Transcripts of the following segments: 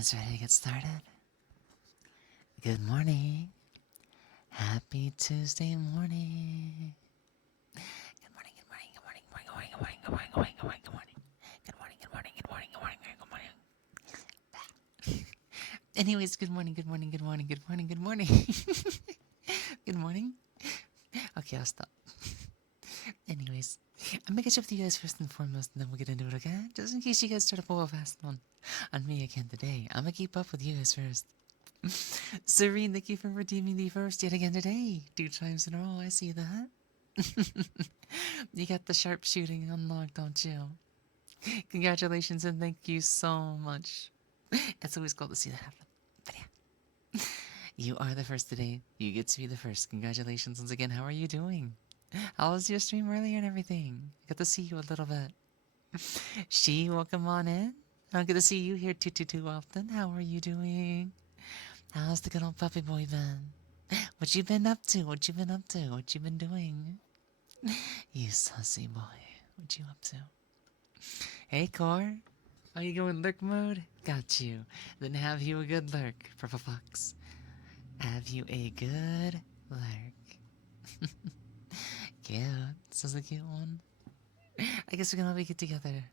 guys ready to get started? Good morning. Happy Tuesday morning. Good morning, good morning, good morning, good morning, good morning, good morning, good morning, good morning, good morning. Good morning, good morning, good morning, good morning, good morning, good morning. Anyways, good morning, good morning, good morning, good morning, good morning. Good morning. Okay, I'll stop. Anyways, I'm gonna catch up with you guys first and foremost, and then we'll get into it, okay? Just in case you guys start to pull a fast one on me again today. I'm gonna keep up with you guys first. Serene, thank you for redeeming the first yet again today. 2 times in a row, I see that. You got the sharpshooting unlocked, don't you? Congratulations and thank you so much. It's always cool to see that happen. But yeah, you are the first today. You get to be the first. Congratulations once again. How are you doing? How was your stream earlier and everything? Got to see you a little bit. Welcome on in. I don't get to see you here too often. How are you doing? How's the good old puppy boy been? What you been up to? What you been up to? What you been doing? You sussy boy. What you up to? Hey, Core. Are you going lurk mode? Got you. Then have you a good lurk, Purple Fox. Have you a good lurk. Cute. This is a cute one. I guess we can all make it together.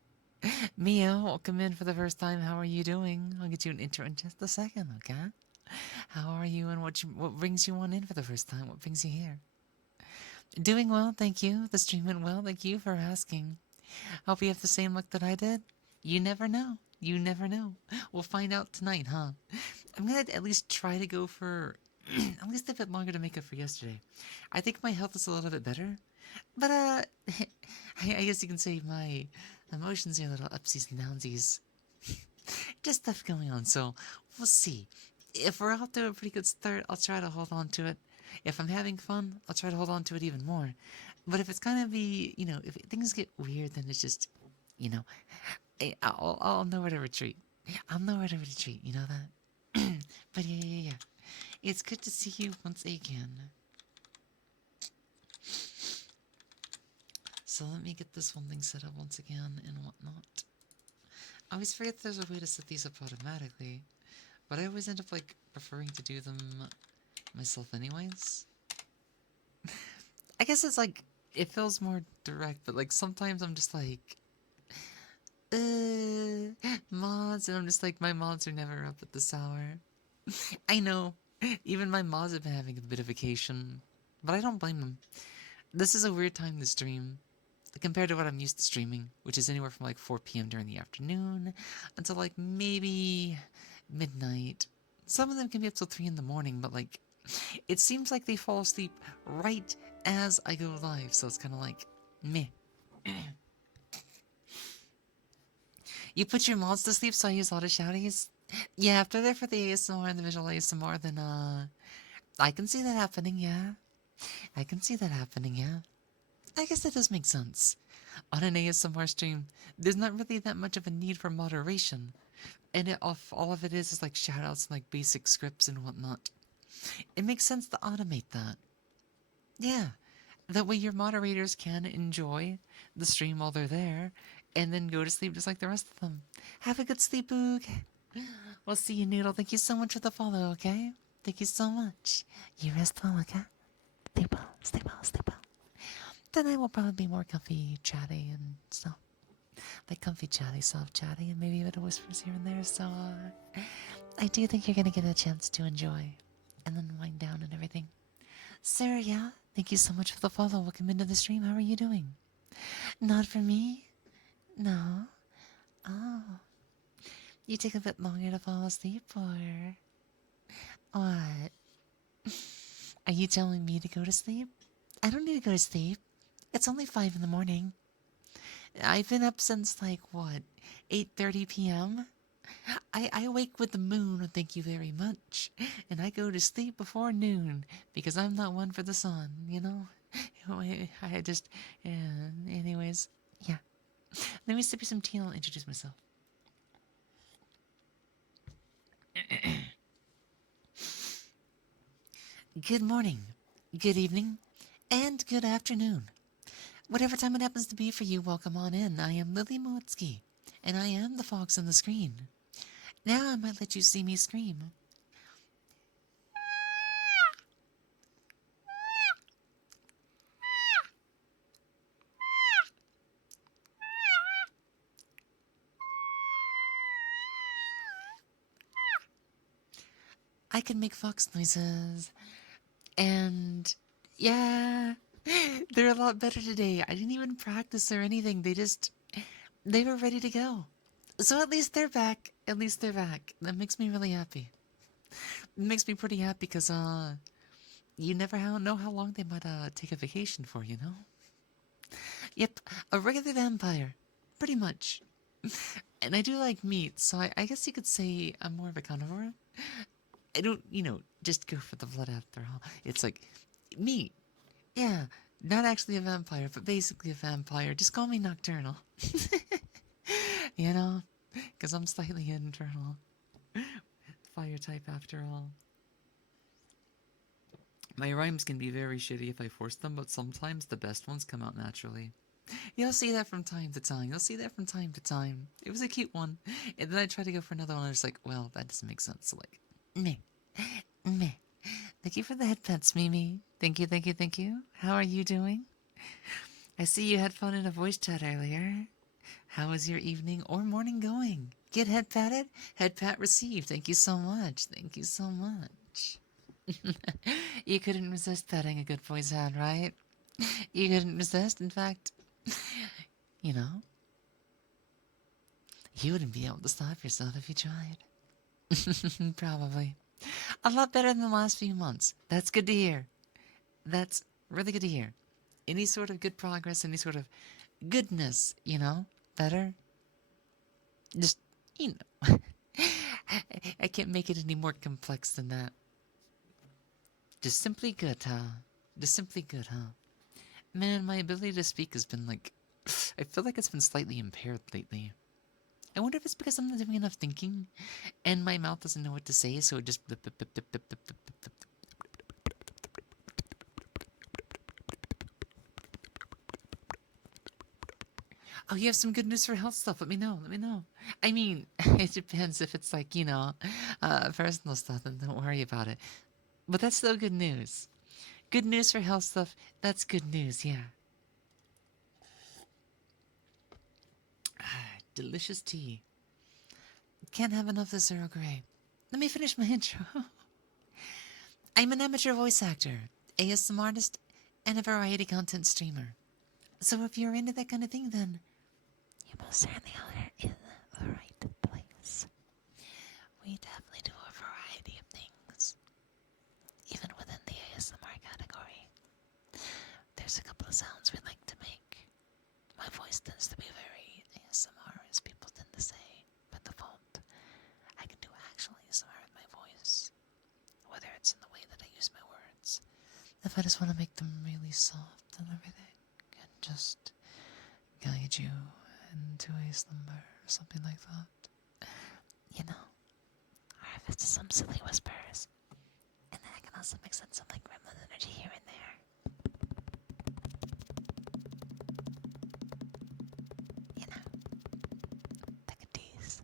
Mio, welcome in for the first time. How are you doing? I'll get you an intro in just a second, okay? How are you and what brings you on in for the first time? What brings you here? Doing well, thank you. The stream went well, thank you for asking. Hope you have the same luck that I did. You never know. You never know. We'll find out tonight, huh? I'm gonna at least try to go for at least a bit longer to make up for yesterday. I think my health is a little bit better. But I guess you can say my emotions are a little upsies and downsies. Just stuff going on, so we'll see. If we're out to a pretty good start, I'll try to hold on to it. If I'm having fun, I'll try to hold on to it even more. But if it's gonna be, if things get weird, then it's just, you know, I'll know where to retreat. I'll know where to retreat, you know that? But yeah. It's good to see you once again. So let me get this one thing set up once again and whatnot. I always forget there's a way to set these up automatically, but I always end up preferring to do them myself anyways. I guess it's it feels more direct, but sometimes I'm just mods, and I'm just my mods are never up at this hour. I know, even my mods have been having a bit of vacation, but I don't blame them. This is a weird time to stream compared to what I'm used to streaming, which is anywhere from 4 p.m. during the afternoon until maybe midnight. Some of them can be up till 3 in the morning, but it seems like they fall asleep right as I go live, so it's kind of meh. You put your mods to sleep, so I use auto shouties? Yeah, after they're for the ASMR and the visual ASMR, then I can see that happening, yeah. I can see that happening, yeah. I guess that does make sense. On an ASMR stream, there's not really that much of a need for moderation. And all of it is shoutouts and basic scripts and whatnot. It makes sense to automate that. Yeah. That way your moderators can enjoy the stream while they're there and then go to sleep just like the rest of them. Have a good sleep, Boog. We'll see you, Noodle. Thank you so much for the follow, okay? Thank you so much. You rest well, okay? Sleep well, sleep well, sleep well. Tonight will probably be more comfy chatty and stuff. Comfy chatty, soft chatty, and maybe a bit of whispers here and there, so I do think you're gonna get a chance to enjoy and then wind down and everything. Sarah, yeah, thank you so much for the follow. Welcome into the stream. How are you doing? Not for me? No. Oh. You take a bit longer to fall asleep, or what? Are you telling me to go to sleep? I don't need to go to sleep. It's only 5 in the morning. I've been up since 8:30 p.m. I wake with the moon, thank you very much. And I go to sleep before noon because I'm not one for the sun, you know? I just, anyways, yeah. Let me sip some tea and I'll introduce myself. Good morning, good evening, and good afternoon. Whatever time it happens to be for you, welcome on in. I am Lily Moetsuki, and I am the fox on the screen. Now I might let you see me scream. I can make fox noises. And yeah, they're a lot better today. I didn't even practice or anything. They were ready to go. So at least they're back. At least they're back. That makes me really happy. It makes me pretty happy because, you never know how long they might, take a vacation for, you know? Yep, a regular vampire. Pretty much. And I do like meat, so I guess you could say I'm more of a carnivore. I don't, just go for the blood after all. It's like, meat. Yeah, not actually a vampire, but basically a vampire. Just call me nocturnal. You know? Because I'm slightly internal. Fire type after all. My rhymes can be very shitty if I force them, but sometimes the best ones come out naturally. You'll see that from time to time. You'll see that from time to time. It was a cute one. And then I try to go for another one, and it's like, well, that doesn't make sense. So like, meh, meh. Thank you for the head pets, Mimi. Thank you, thank you, thank you. How are you doing? I see you had fun in a voice chat earlier. How is your evening or morning going? Get head patted? Head pat received. Thank you so much. Thank you so much. You couldn't resist petting a good boy's head, right? You couldn't resist. In fact, you know, you wouldn't be able to stop yourself if you tried. Probably. A lot better than the last few months. That's good to hear. That's really good to hear. Any sort of good progress, any sort of goodness, better. Just, you know. I can't make it any more complex than that. Just simply good, huh? Just simply good, huh? Man, my ability to speak has been like, I feel like it's been slightly impaired lately. I wonder if it's because I'm not doing enough thinking and my mouth doesn't know what to say, so it just blip, blip, blip, blip, blip, blip, blip, blip, blip. Oh, you have some good news for health stuff. Let me know. Let me know. I mean, it depends if it's like, personal stuff, then don't worry about it. But that's still good news. Good news for health stuff. That's good news, yeah. Delicious tea. Can't have enough of Earl Grey. Let me finish my intro. I'm an amateur voice actor, ASM artist, and a variety content streamer. So if you're into that kind of thing, then you most certainly are in the right place. We definitely do a variety of things, even within the ASMR category. There's a couple of sounds we like to make. My voice tends to be very ASMR, as people tend to say, by default. I can do actual ASMR with my voice, whether it's in the way that I use my words. If I just want to make them really soft and everything, and just guide you into a slumber or something like that. Or if it's just some silly whispers. And then I can also mix in some like gremlin energy here and there. Like a tease.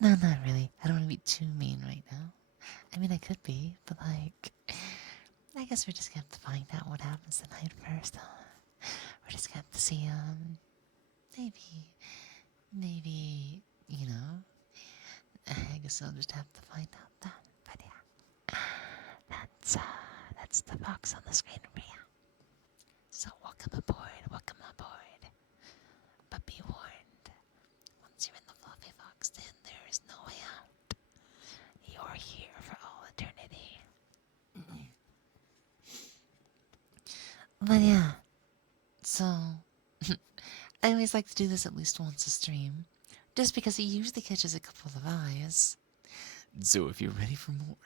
No, not really. I don't want to be too mean right now. I mean, I could be, but like, I guess we're just gonna have to find out what happens tonight first. We're just gonna have to see, maybe, I guess I'll just have to find out then. But yeah, that's the box on the screen for you. So welcome aboard, welcome aboard. But be warned, once you're in the fluffy fox den, there is no way out. You're here for all eternity. But yeah, so I always like to do this at least once a stream, just because it usually catches a couple of eyes. So if you're ready for more,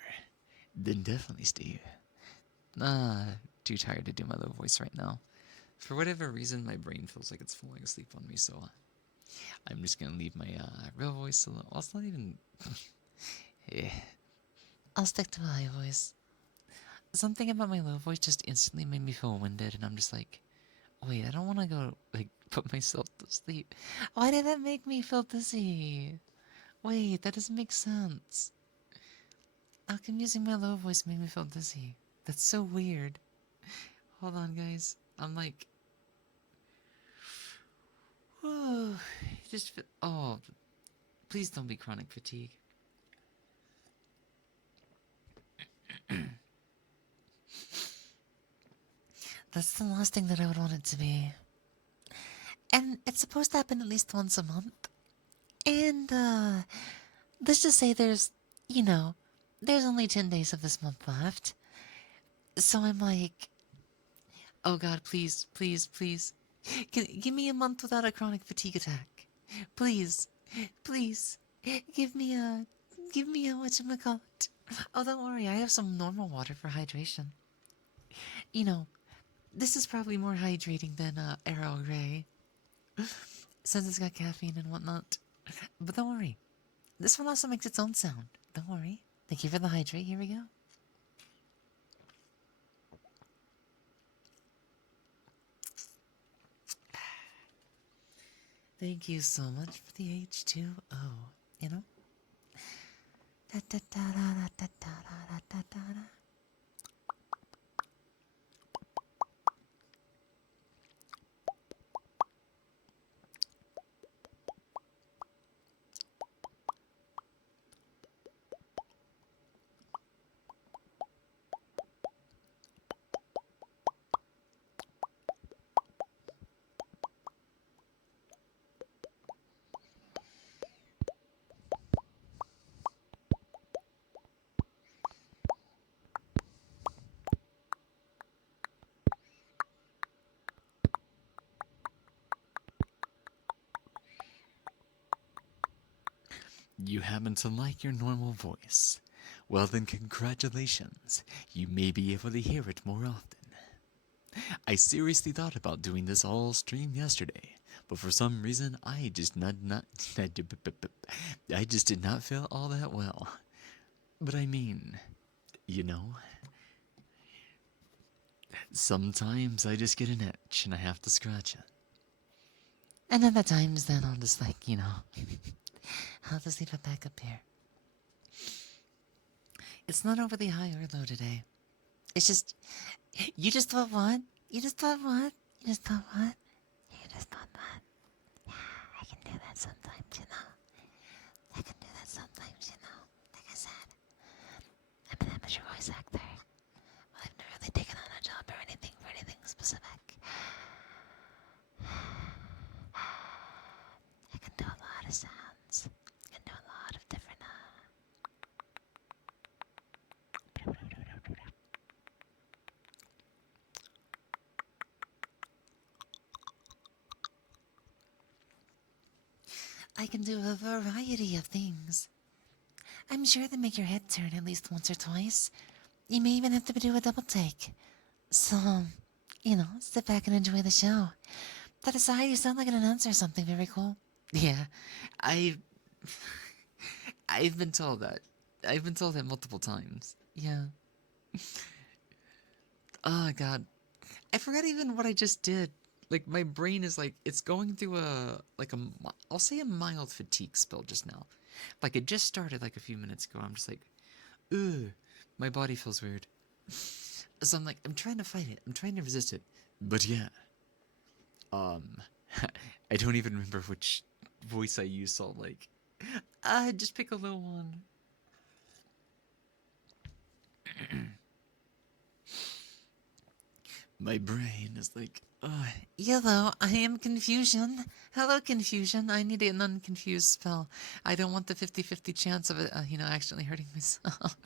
then definitely stay. Too tired to do my low voice right now. For whatever reason, my brain feels like it's falling asleep on me, so I'm just gonna leave my real voice alone. Well, it's not even. Yeah. I'll stick to my high voice. Something about my low voice just instantly made me feel winded, and I'm just like, wait, I don't want to go, like, put myself to sleep. Why did that make me feel dizzy? Wait, that doesn't make sense. How come using my low voice made me feel dizzy? That's so weird. Hold on, guys. I'm like, oh, oh, please don't be chronic fatigue. That's the last thing that I would want it to be. And it's supposed to happen at least once a month. And, let's just say there's only 10 days of this month left. So I'm like, oh god, please, please, please. Give me a month without a chronic fatigue attack. Please, please. Give me a whatchamacallit. Oh, don't worry, I have some normal water for hydration. You know, this is probably more hydrating than Arrow Grey, since it's got caffeine and whatnot. But don't worry, this one also makes its own sound. Don't worry. Thank you for the hydrate. Here we go. Thank you so much for the H2O. You know? Da, da, da, da, da, da, da, da, da, da. You happen to like your normal voice. Well then congratulations. You may be able to hear it more often. I seriously thought about doing this all stream yesterday, but for some reason I just I just did not feel all that well. But I mean, you know, sometimes I just get an itch and I have to scratch it. And other times then I'll just I'll just leave it back up here. It's not overly high or low today. It's just, you just thought what? You just thought what? You just thought what? You just thought what? Yeah, I can do that sometimes, you know. I can do that sometimes, you know. Like I said, I'm an amateur voice actor. Well, I've never really taken on a job or anything for anything specific. I can do a lot of sounds. I can do a lot of different, I can do a variety of things. I'm sure they make your head turn at least once or twice. You may even have to do a double take. So, sit back and enjoy the show. That aside, you sound like an announcer or something very cool. Yeah, I... I've been told that. I've been told that multiple times. Yeah. Oh, God. I forgot even what I just did. Like, my brain is like, it's going through I'll say a mild fatigue spell just now. Like, it just started like a few minutes ago. I'm just like, ugh, my body feels weird. So I'm like, I'm trying to fight it. I'm trying to resist it. But yeah. I don't even remember which voice I used, so like, just pick a low one. My brain is like, yellow, I am confusion. Hello, confusion. I need an unconfused spell. I don't want the 50-50 chance of it, accidentally hurting myself.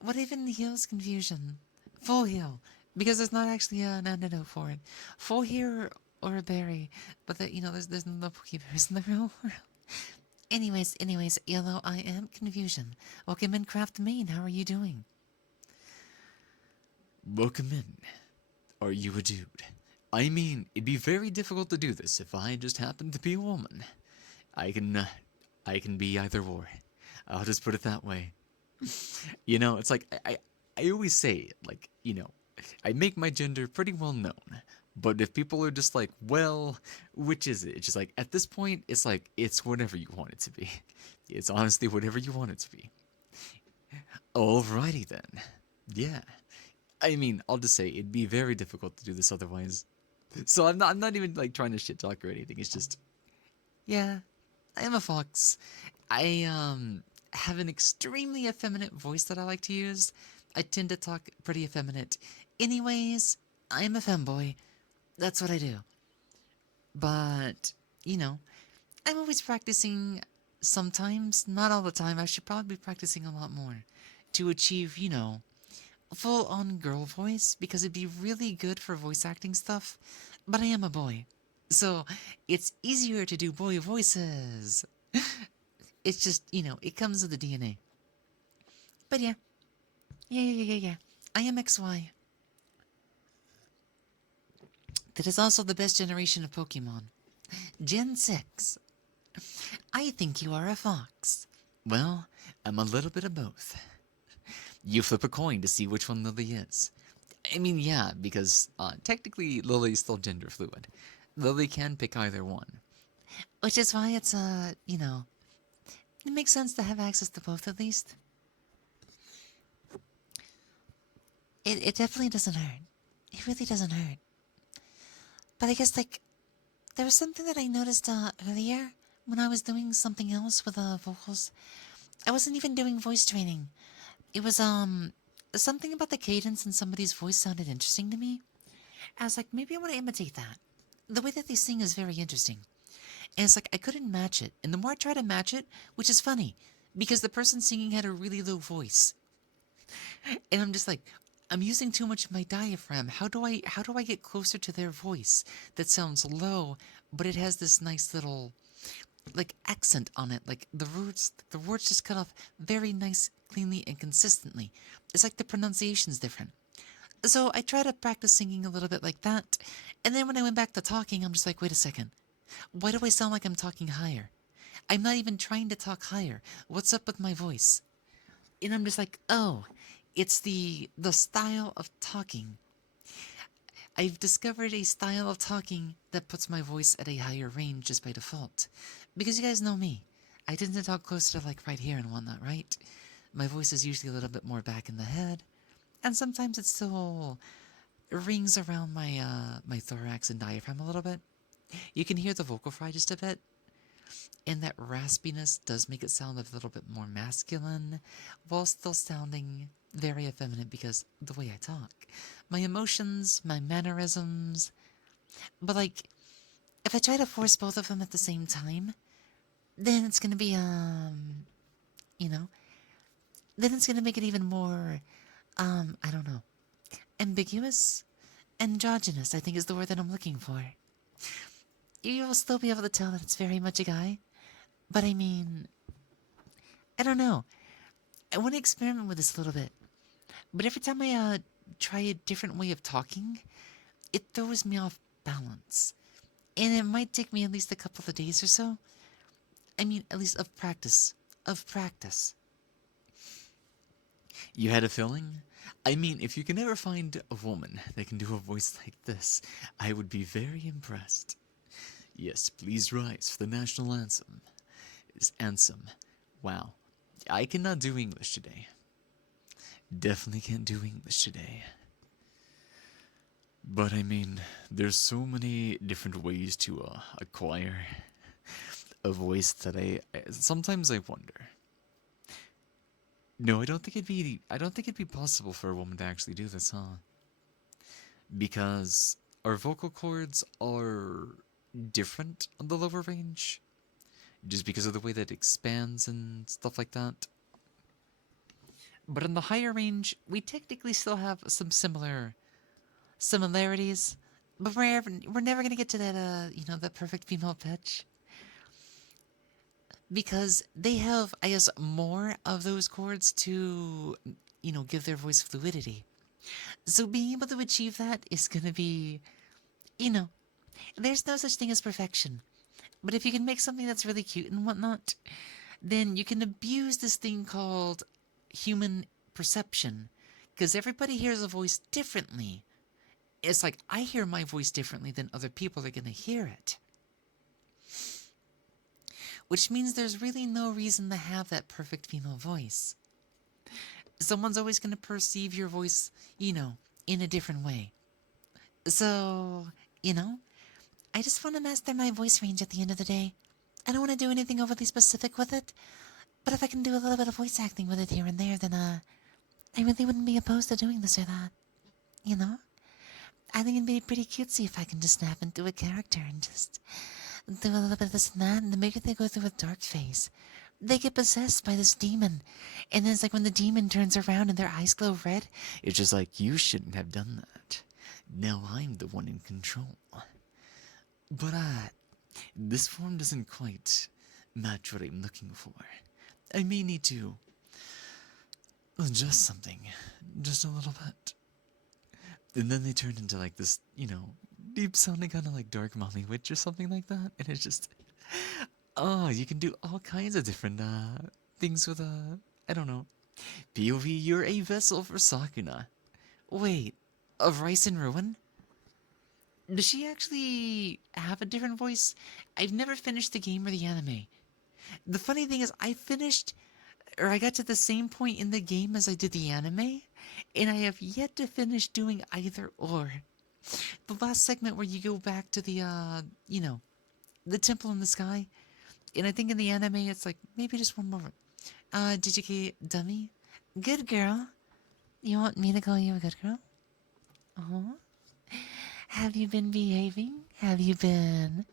What even heals confusion? Full heal. Because there's not actually an antidote for it. Full heal or a berry. But there's no Pokeberries in the real world. Anyways, yellow, I am confusion. Welcome in, Craft Main. How are you doing? Welcome in. Are you a dude? I mean, it'd be very difficult to do this if I just happened to be a woman. I can be either or. I'll just put it that way. It's like, I always say, like, I make my gender pretty well known. But if people are just like, well, which is it? It's just like, at this point, it's like, it's whatever you want it to be. It's honestly whatever you want it to be. Alrighty then. Yeah. I mean, I'll just say it'd be very difficult to do this otherwise. So I'm not even like trying to shit talk or anything. It's just, yeah, I am a fox. I have an extremely effeminate voice that I like to use. I tend to talk pretty effeminate. Anyways, I'm a femboy. That's what I do. But, you know, I'm always practicing sometimes, not all the time. I should probably be practicing a lot more to achieve, full on girl voice because it'd be really good for voice acting stuff. But I am a boy. So it's easier to do boy voices. It's just, it comes with the DNA. But yeah. Yeah. I am XY. That is also the best generation of Pokemon. Gen 6. I think you are a fox. Well, I'm a little bit of both. You flip a coin to see which one Lily is. I mean, yeah, because technically Lily's still gender fluid. Lily can pick either one. Which is why it's, it makes sense to have access to both at least. It definitely doesn't hurt. It really doesn't hurt. But I guess, like, there was something that I noticed earlier when I was doing something else with vocals. I wasn't even doing voice training. It was, something about the cadence in somebody's voice sounded interesting to me. I was like, maybe I want to imitate that. The way that they sing is very interesting. And it's like, I couldn't match it. And the more I try to match it, which is funny, because the person singing had a really low voice. And I'm just like, I'm using too much of my diaphragm. How do I get closer to their voice that sounds low, but it has this nice little like accent on it? Like the words just cut off very nice, cleanly, and consistently. It's like the pronunciation's different. So I try to practice singing a little bit like that, and then when I went back to talking, I'm just like, wait a second. Why do I sound like I'm talking higher? I'm not even trying to talk higher. What's up with my voice? And I'm just like, oh, it's the style of talking. I've discovered a style of talking that puts my voice at a higher range just by default. Because you guys know me. I tend to talk closer to like right here and whatnot, right? My voice is usually a little bit more back in the head. And sometimes it still rings around my thorax and diaphragm a little bit. You can hear the vocal fry just a bit. And that raspiness does make it sound a little bit more masculine, while still sounding very effeminate because the way I talk. My emotions, my mannerisms. But like, if I try to force both of them at the same time, then it's gonna be, you know, then it's gonna make it even more, I don't know, ambiguous? Androgynous, I think is the word that I'm looking for. You'll still be able to tell that it's very much a guy. But I mean, I don't know. I want to experiment with this a little bit. But every time I try a different way of talking, it throws me off balance. And it might take me at least a couple of days or so. I mean, at least of practice. Of practice. You had a feeling? I mean, if you can ever find a woman that can do a voice like this, I would be very impressed. Yes, please rise for the national anthem. Anthem. Wow. I cannot do English today. Definitely can't do English today. But I mean, there's so many different ways to acquire a voice that I sometimes I wonder. No, I don't think it'd be possible for a woman to actually do this, huh? Because our vocal cords are different on the lower range, just because of the way that it expands and stuff like that. But in the higher range, we technically still have some similarities, but we're never gonna get to that that perfect female pitch, because they have, I guess, more of those chords to give their voice fluidity. So being able to achieve that is gonna be, you know, there's no such thing as perfection. But if you can make something that's really cute and whatnot, then you can abuse this thing called human perception, because everybody hears a voice differently. it's like I hear my voice differently than other people are going to hear it. Which means there's really no reason to have that perfect female voice. Someone's always going to perceive your voice, in a different way. So, I just want to master my voice range at the end of the day. I don't want to do anything overly specific with it, but if I can do a little bit of voice acting with it here and there, then I really wouldn't be opposed to doing this or that. I think it'd be pretty cutesy if I can just snap into a character and just do a little bit of this and that, and then maybe they go through a dark phase. They get possessed by this demon, and then it's like when the demon turns around and their eyes glow red, it's just like, you shouldn't have done that. Now I'm the one in control. But this form doesn't quite match what I'm looking for. I may need to adjust something just a little bit. And then they turn into like this, deep sounding kind of like dark mommy witch or something like that. And it's just, you can do all kinds of different things with I don't know. POV, you're a vessel for Sakuna. Wait, of Rice and Ruin? Does she actually have a different voice? I've never finished the game or the anime. The funny thing is, I got to the same point in the game as I did the anime, and I have yet to finish doing either or. The last segment where you go back to the, the temple in the sky, and I think in the anime it's like, maybe just one more. Did you get dummy? Good girl. You want me to call you a good girl? Have you been behaving? Have you been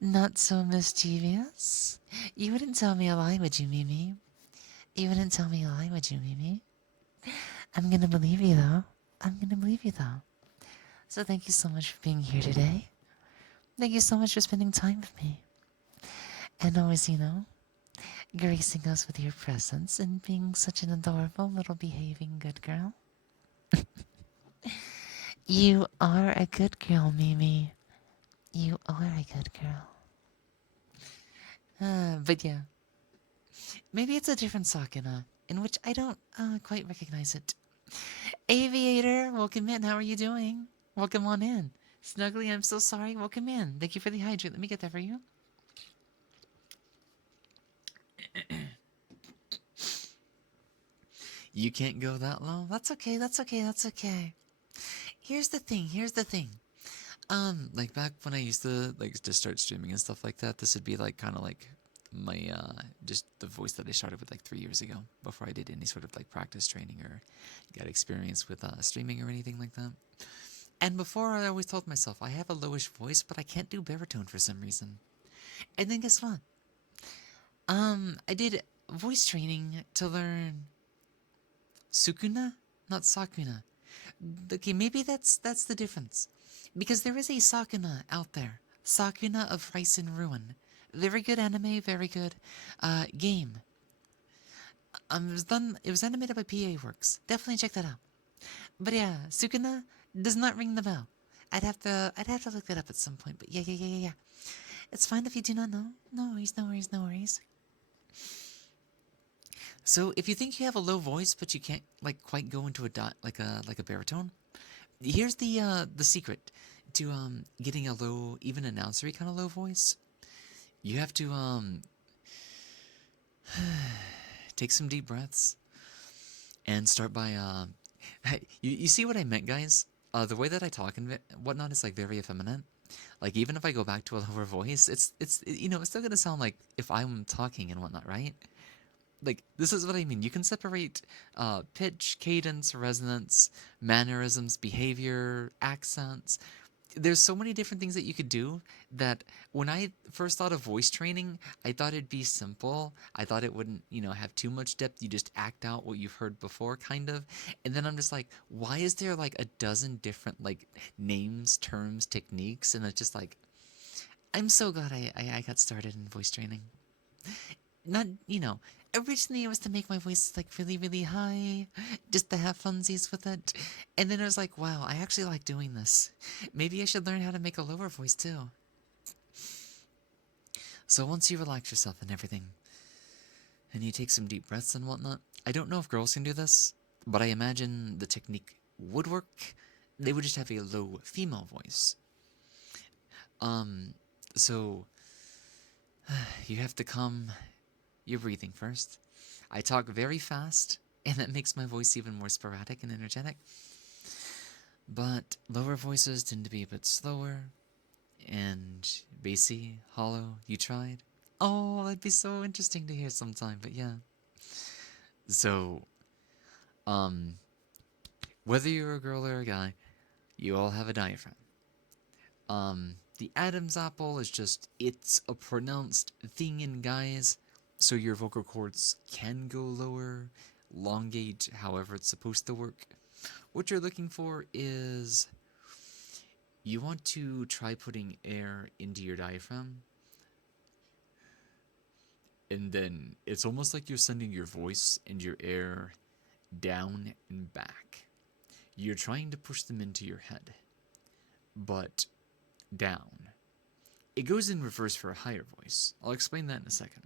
not so mischievous? You wouldn't tell me a lie, would you, Mimi? You wouldn't tell me a lie, would you, Mimi? I'm gonna believe you, though. So thank you so much for being here today. Thank you so much for spending time with me. And always, gracing us with your presence and being such an adorable little behaving good girl. You are a good girl, Mimi. You are a good girl. But yeah. Maybe it's a different Sakuna, in which I don't quite recognize it. Aviator, welcome in. How are you doing? Welcome on in. Snuggly, I'm so sorry. Welcome in. Thank you for the hydrate. Let me get that for you. You can't go that low? That's okay. Here's the thing. Like back when I used to just start streaming and stuff like that, this would be like kind of like my just the voice that I started with like 3 years ago, before I did any sort of like practice training or got experience with streaming or anything like that. And before, I always told myself I have a lowish voice, but I can't do baritone for some reason. And then guess what? I did voice training to learn Sukuna, not Sakuna. Okay, maybe that's the difference. Because there is a Sakuna out there. Sakuna of Rice and Ruin. Very good anime, very good game. It was animated by PA Works. Definitely check that out. But yeah, Sukuna does not ring the bell. I'd have to look that up at some point. But yeah. It's fine if you do not know. No worries. So if you think you have a low voice but you can't like quite go into like a baritone, here's the secret to getting a low, even announcery kind of low voice. You have to take some deep breaths and start by you see what I meant, guys? The way that I talk and whatnot is like very effeminate. Like even if I go back to a lower voice, it's still gonna sound like if I'm talking and whatnot, right? Like, this is what I mean. You can separate pitch, cadence, resonance, mannerisms, behavior, accents. There's so many different things that you could do that when I first thought of voice training, I thought it'd be simple. I thought it wouldn't, have too much depth. You just act out what you've heard before, kind of. And then I'm just like, why is there like a dozen different like names, terms, techniques? And it's just like, I'm so glad I got started in voice training. Not, originally it was to make my voice like really, really high, just to have funsies with it. And then I was like, wow, I actually like doing this. Maybe I should learn how to make a lower voice too. So once you relax yourself and everything, and you take some deep breaths and whatnot, I don't know if girls can do this, but I imagine the technique would work. they would just have a low female voice. So you have to calm your breathing first. I talk very fast, and that makes my voice even more sporadic and energetic. But lower voices tend to be a bit slower and bassy, hollow. You tried? Oh, that'd be so interesting to hear sometime, but yeah. So, whether you're a girl or a guy, you all have a diaphragm. The Adam's apple is just, it's a pronounced thing in guys, so your vocal cords can go lower, elongate, however it's supposed to work. What you're looking for is, you want to try putting air into your diaphragm, and then it's almost like you're sending your voice and your air down and back. You're trying to push them into your head, but down. It goes in reverse for a higher voice. I'll explain that in a second.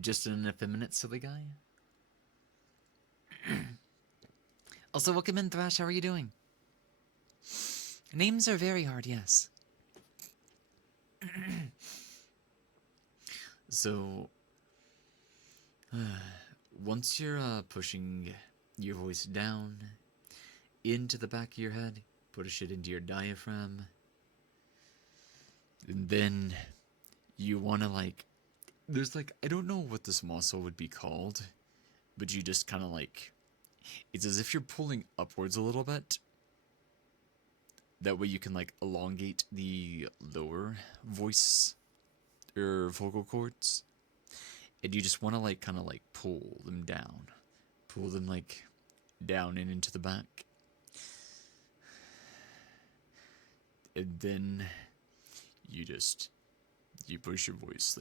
Just an effeminate silly guy. Also, welcome in, Thrash. How are you doing? Names are very hard, yes. So, once you're pushing your voice down into the back of your head, push it into your diaphragm, and then you want to there's I don't know what this muscle would be called, but you just kind of it's as if you're pulling upwards a little bit. That way you can elongate the lower voice or vocal cords, and you just want to kind of pull them down, down and into the back, and then you push your voice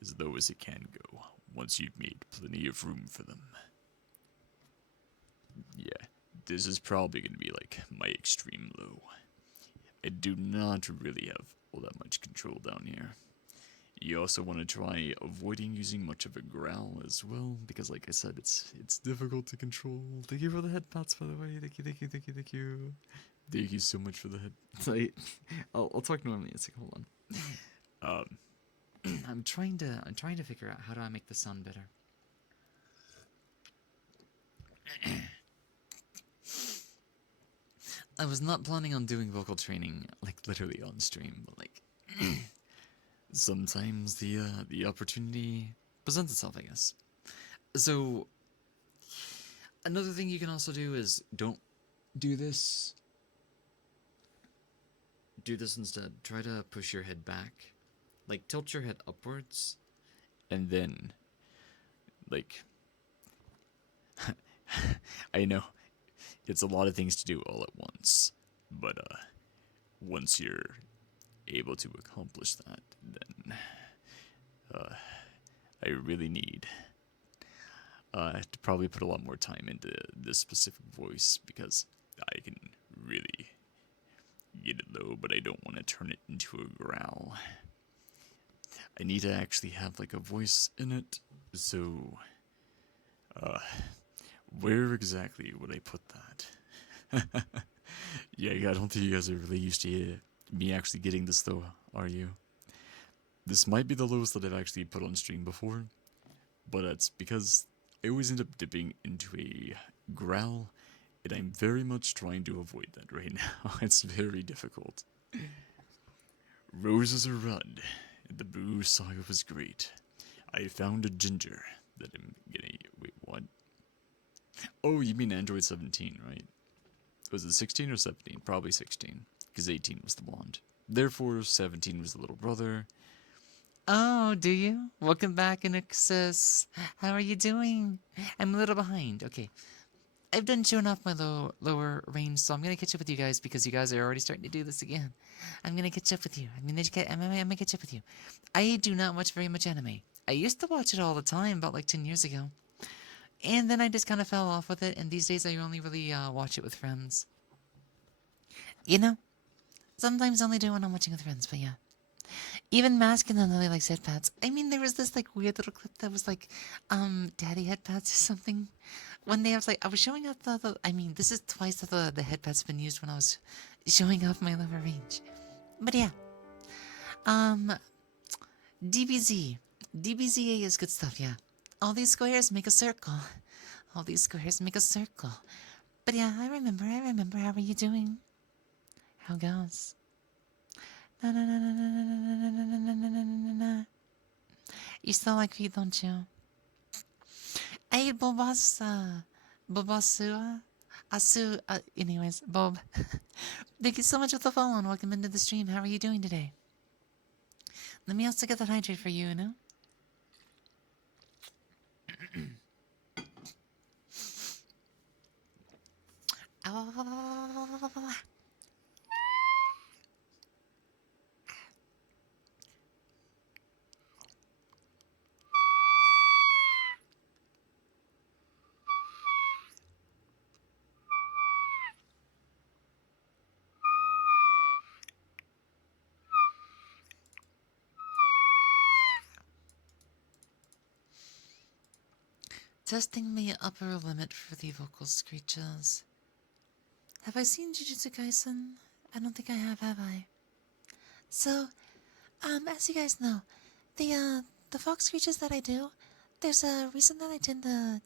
as low as it can go once you've made plenty of room for them. Yeah, this is probably going to be my extreme low. I do not really have all that much control down here. You also want to try avoiding using much of a growl as well, because like I said, it's difficult to control. Thank you for the head pats, by the way. Thank you, thank you, thank you, thank you. Thank you so much for the head. I'll talk normally. It's hold on. I'm trying to figure out how do I make this sound better. I was not planning on doing vocal training literally on stream, but sometimes the opportunity presents itself, I guess. So another thing you can also do is don't do this. Do this instead. Try to push your head back. Tilt your head upwards, and then I know it's a lot of things to do all at once, but once you're able to accomplish that, then I really need to probably put a lot more time into this specific voice, because I can really get it low, but I don't want to turn it into a growl. I need to actually have a voice in it, so where exactly would I put that? Yeah, I don't think you guys are really used to me actually getting this though, are you? This might be the lowest that I've actually put on stream before, but that's because I always end up dipping into a growl, and I'm very much trying to avoid that right now. It's very difficult. Roses are red, and the Boo saga was great. I found a ginger that I'm gonna... Wait, what? Oh, you mean Android 17, right? Was it 16 or 17? Probably 16, because 18 was the blonde. Therefore, 17 was the little brother. Oh, do you? Welcome back, Inexus. How are you doing? I'm a little behind. Okay. I've done showing off my lower range, so I'm going to catch up with you guys, because you guys are already starting to do this again. I'm going to catch up with you. I'm going to catch up with you. I do not watch very much anime. I used to watch it all the time, about 10 years ago. And then I just kind of fell off with it, and these days I only really watch it with friends. You know? Sometimes I only do it when I'm watching with friends, but yeah. Even masculine really likes head pats. I mean, there was this weird little clip that was Daddy head pats or something. One day I was showing off I mean, this is twice that the headpad's been used when I was showing off my lower range. But yeah, um, DBZ. DBZA is good stuff, yeah. All these squares make a circle. All these squares make a circle. But yeah, I remember. How are you doing? How goes? Na na na na na na na na na na na na na. You still like feet, don't you? Hey, Bobasua, anyways, Bob. Thank you so much for the follow and welcome into the stream. How are you doing today? Let me also get that hydrate for you, you know? Ah. Testing the upper limit for the vocal screeches. Have I seen Jujutsu Kaisen? I don't think I have I? So, as you guys know, the fox screeches that I do, there's a reason that I tend to,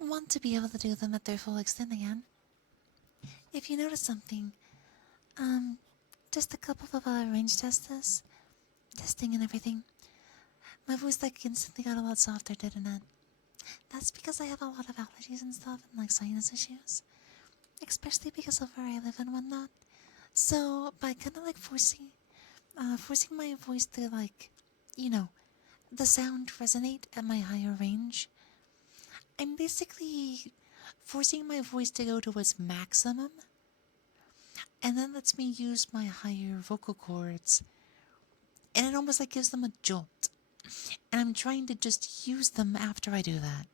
want to be able to do them at their full extent again. If you notice something, um, just a couple of range testing and everything, my voice like instantly got a lot softer, didn't it? That's because I have a lot of allergies and stuff and like sinus issues, especially because of where I live and whatnot. So by kind of like forcing my voice to like, you know, the sound resonate at my higher range, I'm basically forcing my voice to go to its maximum, and that lets me use my higher vocal cords, and it almost like gives them a jolt. And I'm trying to just use them after I do that,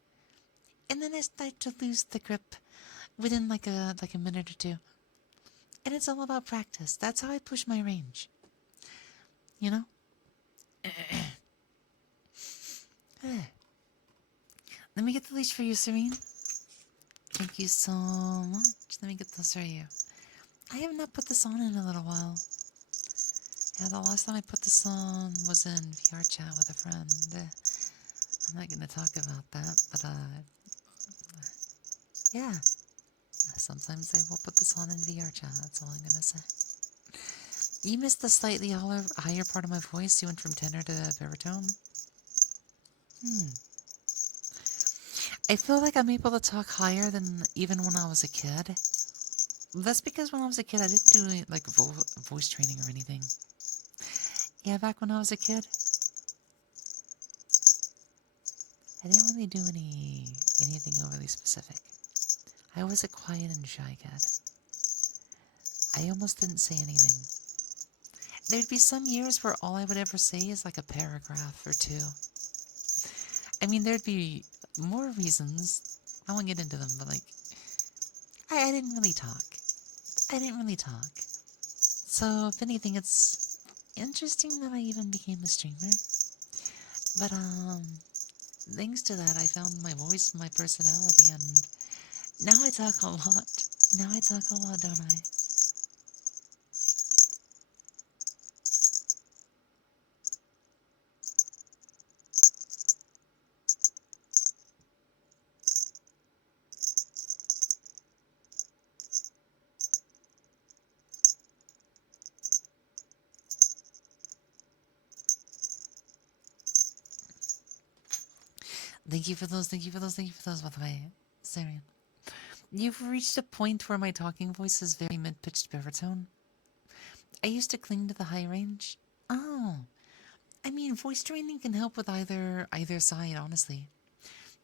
and then I start to lose the grip within like a minute or two. And it's all about practice. That's how I push my range. You know? Let me get the leash for you, Serene. Thank you so much. Let me get this for you. I have not put this on in a little while. Yeah, the last time I put this on was in VR chat with a friend. I'm not gonna talk about that, but yeah. Sometimes I will put this on in VR chat, that's all I'm gonna say. You missed the slightly higher part of my voice. You went from tenor to baritone. I feel like I'm able to talk higher than even when I was a kid. That's because when I was a kid, I didn't do like voice training or anything. Yeah, back when I was a kid, I didn't really do anything overly specific. I was a quiet and shy kid. I almost didn't say anything. There'd be some years where all I would ever say is like a paragraph or two. I mean, there'd be more reasons. I won't get into them, but like, I didn't really talk. So, if anything, it's interesting that I even became a streamer. But, thanks to that, I found my voice, my personality, and now I talk a lot. Don't I? Thank you for those, by the way. Sarian. You've reached a point where my talking voice is very mid-pitched baritone. I used to cling to the high range. Oh. I mean, voice training can help with either side, honestly.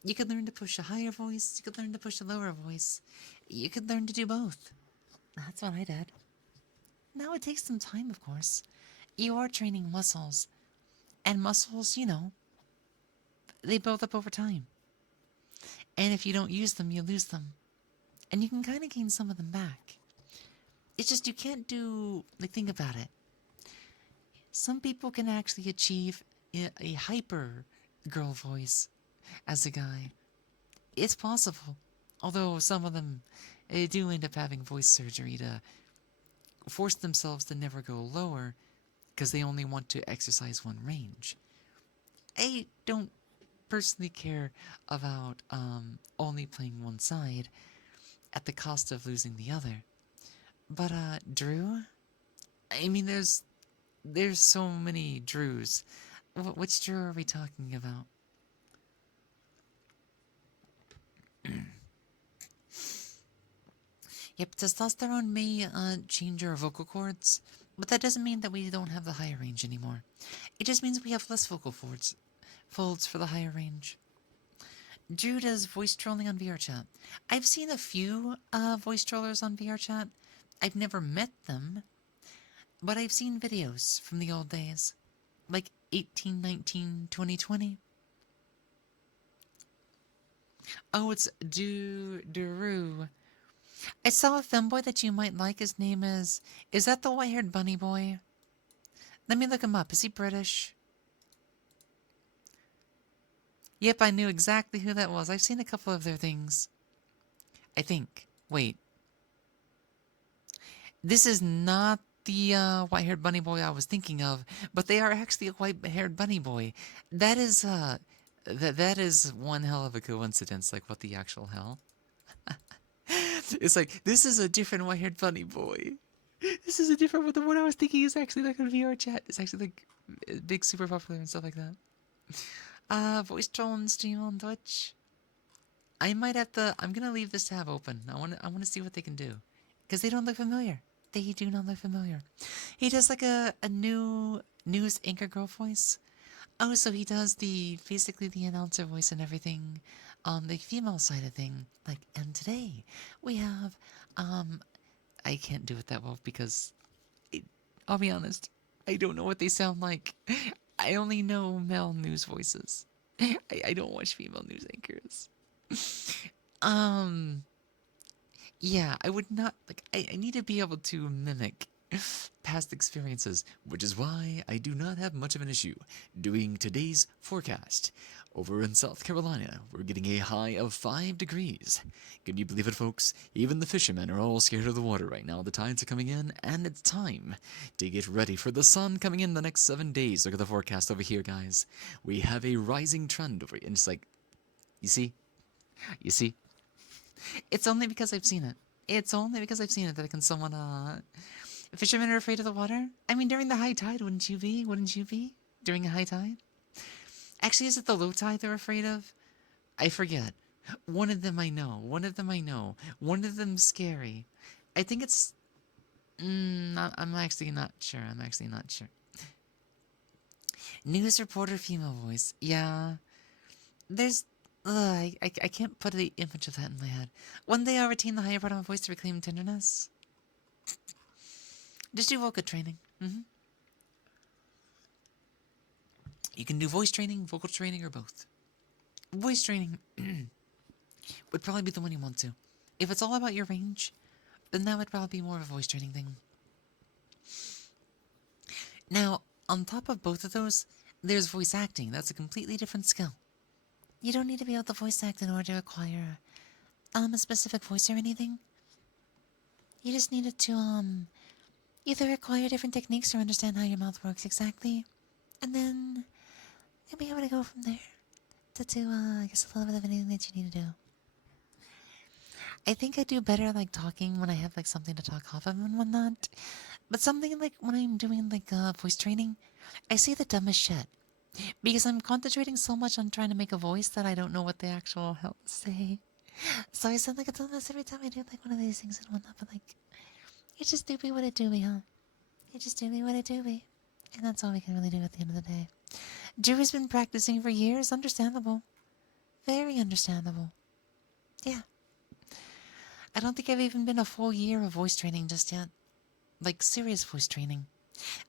You could learn to push a higher voice, you could learn to push a lower voice. You could learn to do both. That's what I did. Now it takes some time, of course. You are training muscles. And muscles, they build up over time. And if you don't use them, you lose them. And you can kind of gain some of them back. It's just you can't do, like, think about it. Some people can actually achieve a hyper girl voice as a guy. It's possible. Although some of them do end up having voice surgery to force themselves to never go lower because they only want to exercise one range. I don't personally care about only playing one side at the cost of losing the other. But Drew, I mean, there's so many Drews. Which Drew are we talking about? Yep, testosterone may change our vocal cords, but that doesn't mean that we don't have the higher range anymore. It just means we have less vocal folds for the higher range. Drew does voice trolling on VRChat. I've seen a few voice trollers on VRChat. I've never met them, but I've seen videos from the old days. Like 1819, 2020. Oh, it's Duru. I saw a femboy that you might like. His name is... Is that the white-haired bunny boy? Let me look him up. Is he British? Yep, I knew exactly who that was. I've seen a couple of their things. I think. Wait. This is not the white-haired bunny boy I was thinking of, but they are actually a white-haired bunny boy. That is, that is one hell of a coincidence. Like, what the actual hell? It's like, this is a different white-haired bunny boy. This is a different one. The one I was thinking is actually like on VRChat. It's actually like big, super popular and stuff like that. Voice troll and stream on Twitch. I might have to. I'm gonna leave this tab open. I wanna see what they can do, because they don't look familiar. They do not look familiar. He does like a new news anchor girl voice. Oh, so he does basically the announcer voice and everything on the female side of thing. Like, and today we have I can't do it that well because I'll be honest, I don't know what they sound like. I only know male news voices. I don't watch female news anchors. um yeah, I would not like I need to be able to mimic past experiences, which is why I do not have much of an issue doing today's forecast. Over in South Carolina, we're getting a high of 5 degrees. Can you believe it, folks? Even the fishermen are all scared of the water right now. The tides are coming in, and it's time to get ready for the sun coming in the next 7 days. Look at the forecast over here, guys. We have a rising trend over here, and it's like, you see? You see? It's only because I've seen it. It's only because I've seen it that I can somewhat, Fishermen are afraid of the water? I mean, during the high tide, wouldn't you be? Wouldn't you be? During a high tide? Actually, is it the low tide they're afraid of? I forget. One of them I know. One of them I know. One of them's scary. I think it's... I'm actually not sure. I'm actually not sure. News reporter female voice. Yeah. There's... I can't put the image of that in my head. One day I'll retain the higher part of my voice to reclaim tenderness. Just do vocal training. You can do voice training, vocal training, or both. Voice training would probably be the one you want to. If it's all about your range, then that would probably be more of a voice training thing. Now, on top of both of those, there's voice acting. That's a completely different skill. You don't need to be able to voice act in order to acquire a specific voice or anything. You just needed to either acquire different techniques or understand how your mouth works exactly, and then you'll be able to go from there to do, I guess, a little bit of anything that you need to do. I think I do better, like, talking when I have, like, something to talk off of and whatnot. But something, like, when I'm doing, like, voice training, I say the dumbest shit. Because I'm concentrating so much on trying to make a voice that I don't know what the actual hell to say. So I sound like a dumbass every time I do, like, one of these things and whatnot, but, like, it just do be what it do be, huh? It just do be what it do be. And that's all we can really do at the end of the day. Drew has been practicing for years. Understandable. Very understandable. Yeah. I don't think I've even been a full year of voice training just yet. Like, serious voice training.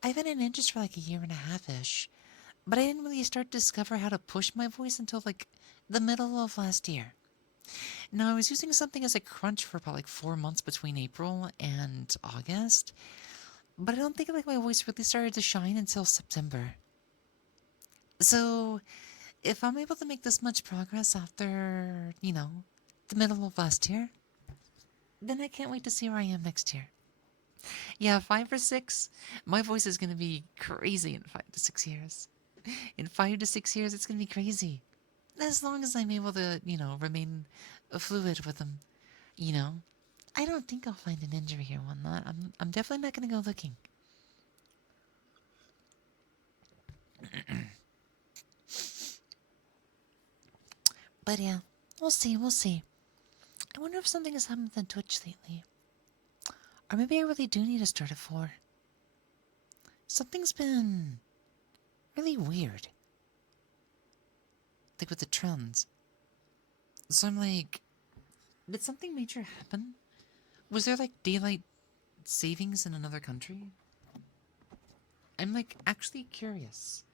I've had an interest for like a year and a half-ish. But I didn't really start to discover how to push my voice until like the middle of last year. Now, I was using something as a crunch for about like 4 months between April and August. But I don't think like my voice really started to shine until September. So, if I'm able to make this much progress after, the middle of last year, then I can't wait to see where I am next year. Yeah, 5 or 6, my voice is gonna be crazy in 5 to 6 years. In 5 to 6 years, it's gonna be crazy. As long as I'm able to, remain fluid with them, you know. I don't think I'll find an injury or whatnot. I'm definitely not gonna go looking. But yeah, we'll see, we'll see. I wonder if something has happened on Twitch lately. Or maybe I really do need to start at 4. Something's been really weird. Like with the trends. So I'm like, did something major happen? Was there like daylight savings in another country? I'm like actually curious.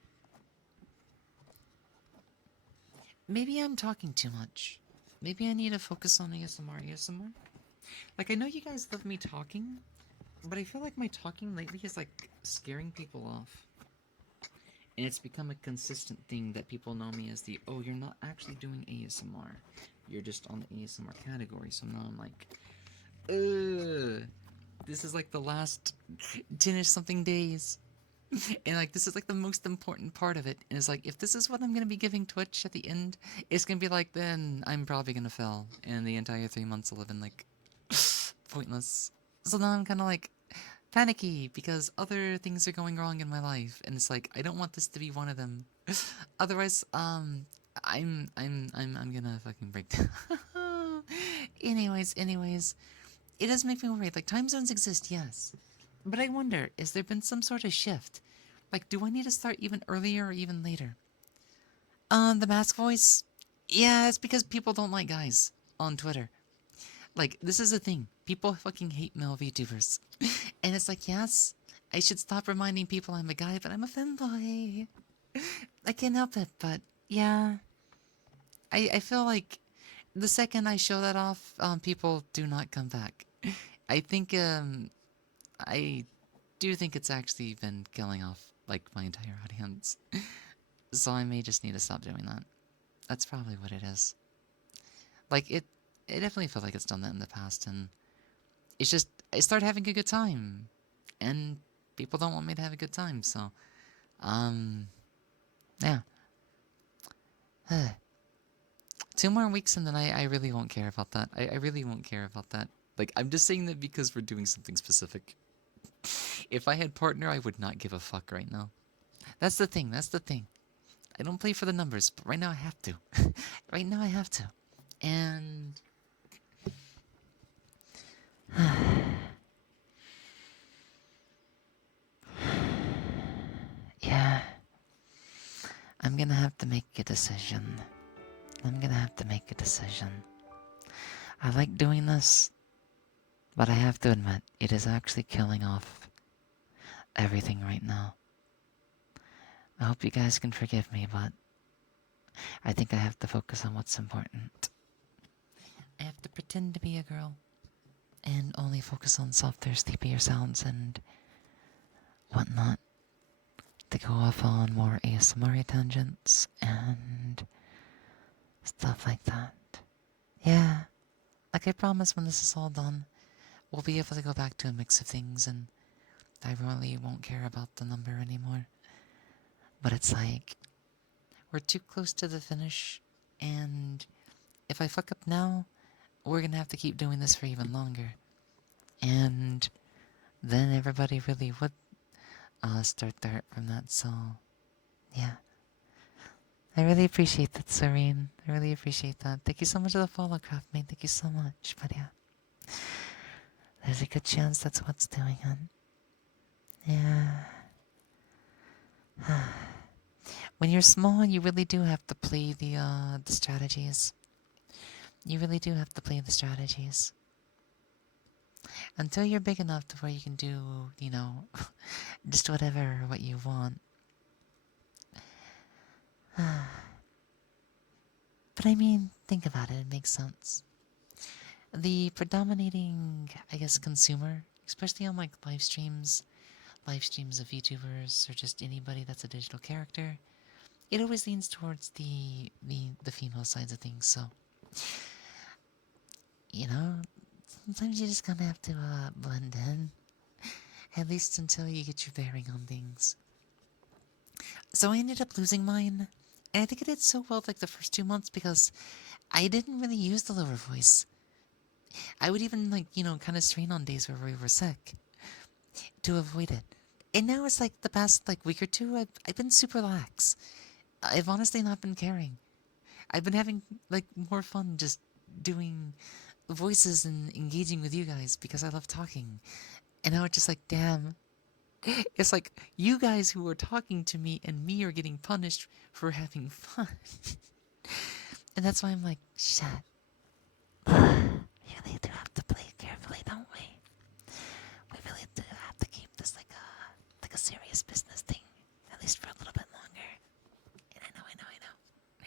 Maybe I'm talking too much. Maybe I need to focus on ASMR. Like I know you guys love me talking, but I feel like my talking lately is like scaring people off. And it's become a consistent thing that people know me as the, oh, you're not actually doing ASMR. You're just on the ASMR category. So now I'm like, ugh. This is like the last 10-ish something days. And like this is like the most important part of it. And it's like if this is what I'm gonna be giving Twitch at the end, it's gonna be like then I'm probably gonna fail. And the entire 3 months will have been like pointless. So now I'm kinda like panicky because other things are going wrong in my life. And it's like I don't want this to be one of them. Otherwise, I'm gonna fucking break down. anyways, it does make me worried. Like time zones exist, yes. But I wonder, has there been some sort of shift? Like, do I need to start even earlier or even later? The mask voice? Yeah, it's because people don't like guys on Twitter. Like, this is a thing. People fucking hate male VTubers. And it's like, yes, I should stop reminding people I'm a guy, but I'm a femboy. I can't help it, but yeah. I feel like the second I show that off, people do not come back. I think, I do think it's actually been killing off, like, my entire audience. So I may just need to stop doing that. That's probably what it is. Like, it definitely felt like it's done that in the past, and it's just, I start having a good time. And people don't want me to have a good time, so, yeah. 2 more weeks and then I really won't care about that. I really won't care about that. Like, I'm just saying that because we're doing something specific. If I had partner, I would not give a fuck right now. That's the thing, that's the thing. I don't play for the numbers, but right now I have to. Right now I have to. And yeah, I'm gonna have to make a decision. I'm gonna have to make a decision. I like doing this, but I have to admit, it is actually killing off everything right now. I hope you guys can forgive me, but I think I have to focus on what's important. I have to pretend to be a girl and only focus on softer, sleepier sounds and whatnot to go off on more ASMR tangents and stuff like that. Yeah, like I promise when this is all done, we'll be able to go back to a mix of things and I really won't care about the number anymore. But it's like, we're too close to the finish, and if I fuck up now, we're gonna have to keep doing this for even longer. And then everybody really would start to hurt from that, so yeah. I really appreciate that, Serene. I really appreciate that. Thank you so much for the follow, Craftmate. Thank you so much. But yeah, there's a good chance that's what's doing it. Yeah. When you're small, you really do have to play the strategies. You really do have to play the strategies. Until you're big enough to where you can do, just whatever what you want. But I mean, think about it, it makes sense. The predominating, I guess, consumer, especially on like live streams of YouTubers or just anybody that's a digital character, it always leans towards the female sides of things. So, you know, sometimes you just kind of have to blend in, at least until you get your bearing on things. So I ended up losing mine, and I think I did so well like the first 2 months because I didn't really use the lower voice. I would even like, kind of strain on days where we were sick to avoid it. And now it's like the past like week or two, I've been super lax. I've honestly not been caring. I've been having like more fun just doing voices and engaging with you guys because I love talking. And now it's just like, damn, it's like you guys who are talking to me and me are getting punished for having fun. And that's why I'm like, shit. We really do have to play carefully, don't we? We really do have to keep this like a serious business thing, at least for a little bit longer. And I know.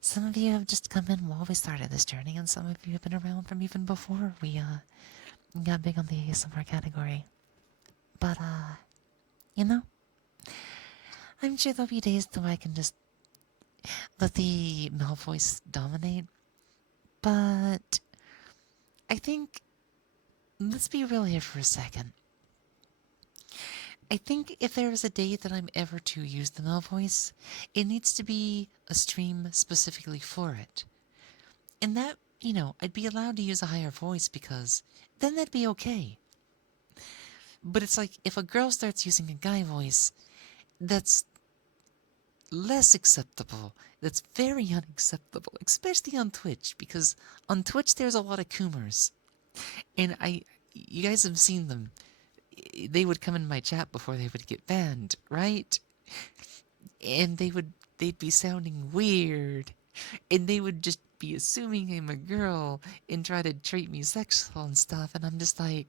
Some of you have just come in while we started this journey, and some of you have been around from even before we got big on the ASMR category. But you know, I'm sure there'll be days though I can just let the male voice dominate. But I think, let's be real here for a second. I think if there is a day that I'm ever to use the male voice, it needs to be a stream specifically for it. And that, I'd be allowed to use a higher voice because then that'd be okay. But it's like if a girl starts using a guy voice, that's less acceptable. That's very unacceptable, especially on Twitch, because on Twitch there's a lot of coomers. And you guys have seen them. They would come in my chat before they would get banned, right? And they'd be sounding weird. And they would just be assuming I'm a girl and try to treat me sexual and stuff. And I'm just like,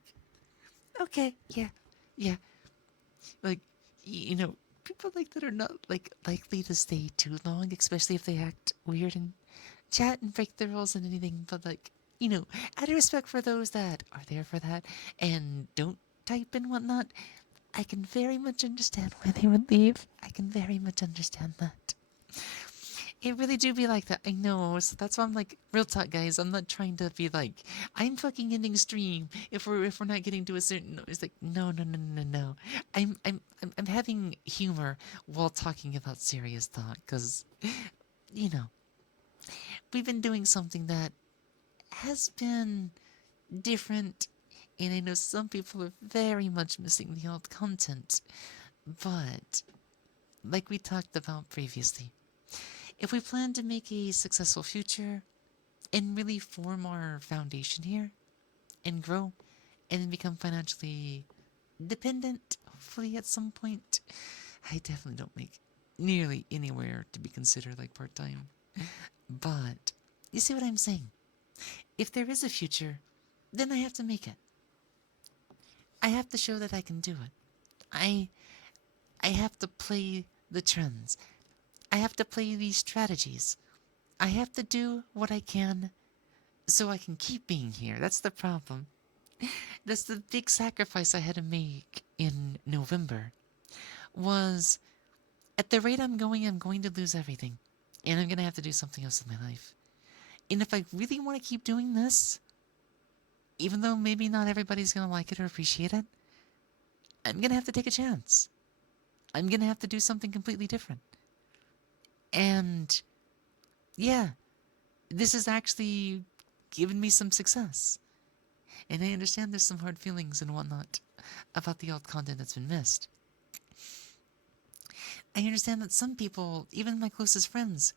okay, yeah. Like, people like that are not like likely to stay too long, especially if they act weird and chat and break the rules and anything. But like, out of respect for those that are there for that and don't type and whatnot, I can very much understand why they would leave. I can very much understand that. It really do be like that. I know. So that's why I'm like, real talk, guys. I'm not trying to be like, I'm fucking ending stream if we're not getting to a certain. It's like, no. I'm having humor while talking about serious talk because, you know, we've been doing something that has been different, and I know some people are very much missing the old content. But like we talked about previously, if we plan to make a successful future and really form our foundation here and grow and then become financially dependent, hopefully at some point, I definitely don't make nearly anywhere to be considered like part time. But you see what I'm saying? If there is a future, then I have to make it. I have to show that I can do it. I I have to play the trends. I have to play these strategies. I have to do what I can so I can keep being here. That's the problem. That's the big sacrifice I had to make in November. Was at the rate I'm going to lose everything. And I'm going to have to do something else with my life. And if I really want to keep doing this, even though maybe not everybody's going to like it or appreciate it, I'm going to have to take a chance. I'm going to have to do something completely different. And yeah, this has actually given me some success. And I understand there's some hard feelings and whatnot about the old content that's been missed. I understand that some people, even my closest friends,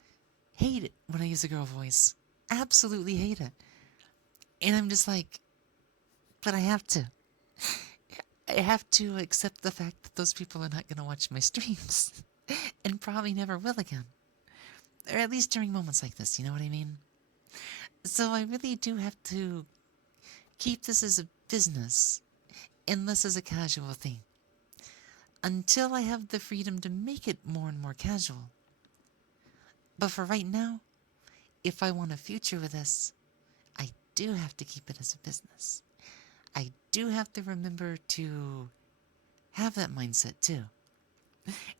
hate it when I use a girl voice. Absolutely hate it. And I'm just like, but I have to. I have to accept the fact that those people are not going to watch my streams. And probably never will again. Or at least during moments like this, you know what I mean? So I really do have to keep this as a business and less as a casual thing. Until I have the freedom to make it more and more casual. But for right now, if I want a future with this, I do have to keep it as a business. I do have to remember to have that mindset too.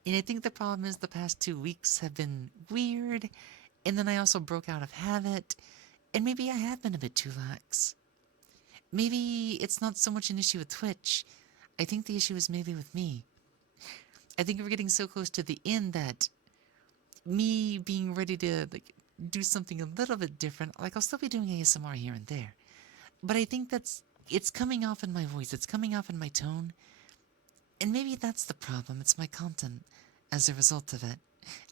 And I think the problem is the past 2 weeks have been weird, and then I also broke out of habit, and maybe I have been a bit too lax. Maybe it's not so much an issue with Twitch. I think the issue is maybe with me. I think we're getting so close to the end that me being ready to do something a little bit different, like I'll still be doing ASMR here and there. But I think it's coming off in my voice, it's coming off in my tone. And maybe that's the problem. It's my content as a result of it.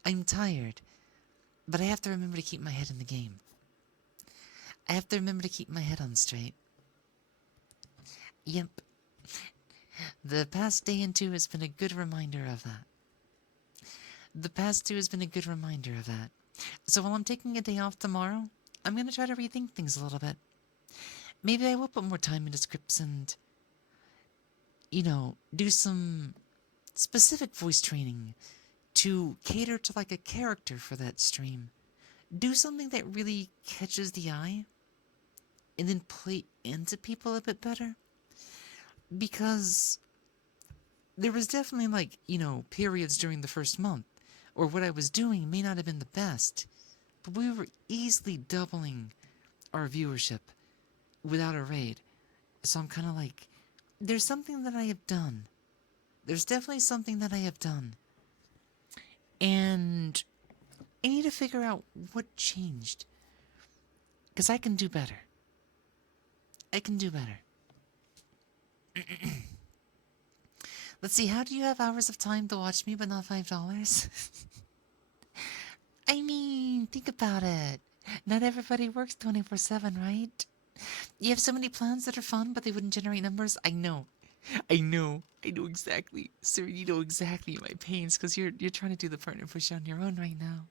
I'm tired, but I have to remember to keep my head in the game. I have to remember to keep my head on straight. Yep. The past day and two has been a good reminder of that. The past two has been a good reminder of that. So while I'm taking a day off tomorrow, I'm going to try to rethink things a little bit. Maybe I will put more time into scripts and, do some specific voice training to cater to like a character for that stream. Do something that really catches the eye and then play into people a bit better. Because there was definitely periods during the first month or what I was doing may not have been the best, but we were easily doubling our viewership without a raid. So I'm kind of like, there's something that I have done. There's definitely something that I have done. And I need to figure out what changed. Because I can do better. I can do better. Let's see, how do you have hours of time to watch me but not $5? I mean, think about it. Not everybody works 24/7, right? You have so many plans that are fun, but they wouldn't generate numbers. I know exactly. Sir, you know exactly my pains, because you're trying to do the partner push on your own right now.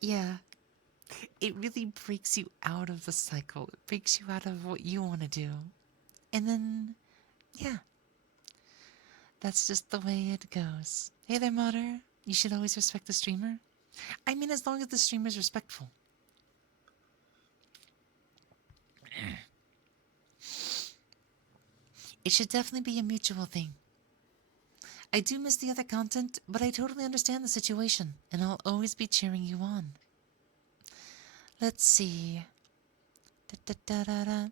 Yeah. It really breaks you out of the cycle. It breaks you out of what you want to do. And then, yeah. That's just the way it goes. Hey there, Moder. You should always respect the streamer. I mean, as long as the streamer's respectful. It should definitely be a mutual thing. I do miss the other content, but I totally understand the situation, and I'll always be cheering you on. Let's see. Da-da-da-da-da.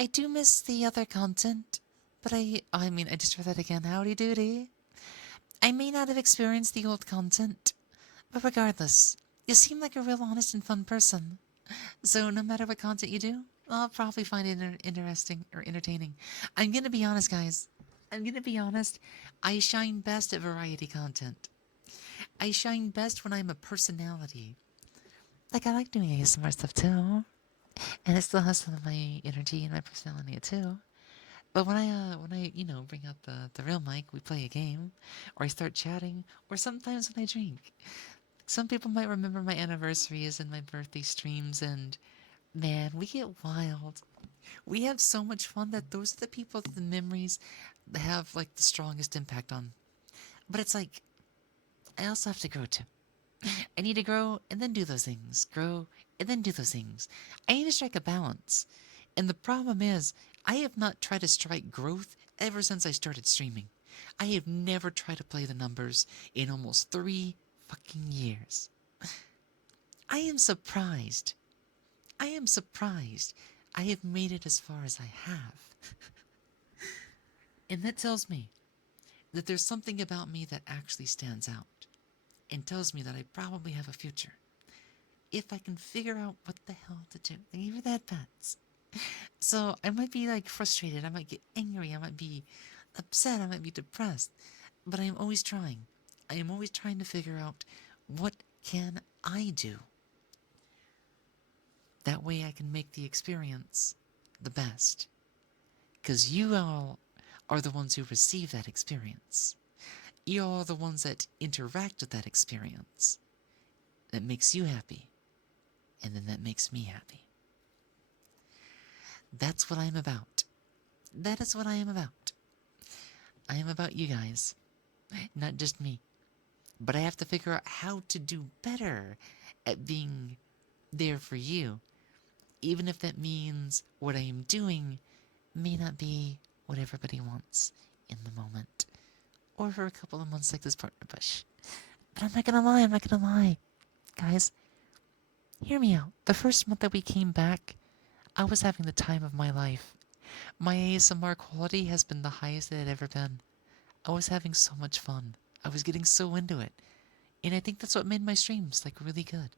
I do miss the other content, but I just read that again. Howdy doody. I may not have experienced the old content, but regardless, you seem like a real honest and fun person. So no matter what content you do, I'll probably find it interesting or entertaining. I'm gonna be honest, guys. I'm gonna be honest. I shine best at variety content. I shine best when I'm a personality. Like, I like doing ASMR stuff too. And it still has some of my energy and my personality too. But when I bring out the real mic, we play a game, or I start chatting, or sometimes when I drink. Some people might remember my anniversaries and my birthday streams, and man, we get wild. We have so much fun that those are the people that the memories have like the strongest impact on. But it's like, I also have to grow too. I need to grow and then do those things. Grow and then do those things. I need to strike a balance. And the problem is, I have not tried to strike growth ever since I started streaming. I have never tried to play the numbers in almost 3 fucking years. I am surprised. I am surprised I have made it as far as I have. And that tells me that there's something about me that actually stands out and tells me that I probably have a future. If I can figure out what the hell to do. Thank you for that, Pets. So I might be like frustrated, I might get angry, I might be upset, I might be depressed, but I am always trying. I am always trying to figure out what can I do. That way I can make the experience the best. Because you all are the ones who receive that experience. You all are the ones that interact with that experience. That makes you happy. And then that makes me happy. That's what I'm about. That is what I am about. I am about you guys. Not just me. But I have to figure out how to do better at being there for you. Even if that means what I am doing may not be what everybody wants in the moment. or for a couple of months like this partner push. But I'm not gonna lie, I'm not gonna lie. Guys, hear me out. The first month that we came back, I was having the time of my life. My ASMR quality has been the highest it had ever been. I was having so much fun. I was getting so into it. And I think that's what made my streams like really good.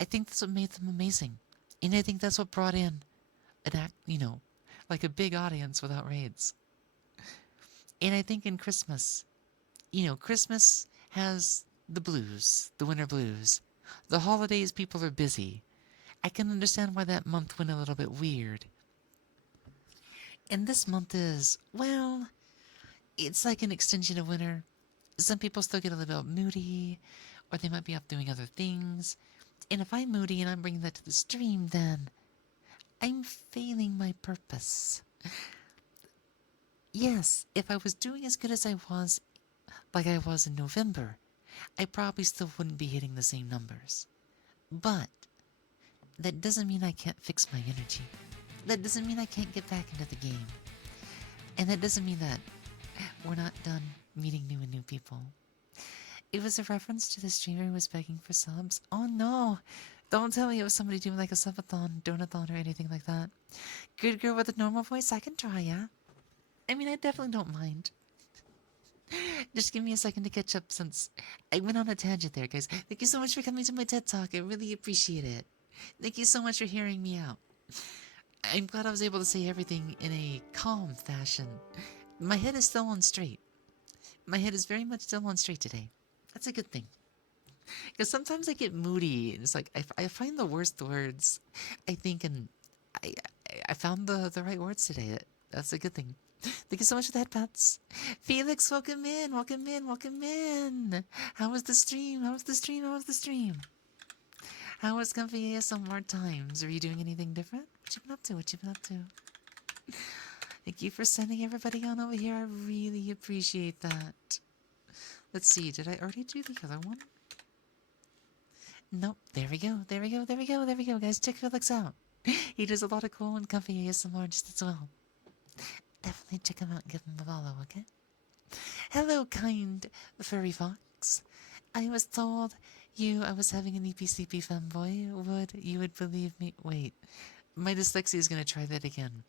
I think that's what made them amazing. And I think that's what brought in an like a big audience without raids. And I think in Christmas, Christmas has the blues, the winter blues. The holidays, people are busy. I can understand why that month went a little bit weird. And this month is, well, it's like an extension of winter. Some people still get a little bit moody, or they might be off doing other things. And if I'm moody and I'm bringing that to the stream, then I'm failing my purpose. Yes, if I was doing as good as I was, like I was in November, I probably still wouldn't be hitting the same numbers. But that doesn't mean I can't fix my energy. That doesn't mean I can't get back into the game. And that doesn't mean that we're not done meeting new and new people. It was a reference to the streamer who was begging for subs. Oh no! Don't tell me it was somebody doing like a subathon, donathon, or anything like that. Good girl with a normal voice, I can try, yeah? I mean, I definitely don't mind. Just give me a second to catch up since I went on a tangent there, guys. Thank you so much for coming to my TED Talk. I really appreciate it. Thank you so much for hearing me out. I'm glad I was able to say everything in a calm fashion. My head is still on straight. My head is very much still on straight today. That's a good thing. Because sometimes I get moody, and it's like I find the worst words, I think, and I I found the right words today. That's a good thing. Thank you so much for that, Pats. Felix, welcome in, welcome in, welcome in. How was the stream? How was the stream? How was the stream? How was Comfy ASMR times? Are you doing anything different? What you been up to? What you been up to? Thank you for sending everybody on over here. I really appreciate that. Let's see, did I already do the other one? Nope. There we go. There we go. There we go. There we go, guys. Check Felix out. He does a lot of cool and comfy ASMR just as well. Definitely check him out and give him a follow, okay? Hello, kind furry fox. I was told I was having an EPCP femboy. You would believe me? Wait. My dyslexia is gonna try that again.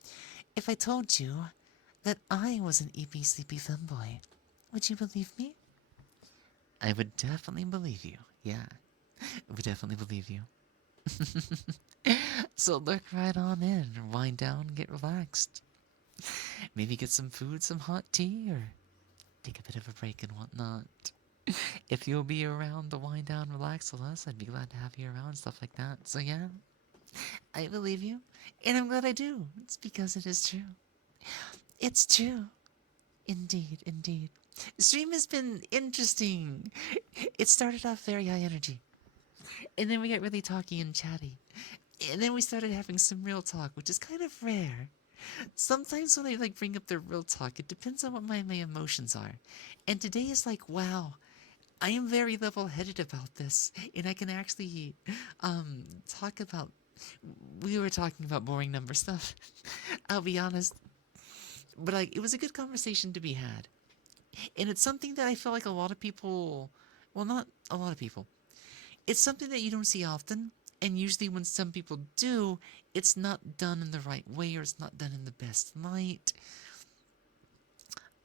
If I told you that I was an EPCP femboy, would you believe me? I would definitely believe you. Yeah. I would definitely believe you. So look right on in, wind down, get relaxed. Maybe get some food, some hot tea, or take a bit of a break and whatnot. If you'll be around to wind down, relax with us, I'd be glad to have you around, stuff like that. So yeah, I believe you, and I'm glad I do. It's because it is true. It's true. Indeed, indeed. The stream has been interesting. It started off very high energy. And then we got really talky and chatty. And then we started having some real talk, which is kind of rare. Sometimes when I bring up the real talk, it depends on what my emotions are. And today is like, wow, I am very level-headed about this, and I can actually talk about. We were talking about boring number stuff. I'll be honest, but it was a good conversation to be had, and it's something that I feel like a lot of people, well, not a lot of people. It's something that you don't see often, and usually when some people do, it's not done in the right way or it's not done in the best light.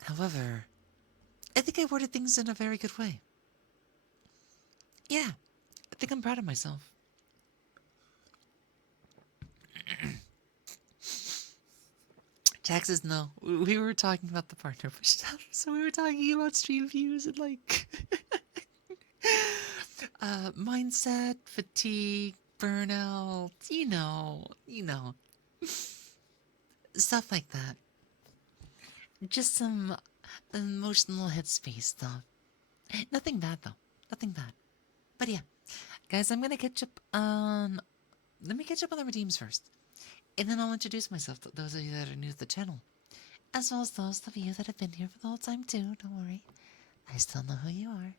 However, I think I worded things in a very good way. Yeah, I think I'm proud of myself. Jack says no. We were talking about the partner push stuff, so we were talking about stream views and mindset, fatigue, burnout, stuff like that. Just some emotional headspace stuff. Nothing bad though. Nothing bad. But yeah, guys, I'm gonna catch up on. Let me catch up on the redeems first, and then I'll introduce myself to those of you that are new to the channel, as well as those of you that have been here for the whole time too. Don't worry, I still know who you are.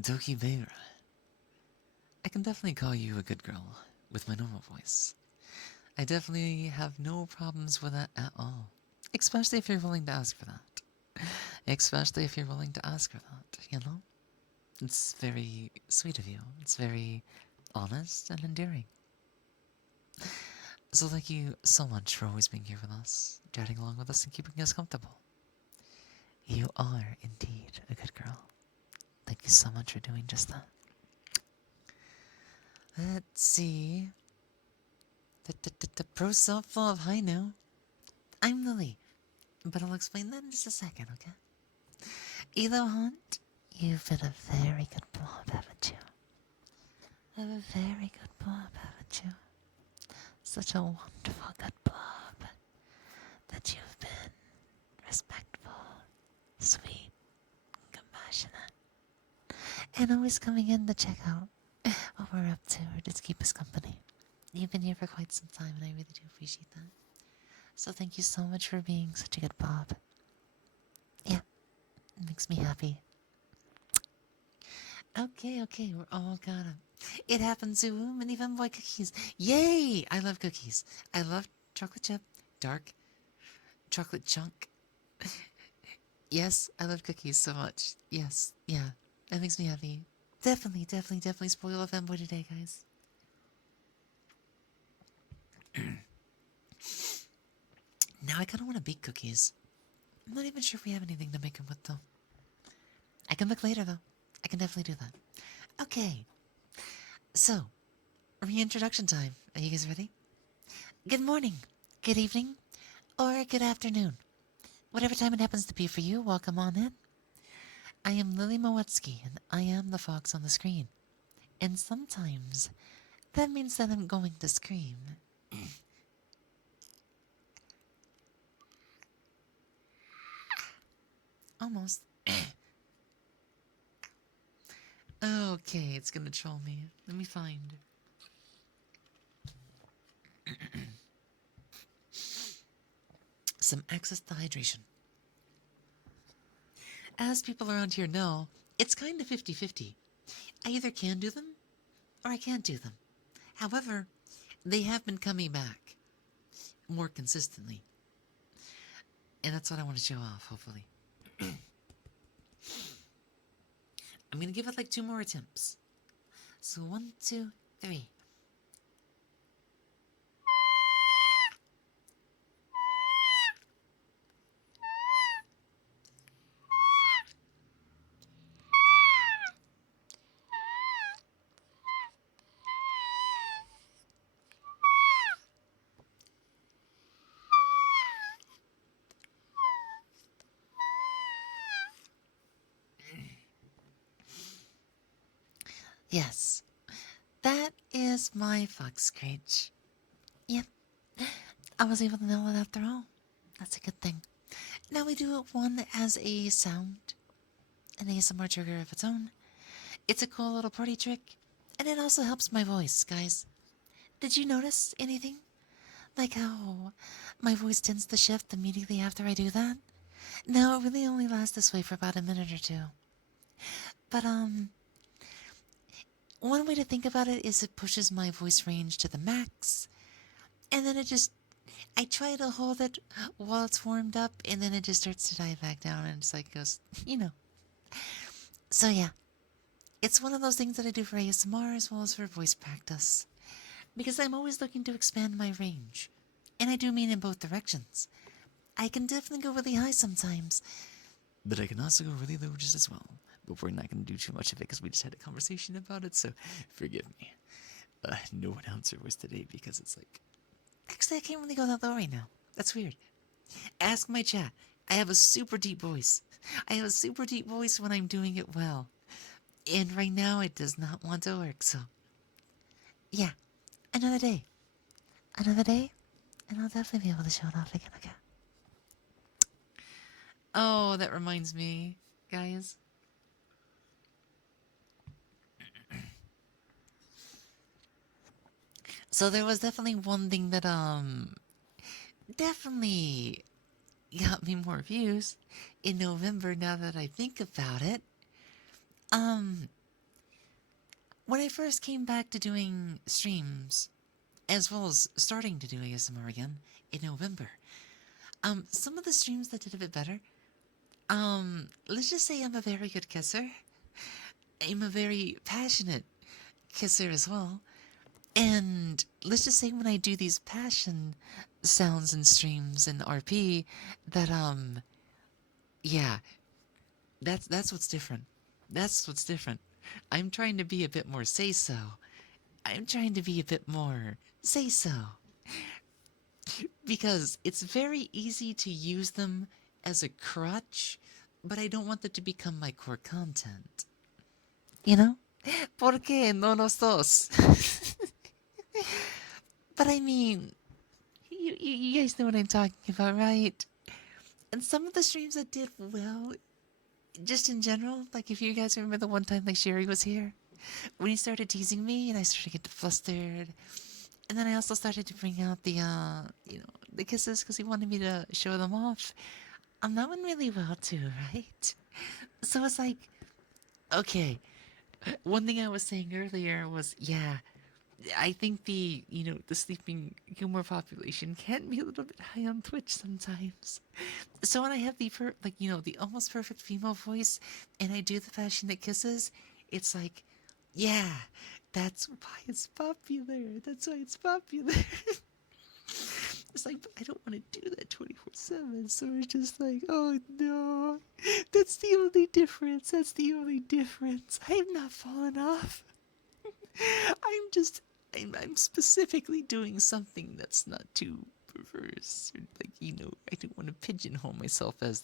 Doki Beira. I can definitely call you a good girl with my normal voice. I definitely have no problems with that at all. Especially if you're willing to ask for that. Especially if you're willing to ask for that, you know? It's very sweet of you. It's very honest and endearing. So thank you so much for always being here with us, chatting along with us, and keeping us comfortable. You are indeed a good girl. Thank you so much for doing just that. Let's see. The pro self of Hainu. I'm Lily, but I'll explain that in just a second, okay? Elo Hunt, you've been a very good blob, haven't you? A very good blob, haven't you? Such a wonderful good blob that you've been respectful, sweet, compassionate, and always coming in to check out what we're up to or just keep us company. You've been here for quite some time, and I really do appreciate that. So thank you so much for being such a good Bob. Yeah, it makes me happy. Okay, we're all caught up. It happens to many Femboy cookies. Yay! I love cookies. I love chocolate chip, dark, chocolate chunk. Yes, I love cookies so much. Yes, yeah, that makes me happy. Definitely spoil a Femboy today, guys. Now I kind of want to bake cookies. I'm not even sure if we have anything to make them with, though. I can look later, though. I can definitely do that. Okay. So, reintroduction time. Are you guys ready? Good morning, good evening, or good afternoon. Whatever time it happens to be for you, welcome on in. I am Lily Moetsuki, and I am the fox on the screen. And sometimes, that means that I'm going to scream. Almost. Okay, it's gonna troll me. Let me find. Some access to hydration. As people around here know, it's kind of 50-50. I either can do them, or I can't do them. However, they have been coming back more consistently. And that's what I want to show off, hopefully. I'm gonna give it like 2 more attempts. So 1, 2, 3. Yes, that is my fox screech. Yep, I was able to nail it after all. That's a good thing. Now we do one that has a sound, an ASMR trigger of its own. It's a cool little party trick, and it also helps my voice, guys. Did you notice anything? Like how my voice tends to shift immediately after I do that? No, it really only lasts this way for about a minute or two. But, one way to think about it is it pushes my voice range to the max, and then I try to hold it while it's warmed up, and then it just starts to die back down, and it's like goes, you know. So yeah, it's one of those things that I do for ASMR as well as for voice practice, because I'm always looking to expand my range, and I do mean in both directions. I can definitely go really high sometimes, but I can also go really low just as well. But we're not going to do too much of it because we just had a conversation about it, so forgive me. No announcer was today because it's like... Actually, I can't really go that low right now. That's weird. Ask my chat. I have a super deep voice. I have a super deep voice when I'm doing it well. And right now, it does not want to work, so... Yeah, another day. Another day, and I'll definitely be able to show it off again, okay? Oh, that reminds me, guys. So there was definitely one thing that definitely got me more views in November now that I think about it. When I first came back to doing streams, as well as starting to do ASMR again in November, Some of the streams that did a bit better. Let's just say I'm a very good kisser. I'm a very passionate kisser as well. And let's just say when I do these passion sounds and streams and RP, that yeah, that's what's different. That's what's different. I'm trying to be a bit more say so. I'm trying to be a bit more say so. Because it's very easy to use them as a crutch, but I don't want that to become my core content. You know? ¿Por qué no los dos? But I mean, you guys know what I'm talking about, right? And some of the streams that did well, just in general, like if you guys remember the one time like Sherry was here, when he started teasing me and I started to get flustered, and then I also started to bring out the the kisses because he wanted me to show them off. That went really well too, right? So it's like, okay. One thing I was saying earlier was, yeah, I think the sleeping humor population can be a little bit high on Twitch sometimes. So when I have the almost perfect female voice and I do the passionate kisses, it's like, yeah, that's why it's popular. That's why it's popular. It's like, but I don't want to do that 24/7. So it's just like, oh no, that's the only difference. That's the only difference. I'm not falling off. I'm specifically doing something that's not too perverse. Or I don't want to pigeonhole myself as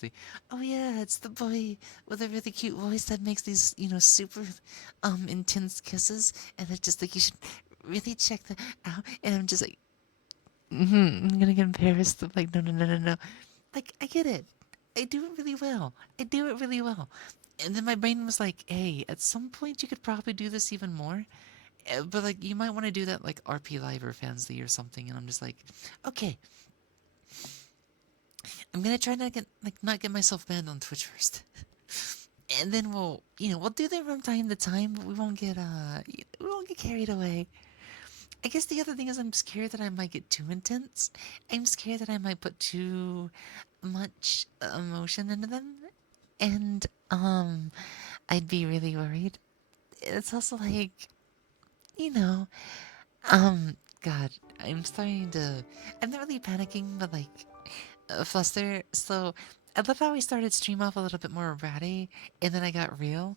oh yeah, it's the boy with a really cute voice that makes these, super intense kisses. And it's just like, you should really check that out. And I'm just like, I'm gonna get embarrassed. I'm like, no, no, no, no, no. Like, I get it. I do it really well. I do it really well. And then my brain was like, hey, at some point you could probably do this even more. But like, you might want to do that like RP Live or Fansly or something. And I'm just like, okay. I'm gonna try not get myself banned on Twitch first. And then we'll do that from time to time, but we won't get carried away. I guess the other thing is I'm scared that I might get too intense. I'm scared that I might put too much emotion into them. And I'd be really worried. It's also like, you know, God, I'm not really panicking, but like, fluster. So I love how we started stream off a little bit more ratty, and then I got real,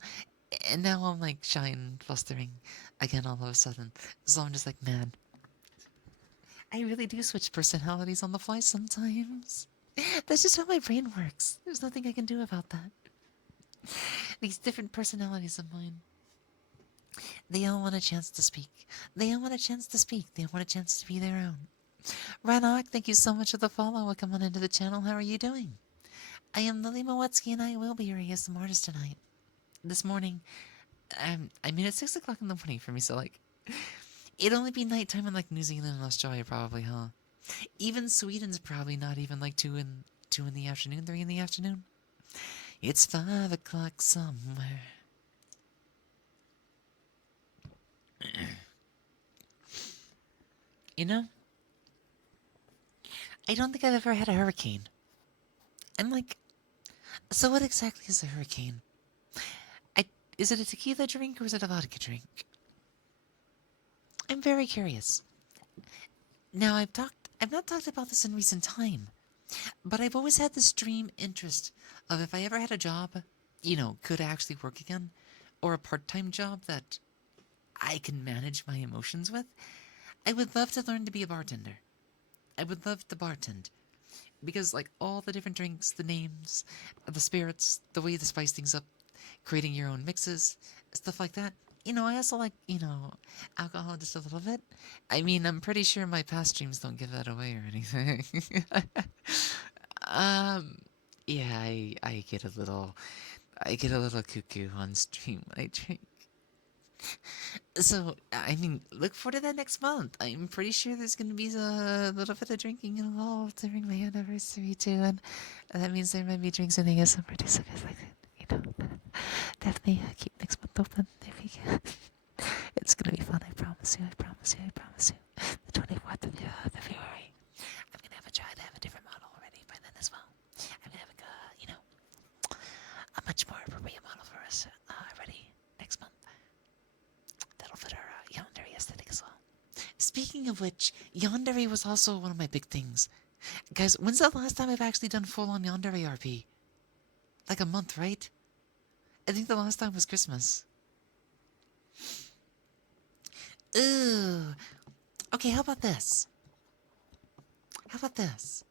and now I'm like shy and flustering again all of a sudden. So I'm just like, man, I really do switch personalities on the fly sometimes. That's just how my brain works. There's nothing I can do about that. These different personalities of mine, they all want a chance to speak. They all want a chance to speak. They all want a chance to be their own. Ranok, thank you so much for the follow. Welcome on into the channel. How are you doing? I am Lily Moetsuki, and I will be your ASMR artist tonight. This morning, it's 6 o'clock in the morning for me, so like, it'd only be nighttime in like New Zealand and Australia, probably, huh? Even Sweden's probably not even like 2 in the afternoon, 3 in the afternoon. It's 5 o'clock somewhere. You know, I don't think I've ever had a hurricane. I'm like, so what exactly is a hurricane? Is it a tequila drink or is it a vodka drink? I'm very curious. Now, I've not talked about this in recent time, but I've always had this dream interest of if I ever had a job, could actually work again, or a part-time job that I can manage my emotions with, I would love to learn to be a bartender. I would love to bartend. Because, like, all the different drinks, the names, the spirits, the way to spice things up, creating your own mixes, stuff like that. I also like, alcohol just a little bit. I mean, I'm pretty sure my past streams don't give that away or anything. Yeah, I get a little cuckoo on stream when I drink. So, I mean, look forward to that next month. I'm pretty sure there's going to be a little bit of drinking involved during my anniversary, too. And that means there might be drinks in ASMR, too. So, guys, definitely keep next month open if you can. It's going to be fun, I promise you, I promise you, I promise you. The 24th of February. I'm going to try to have a different model already by then speaking of which, Yandere was also one of my big things. Guys, when's the last time I've actually done full-on Yandere RP? Like a month, right? I think the last time was Christmas. Ooh. Okay, how about this? How about this?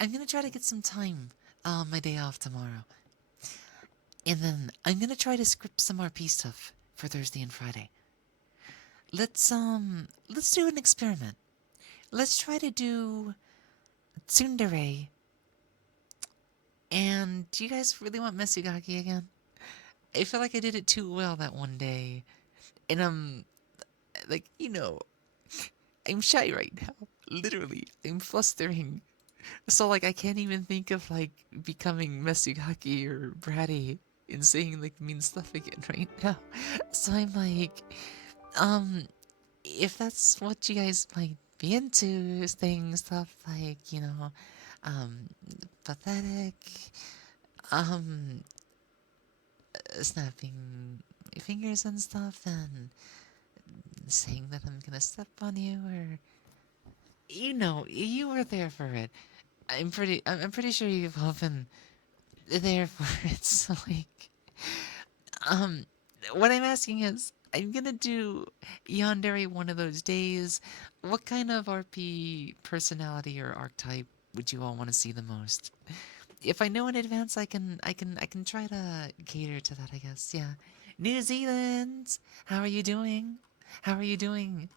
I'm gonna try to get some time on my day off tomorrow. And then I'm gonna try to script some RP stuff for Thursday and Friday. Let's do an experiment. Let's try to do Tsundere. And do you guys really want Mesugaki again? I feel like I did it too well that one day. And like, I'm shy right now. Literally, I'm flustering. So like I can't even think of like becoming Mesugaki or bratty and saying like mean stuff again right now. So I'm like, if that's what you guys might be into, saying stuff like, um, pathetic, um, snapping my fingers and stuff, and saying that I'm gonna step on you, or you were there for it. I'm pretty sure you've all been there for it. So like, um, what I'm asking is, I'm gonna do Yandere one of those days. What kind of RP personality or archetype would you all want to see the most? If I know in advance, I can try to cater to that. I guess. Yeah. New Zealand, how are you doing? How are you doing?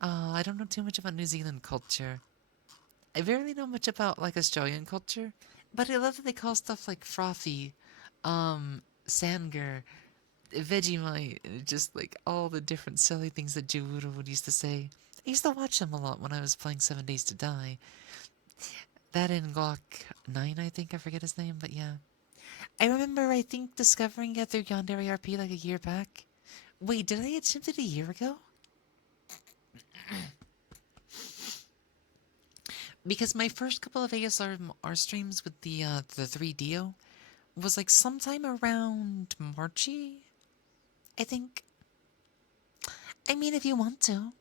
I don't know too much about New Zealand culture. I barely know much about like Australian culture, but I love that they call stuff like frothy, Sanger, Vegemite, and just like all the different silly things that Jawuro would used to say. I used to watch them a lot when I was playing 7 Days to Die. That in Glock 9, I think, I forget his name, but yeah. I remember, I think, discovering it through Yandere RP like a year back. Wait, did I attempt it a year ago? Because my first couple of ASMR streams with the 3DO was like sometime around Marchy, I think. I mean, if you want to.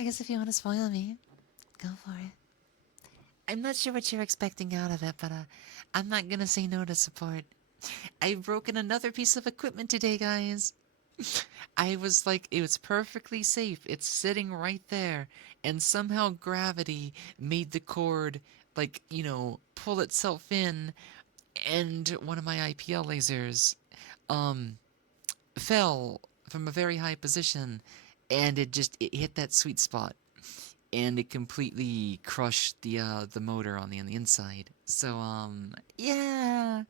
I guess if you want to spoil me, go for it. I'm not sure what you're expecting out of it, but I'm not gonna say no to support. I've broken another piece of equipment today, guys. I was like, it was perfectly safe. It's sitting right there. And somehow gravity made the cord, like, pull itself in. And one of my IPL lasers um, fell from a very high position. And it hit that sweet spot. And it completely crushed the motor on the inside. So yeah,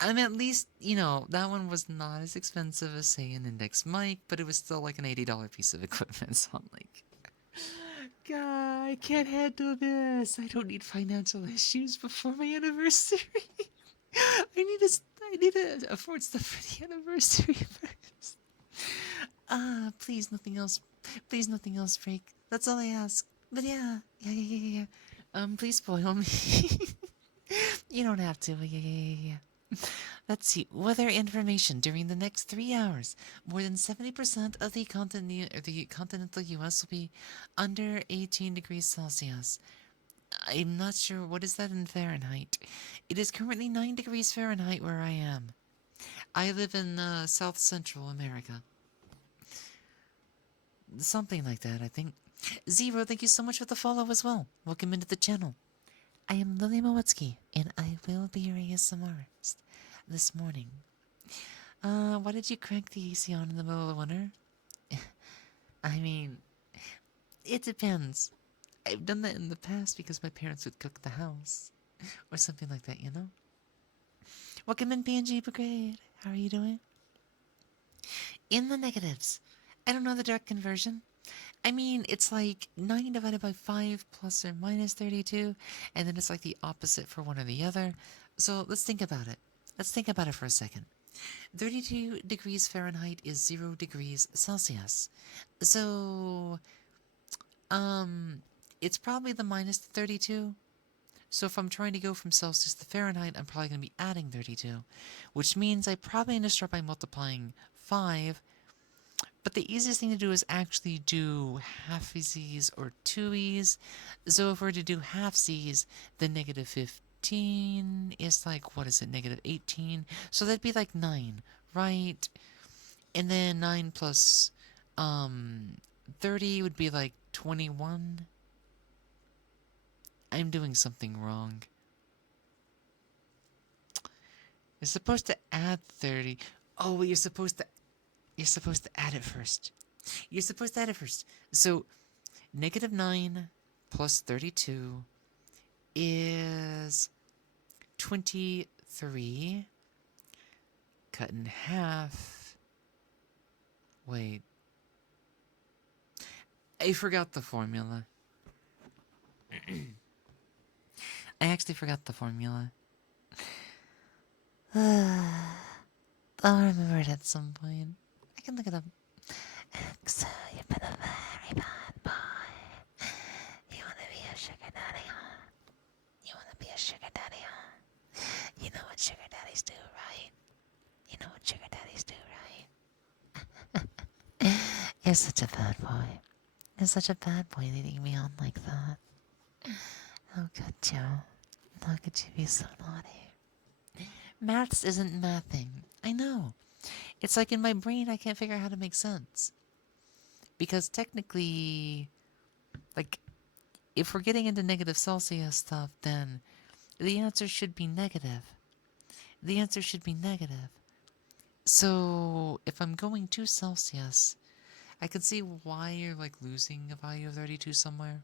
at least, that one was not as expensive as, say, an Index mic, but it was still like an $80 piece of equipment. So I'm like, God, I can't handle this. I don't need financial issues before my anniversary. I need to afford stuff for the anniversary first. Please, nothing else. Please, nothing else break. That's all I ask. But yeah, yeah. Please spoil me. You don't have to. Yeah. Let's see. Weather information during the next 3 hours. More than 70% of the continental U.S. will be under 18 degrees Celsius. I'm not sure what is that in Fahrenheit. It is currently 9 degrees Fahrenheit where I am. I live in South Central America. Something like that, I think. Zero, thank you so much for the follow as well. Welcome into the channel. I am Lily Moetsuki, and I will be your ASMR this morning. Why did you crank the AC on in the middle of winter? I mean, it depends. I've done that in the past because my parents would cook the house. Or something like that. Welcome in, PNG Brigade. How are you doing? In the negatives. I don't know the direct conversion. I mean, it's like 9 divided by 5 plus or minus 32, and then it's like the opposite for one or the other. So let's think about it. Let's think about it for a second. 32 degrees Fahrenheit is 0 degrees Celsius. So, it's probably the minus 32. So if I'm trying to go from Celsius to Fahrenheit, I'm probably going to be adding 32, which means I probably need to start by multiplying 5 But the easiest thing to do is actually do half Z's or 2E's. So if we're to do half Z's, then negative 15 is like, what is it, negative 18? So that'd be like 9, right? And then 9 plus 30 would be like 21. I'm doing something wrong. You're supposed to add 30. Oh, well, you're supposed to add it first. You're supposed to add it first. So negative 9 plus 32 is 23. Cut in half. Wait. I forgot the formula. I actually forgot the formula. I'll remember it at some point. I can look it up. X, you've been a very bad boy. You wanna be a sugar daddy, huh? You wanna be a sugar daddy, huh? You know what sugar daddies do, right? You know what sugar daddies do, right? You're such a bad boy. You're such a bad boy leading me on like that. How could you? How could you be so naughty? Maths isn't mathing. I know. It's like in my brain I can't figure out how to make sense. Because technically, like, if we're getting into negative Celsius stuff, then the answer should be negative. The answer should be negative. So, if I'm going to Celsius, I can see why you're like losing a value of 32 somewhere.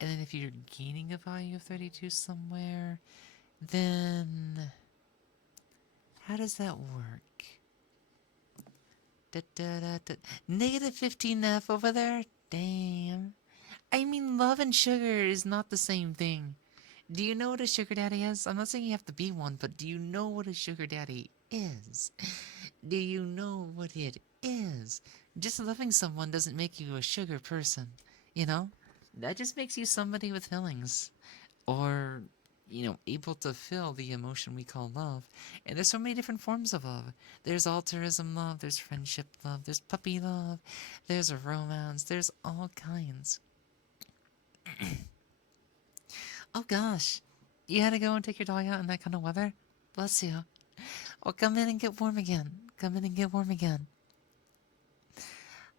And then if you're gaining a value of 32 somewhere, then how does that work? Negative 15F over there? Damn. I mean, love and sugar is not the same thing. Do you know what a sugar daddy is? I'm not saying you have to be one, but do you know what a sugar daddy is? Do you know what it is? Just loving someone doesn't make you a sugar person, you know? That just makes you somebody with feelings. Or, able to feel the emotion we call love. And there's so many different forms of love. There's altruism love, there's friendship love, there's puppy love, there's romance, there's all kinds. Oh gosh, you had to go and take your dog out in that kind of weather? Bless you. Well, come in and get warm again. Come in and get warm again.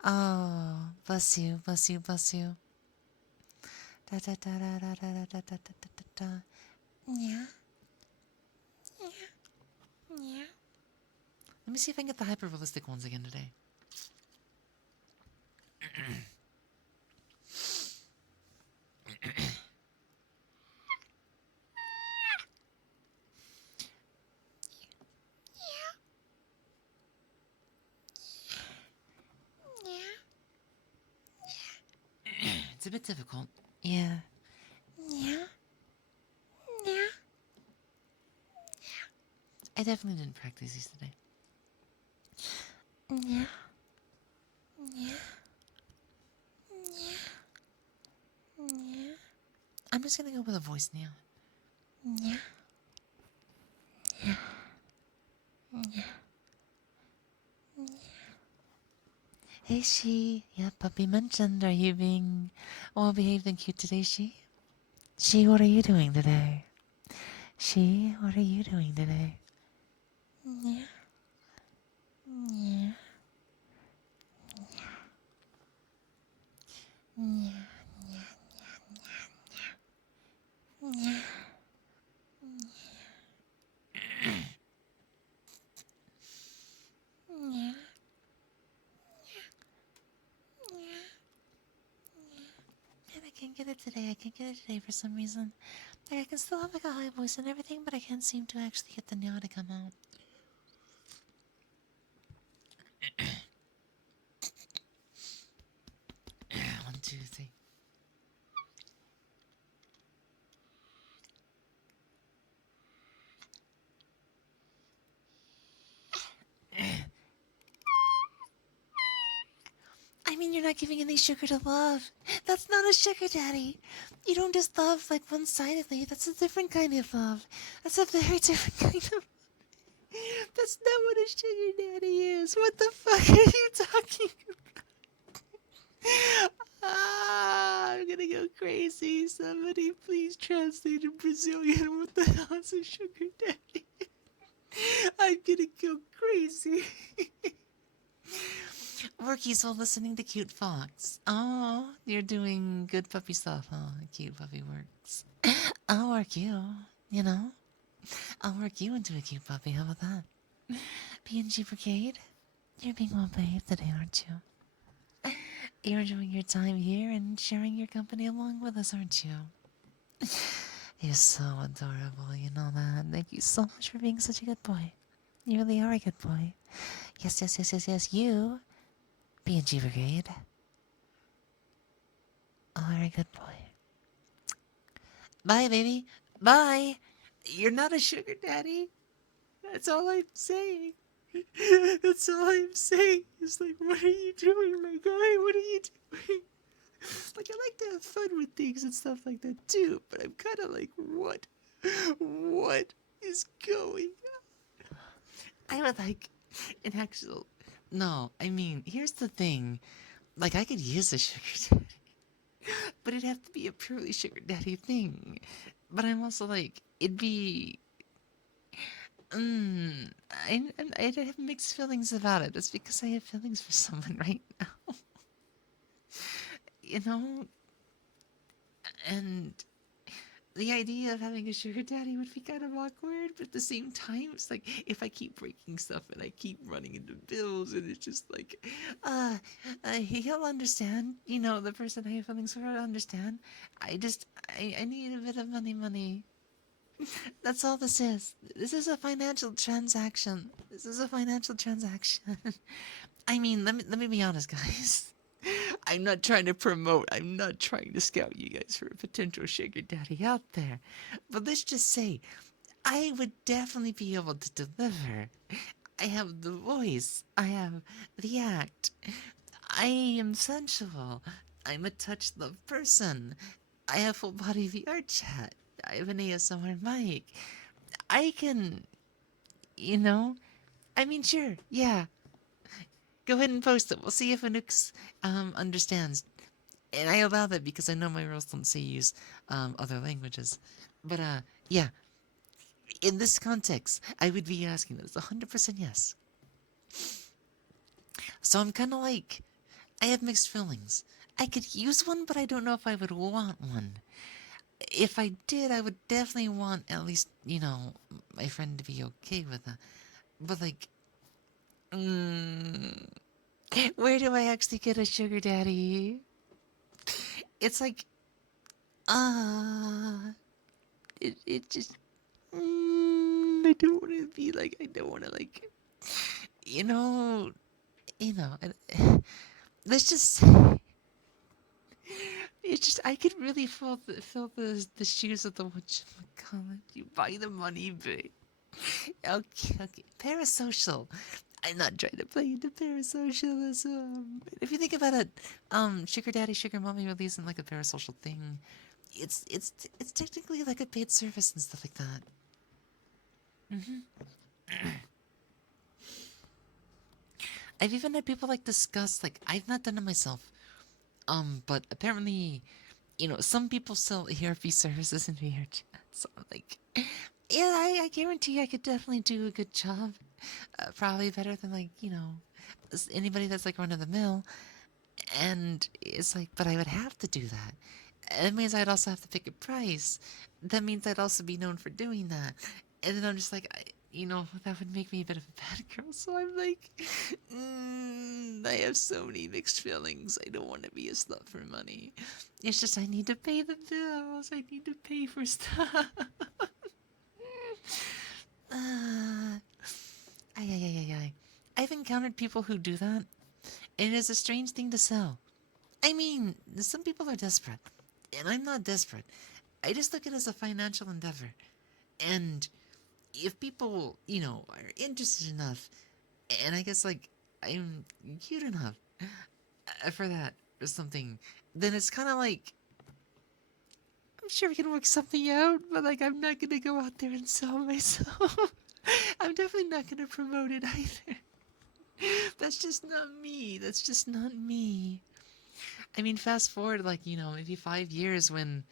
Oh, bless you, bless you, bless you. Da da da da da da da da da da da. Yeah. Yeah. Yeah. Let me see if I can get the hyper realistic ones again today. It's a bit difficult. Yeah. Yeah. Yeah. I definitely didn't practice these today. Yeah. Yeah. Yeah. Yeah. I'm just gonna go with a voice now. Yeah. Yeah. Yeah. Hey, she. Yeah, puppy mentioned. Are you being well behaved and cute today, she? She, what are you doing today? She, what are you doing today? Yeah. Yeah. Yeah. Yeah. Yeah. Yeah. And I can't get it today. I can't get it today for some reason. Like, I can still have like a high voice and everything, but I can't seem to actually get the meow to come out. One, two, three. I mean, you're not giving any sugar to love. That's not a sugar daddy. You don't just love like one-sidedly. That's a different kind of love. That's a very different kind of. That's not what a sugar daddy is. What the fuck are you talking about? I'm gonna go crazy. Somebody please translate in Brazilian. What the hell is a sugar daddy? I'm gonna go crazy. Workies while listening to Cute Fox. Oh, you're doing good puppy stuff, huh? Cute puppy works. I'll work you, you know? I'll work you into a cute puppy. How about that? PNG Brigade, you're being well behaved today, aren't you? You're enjoying your time here and sharing your company along with us, aren't you? You're so adorable, you know that. Thank you so much for being such a good boy. You really are a good boy. Yes, yes, yes, yes, yes. You, PNG Brigade, are a good boy. Bye, baby. Bye. You're not a sugar daddy. That's all I'm saying. That's all I'm saying. It's like, what are you doing, my guy? What are you doing? Like, I like to have fun with things and stuff like that too, but I'm kind of like, what? What is going on? I would like an actual. No, I mean, here's the thing. Like, I could use a sugar daddy, but it'd have to be a purely sugar daddy thing. But I'm also like, it'd be. I'd have mixed feelings about it. It's because I have feelings for someone right now. You know? And the idea of having a sugar daddy would be kind of awkward, but at the same time, it's like if I keep breaking stuff and I keep running into bills, and it's just like, he'll understand. You know, the person I have feelings for will understand. I need a bit of money. That's all this is. This is a financial transaction. This is a financial transaction. I mean, let me be honest, guys. I'm not trying to promote. I'm not trying to scout you guys for a potential sugar daddy out there. But let's just say, I would definitely be able to deliver. I have the voice. I have the act. I am sensual. I'm a touch love person. I have full body VR chat. I have an ASMR mic. I can, you know, I mean, sure, yeah. Go ahead and post it. We'll see if Anux understands. And I allow that because I know my rules don't say use other languages. But yeah, in this context, I would be asking this 100% yes. So I'm kind of like, I have mixed feelings. I could use one, but I don't know if I would want one. If I did, I would definitely want at least, you know, my friend to be okay with that. But like, mm, where do I actually get a sugar daddy? It's like, uh, it just, I don't want to be like, I don't want to like, you know, you know, let's just say, it's just, I could really fill the shoes of the whatchamacallit. You buy the money, babe. Okay, okay. Parasocial. I'm not trying to play into parasocialism. If you think about it, sugar daddy, sugar mommy releasing like a parasocial thing. It's technically like a paid service and stuff like that. I've even had people like discuss like I've not done it myself. But apparently, you know, some people sell ERP services in VR chat. So I'm like, yeah, I guarantee I could definitely do a good job. Probably better than like, you know, anybody that's like run of the mill. And it's like, but I would have to do that. It means I'd also have to pick a price. That means I'd also be known for doing that. And then I'm just like, you know, that would make me a bit of a bad girl. So I'm like, I have so many mixed feelings. I don't want to be a slut for money. It's just I need to pay the bills. I need to pay for stuff. uh, ay. I've encountered people who do that, and it is a strange thing to sell. I mean, some people are desperate, and I'm not desperate. I just look at it as a financial endeavor. And if people, you know, are interested enough, and I guess like I'm cute enough for that or something, then it's kind of like I'm sure we can work something out, but like I'm not gonna go out there and sell myself. I'm definitely not gonna promote it either. That's just not me. That's just not me. I mean, fast forward like, maybe 5 years when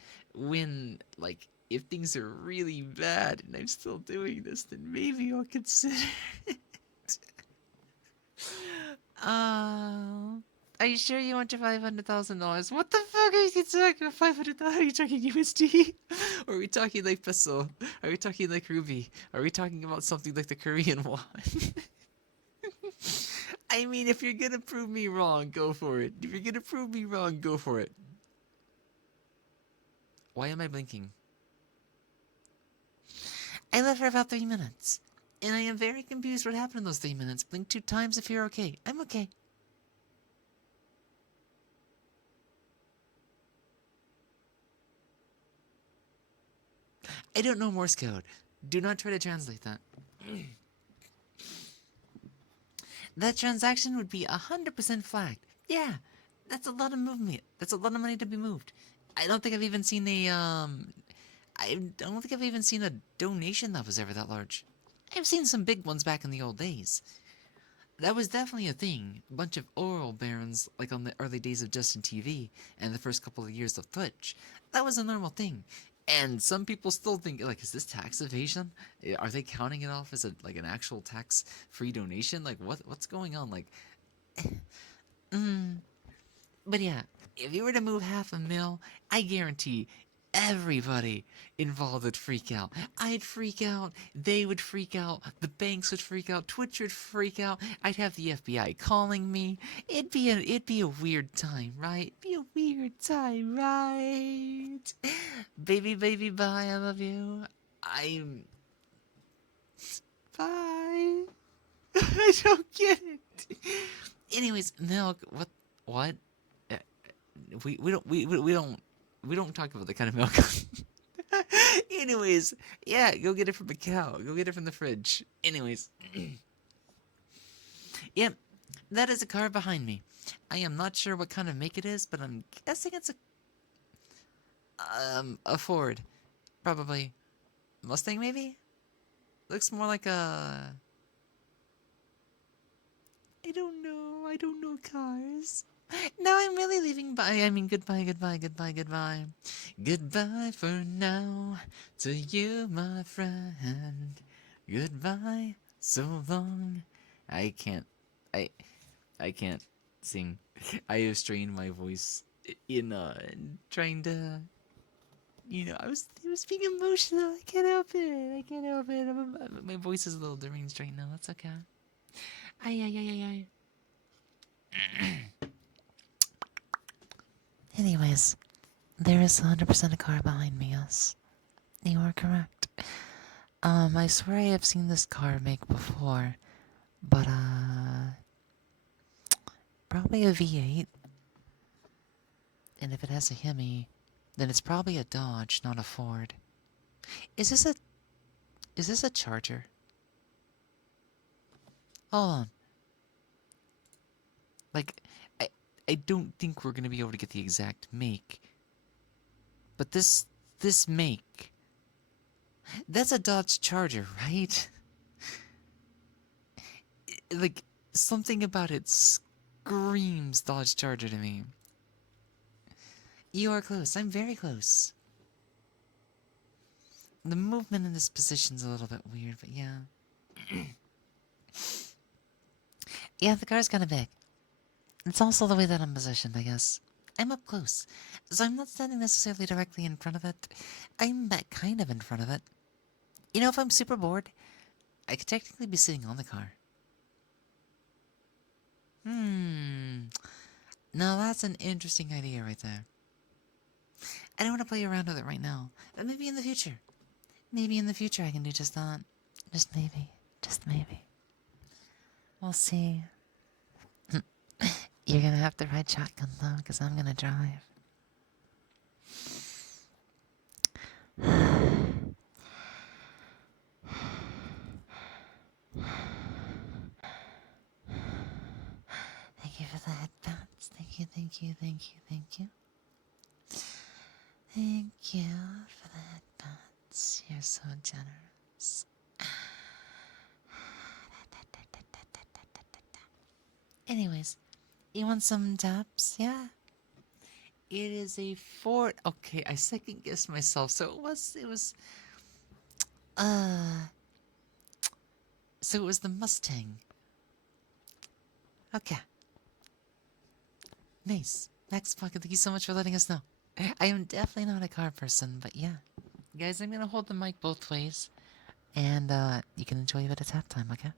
like if things are really bad and I'm still doing this, then maybe I'll consider it. Oh. Are you sure you want your $500,000? What the fuck are you talking about? 500,000? Are you talking USD? Or are we talking like peso? Are we talking like ruby? Are we talking about something like the Korean won? I mean, if you're gonna prove me wrong, go for it. If you're gonna prove me wrong, go for it. Why am I blinking? I left for about 3 minutes. And I am very confused what happened in those 3 minutes. Blink 2 times if you're okay. I'm okay. I don't know Morse code. Do not try to translate that. That transaction would be 100% flagged. Yeah, that's a lot of movement. That's a lot of money to be moved. I don't think I've even seen I don't think I've even seen a donation that was ever that large. I've seen some big ones back in the old days. That was definitely a thing. A bunch of oral barons, like on the early days of Justin TV and the first couple of years of Twitch. That was a normal thing. And some people still think, like, is this tax evasion? Are they counting it off as an actual tax-free donation? Like, what's going on? Like, but yeah, if you were to move $500,000, I guarantee everybody involved would freak out. I'd freak out. They would freak out. The banks would freak out. Twitch would freak out. I'd have the FBI calling me. It'd be a weird time, right? It'd be a weird time, right? Baby, bye. I love you. I'm. Bye. I don't get it. Anyways, milk. What? Uh, we don't talk about the kind of milk. Anyways, yeah, go get it from a cow. Go get it from the fridge. Anyways, yep, that is a car behind me. I am not sure what kind of make it is, but I'm guessing it's a Ford, probably Mustang maybe. Looks more like a. I don't know. I don't know cars. Now I'm really leaving. Bye. I mean, goodbye, goodbye, goodbye, goodbye. Goodbye for now to you, my friend. Goodbye, so long. I can't. I I can't sing. I have strained my voice in trying to. I was being emotional. I can't help it. I can't help it. My voice is a little deranged right now. That's okay. Ay, ay, ay, ay, ay. Anyways, there is 100% a car behind me, yes. You are correct. I swear I have seen this car make before, but, probably a V8. And if it has a Hemi, then it's probably a Dodge, not a Ford. Is this a Charger? Hold on. Like, I don't think we're gonna be able to get the exact make. But this make, that's a Dodge Charger, right? Like, something about it screams Dodge Charger to me. You are close. I'm very close. The movement in this position's a little bit weird, but yeah. Yeah, the car's kind of big. It's also the way that I'm positioned, I guess. I'm up close, so I'm not standing necessarily directly in front of it. I'm kind of in front of it. You know, if I'm super bored, I could technically be sitting on the car. Now that's an interesting idea right there. I don't want to play around with it right now, but maybe in the future. Maybe in the future I can do just that. Just maybe. Just maybe. We'll see. You're gonna have to ride shotgun though, because I'm gonna drive. Thank you for the headbands. Thank you, thank you, thank you, thank you. Thank you for the headbands. You're so generous. Anyways, you want some taps? Yeah. It is a Ford. Okay, I second guessed myself. So uh, so it was the Mustang. Okay, nice. Max Pocket, thank you so much for letting us know. I am definitely not a car person, but yeah. Guys, I'm gonna hold the mic both ways, and you can enjoy a bit of tap time, okay?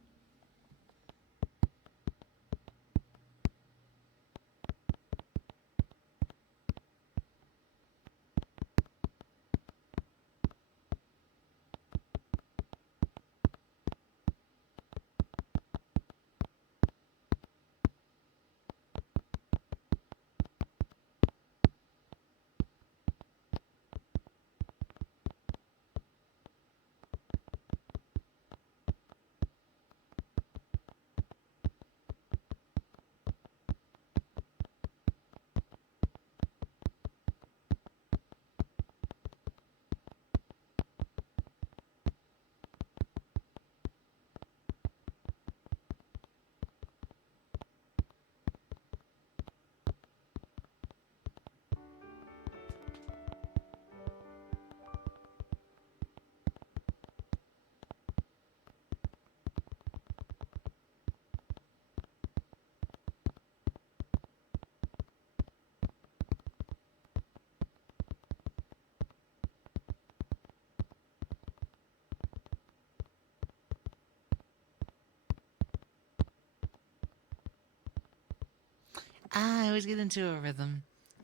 I always get into a rhythm.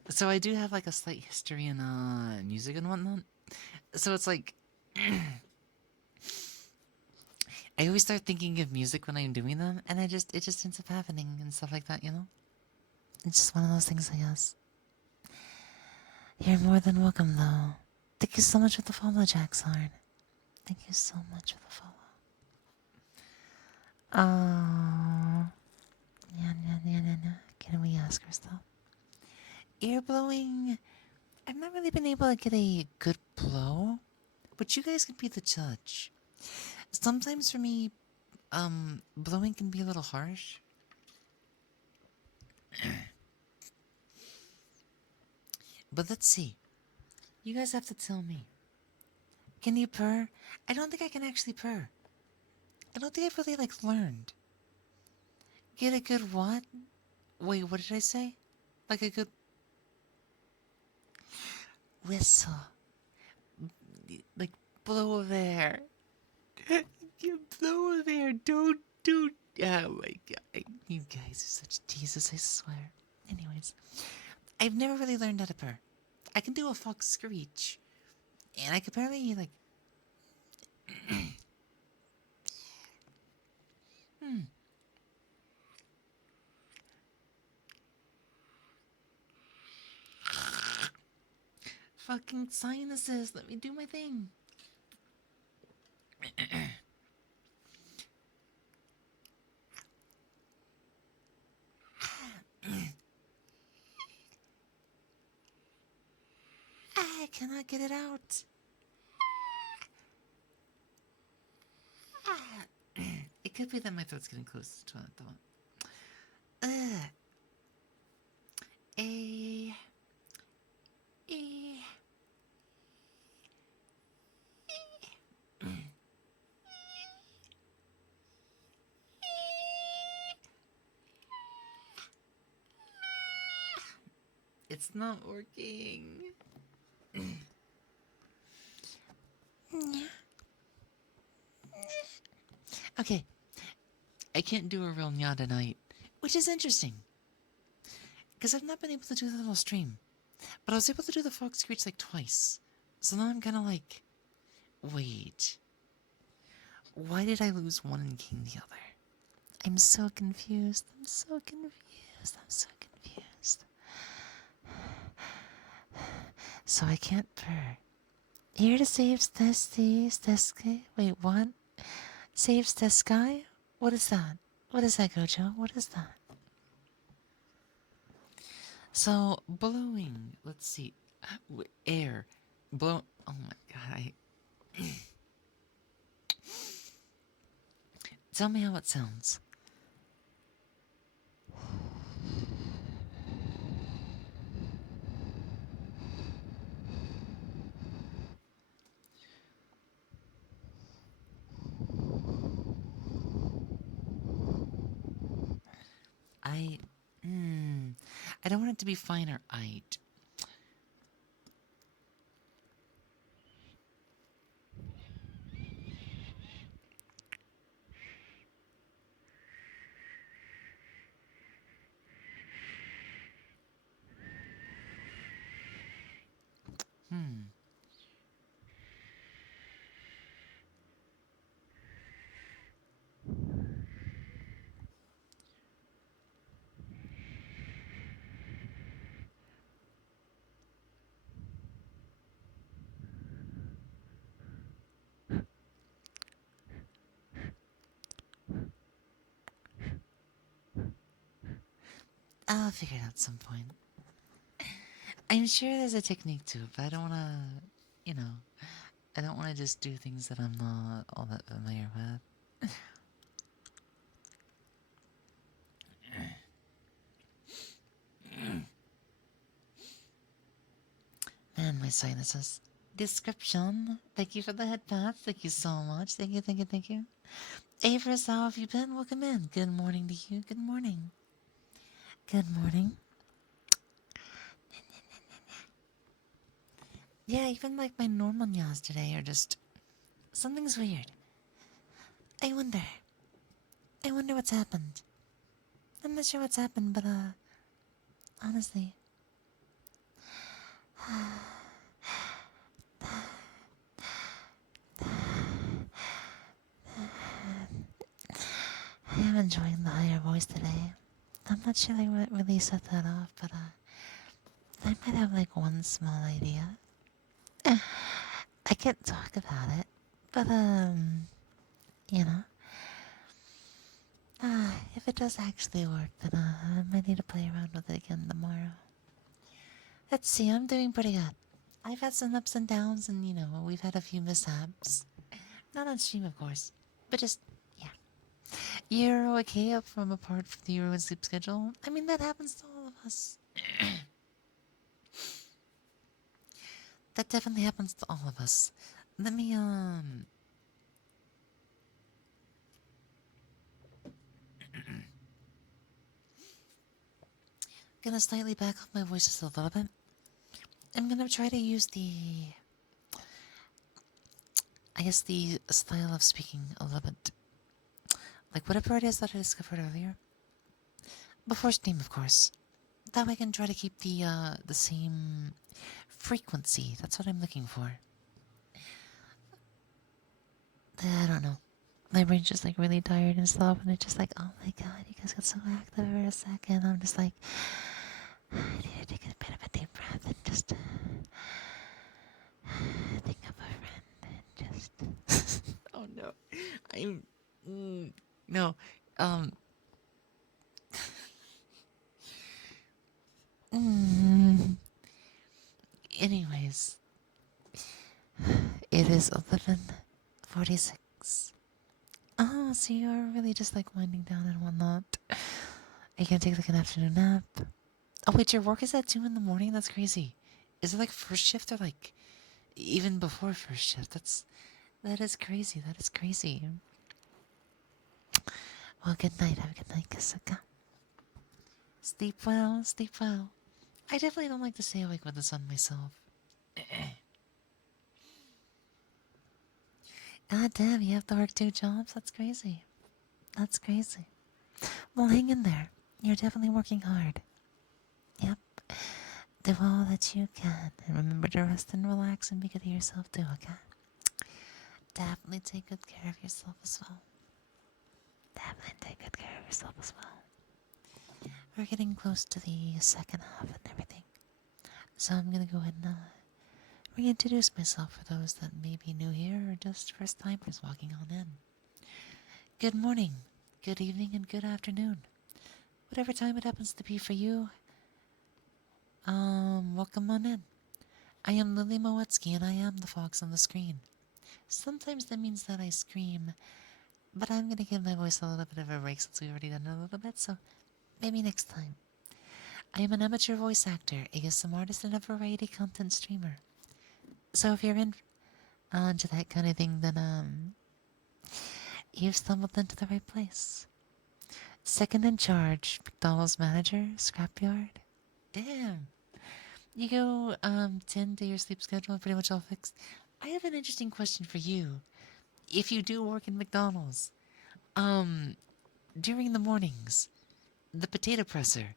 So I do have like a slight history in music and whatnot. So it's like I always start thinking of music when I'm doing them, and it just ends up happening and stuff like that, you know? It's just one of those things, I guess. You're more than welcome, though. Thank you so much for the follow, Jackshorn. Thank you so much for the follow. Oh, yeah. Can we ask her stuff? Ear blowing. I've not really been able to get a good blow, but you guys can be the judge. Sometimes for me, blowing can be a little harsh. But let's see. You guys have to tell me. Can you purr? I don't think I can actually purr. I don't think I've really like learned. Get a good what? Wait, what did I say? Like a good whistle. Like blow of air. You blow of air. Don't. Oh my god. You guys are such teases, I swear. Anyways, I've never really learned how to purr. I can do a fox screech. And I could barely like. Hmm. Fucking sinuses. Let me do my thing. I cannot get it out. It could be that my throat's getting close to it, though. A. E. It's not working. Okay, I can't do a real nya tonight, which is interesting. Because I've not been able to do the little stream. But I was able to do the fox screech like twice. So now I'm kind of like, wait. Why did I lose one and gain the other? I'm so confused. I'm so confused. So I can't purr. Here to save the sky. Wait, what? Saves the sky? What is that? What is that, Gojo? What is that? So, blowing. Let's see. Air. Blow. Oh my god, Tell me how it sounds. don't want it to be fine or eyed. Hmm. I'll figure it out some point. I'm sure there's a technique to it, but I don't want to, you know, I don't want to just do things that I'm not all that familiar with. Man, my sinuses. Description. Thank you for the head pats. Thank you so much. Thank you, thank you, thank you. Avers, how have you been? Welcome in. Good morning to you. Good morning. Good morning. Yeah, even like my normal yaws today are just... Something's weird. I wonder. I wonder what's happened. I'm not sure what's happened, but honestly. I am enjoying the higher voice today. I'm not sure like what really set that off, but I might have like one small idea. I can't talk about it, but you know, if it does actually work, then I might need to play around with it again tomorrow. Let's see, I'm doing pretty good. I've had some ups and downs, and you know, we've had a few mishaps. Not on stream, of course, but just yeah. You're okay up from apart from the Euro and sleep schedule? I mean, that happens to all of us. That definitely happens to all of us. Let me, gonna slightly back up my voice just a little bit. I'm gonna try to use I guess the style of speaking a little bit. Like whatever it is that I discovered earlier. Before Steam, of course. That way I can try to keep the same frequency. That's what I'm looking for. I don't know. My brain's just like really tired and stuff, and it's just like, oh my god, you guys got so active for a second. I'm just like, I need to take a bit of a deep breath and just think of a friend and just. Oh no, I'm no, um. Anyways, it is 11:46. Oh, so you are really just like winding down and whatnot. Are you gonna take like an afternoon nap? Oh wait, your work is at 2 in the morning? That's crazy. Is it like first shift or like even before first shift? That is crazy. That is crazy. Well, good night. Have a good night, Kasaka. Sleep well. Sleep well. I definitely don't like to stay awake with the sun myself. God damn, you have to work 2 jobs? That's crazy. That's crazy. Well, hang in there. You're definitely working hard. Yep. Do all that you can. And remember to rest and relax and be good to yourself too, okay? Definitely take good care of yourself as well. Definitely take good care of yourself as well. We're getting close to the second half and everything. So I'm gonna go ahead and reintroduce myself for those that may be new here or just first timers walking on in. Good morning, good evening, and good afternoon. Whatever time it happens to be for you, welcome on in. I am Lily Moetsuki and I am the fox on the screen. Sometimes that means that I scream, but I'm gonna give my voice a little bit of a break since we've already done it a little bit, so maybe next time. I am an amateur voice actor, ASM artist, and a variety content streamer. So if you're into that kind of thing, then you've stumbled into the right place. Second in charge, McDonald's manager, scrapyard. Damn. You go 10-day your sleep schedule pretty much all fixed. I have an interesting question for you. If you do work in McDonald's, um during the mornings, the potato presser,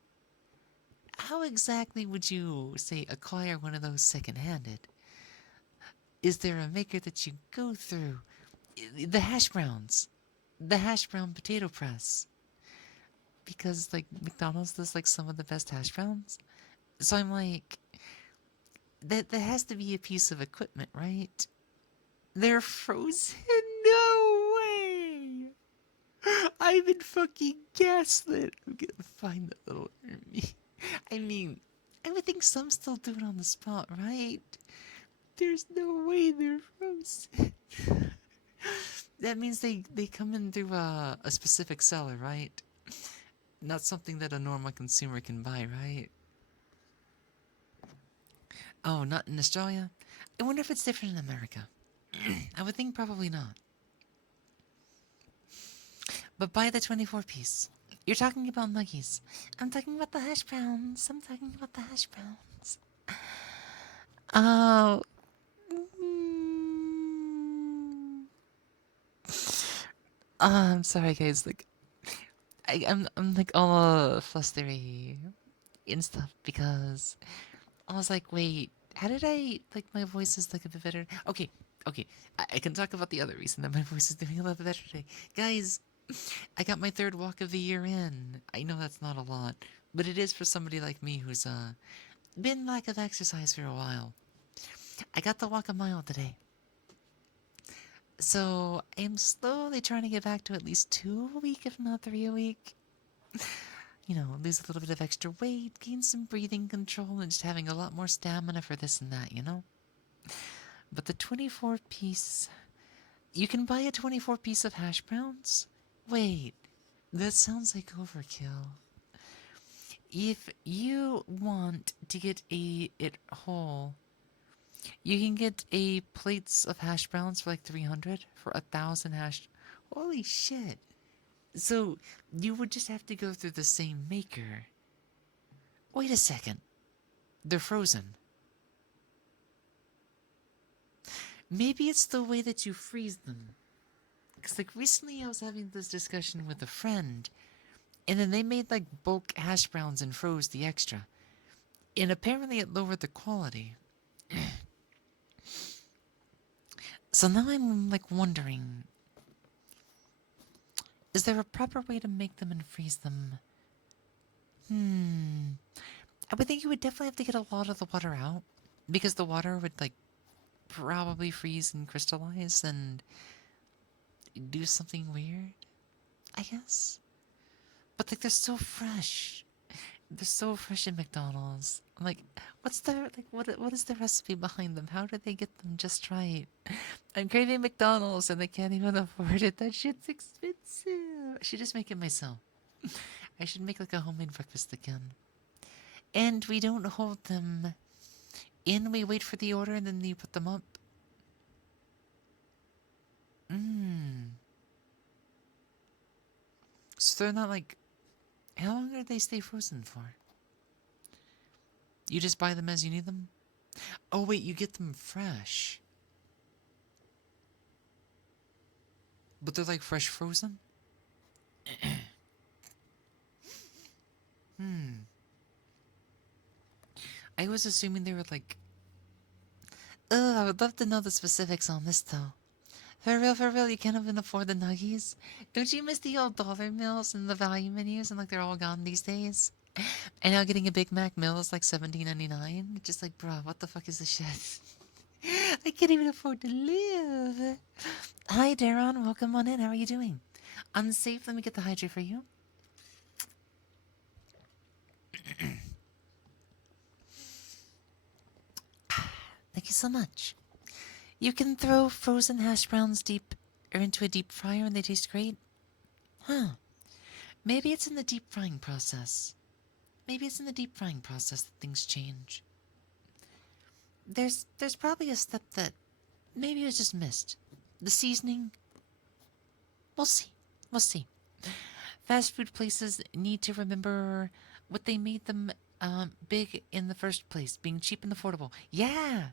how exactly would you say acquire one of those second-handed? Is there a maker that you go through? The hash browns. The hash brown potato press. Because like McDonald's does like some of the best hash browns. So I'm like, that has to be a piece of equipment, right? They're frozen? No way! I've been fucking gaslit. I'm gonna find that little army. I mean, I would think some still do it on the spot, right? There's no way they're frozen. That means they come in through a specific seller, right? Not something that a normal consumer can buy, right? Oh, not in Australia? I wonder if it's different in America. I would think probably not. But buy the 24 piece. You're talking about nuggies. I'm talking about the hash browns. I'm talking about the hash browns. Oh. I'm sorry, guys. Like, I'm like all flustery and stuff because I was like, wait, how did I like my voice is like a bit better? Okay, okay, I can talk about the other reason that my voice is doing a little bit better today, guys. I got my third walk of the year in. I know that's not a lot, but it is for somebody like me who's been lack of exercise for a while. I got to walk a mile today. So I'm slowly trying to get back to at least 2 a week, if not 3 a week. You know, lose a little bit of extra weight, gain some breathing control, and just having a lot more stamina for this and that, you know? But the 24 piece. You can buy a 24 piece of hash browns? Wait, that sounds like overkill. If you want to get it whole, you can get a plates of hash browns for like 300 for 1,000 hash. Holy shit. So you would just have to go through the same maker. Wait a second. They're frozen. Maybe it's the way that you freeze them. Because like recently I was having this discussion with a friend, and then they made like bulk hash browns and froze the extra. And apparently it lowered the quality. So now I'm like wondering, is there a proper way to make them and freeze them? I would think you would definitely have to get a lot of the water out. Because the water would like probably freeze and crystallize and do something weird, I guess. But like they're so fresh. They're so fresh in McDonald's. I'm like, what's the like what is the recipe behind them? How do they get them just right? I'm craving McDonald's and they can't even afford it. That shit's expensive. I should just make it myself. I should make like a homemade breakfast again. And we don't hold them in, we wait for the order and then you put them up. So they're not like, how long do they stay frozen for? You just buy them as you need them? Oh wait, you get them fresh. But they're like fresh frozen? I was assuming they were like... Ugh, I would love to know the specifics on this though. For real, you can't even afford the nuggies? Don't you miss the old dollar meals and the value menus and like they're all gone these days? And now getting a Big Mac meal is like $17.99? Just like, bro, what the fuck is this shit? I can't even afford to live. Hi, Darren. Welcome on in. How are you doing? Unsafe. Let me get the hydrate for you. Thank you so much. You can throw frozen hash browns deep or into a deep fryer and they taste great. Huh. Maybe it's in the deep frying process. Maybe it's in the deep frying process that things change. There's probably a step that maybe was just missed. The seasoning. We'll see. We'll see. Fast food places need to remember what they made them big in the first place, being cheap and affordable. Yeah,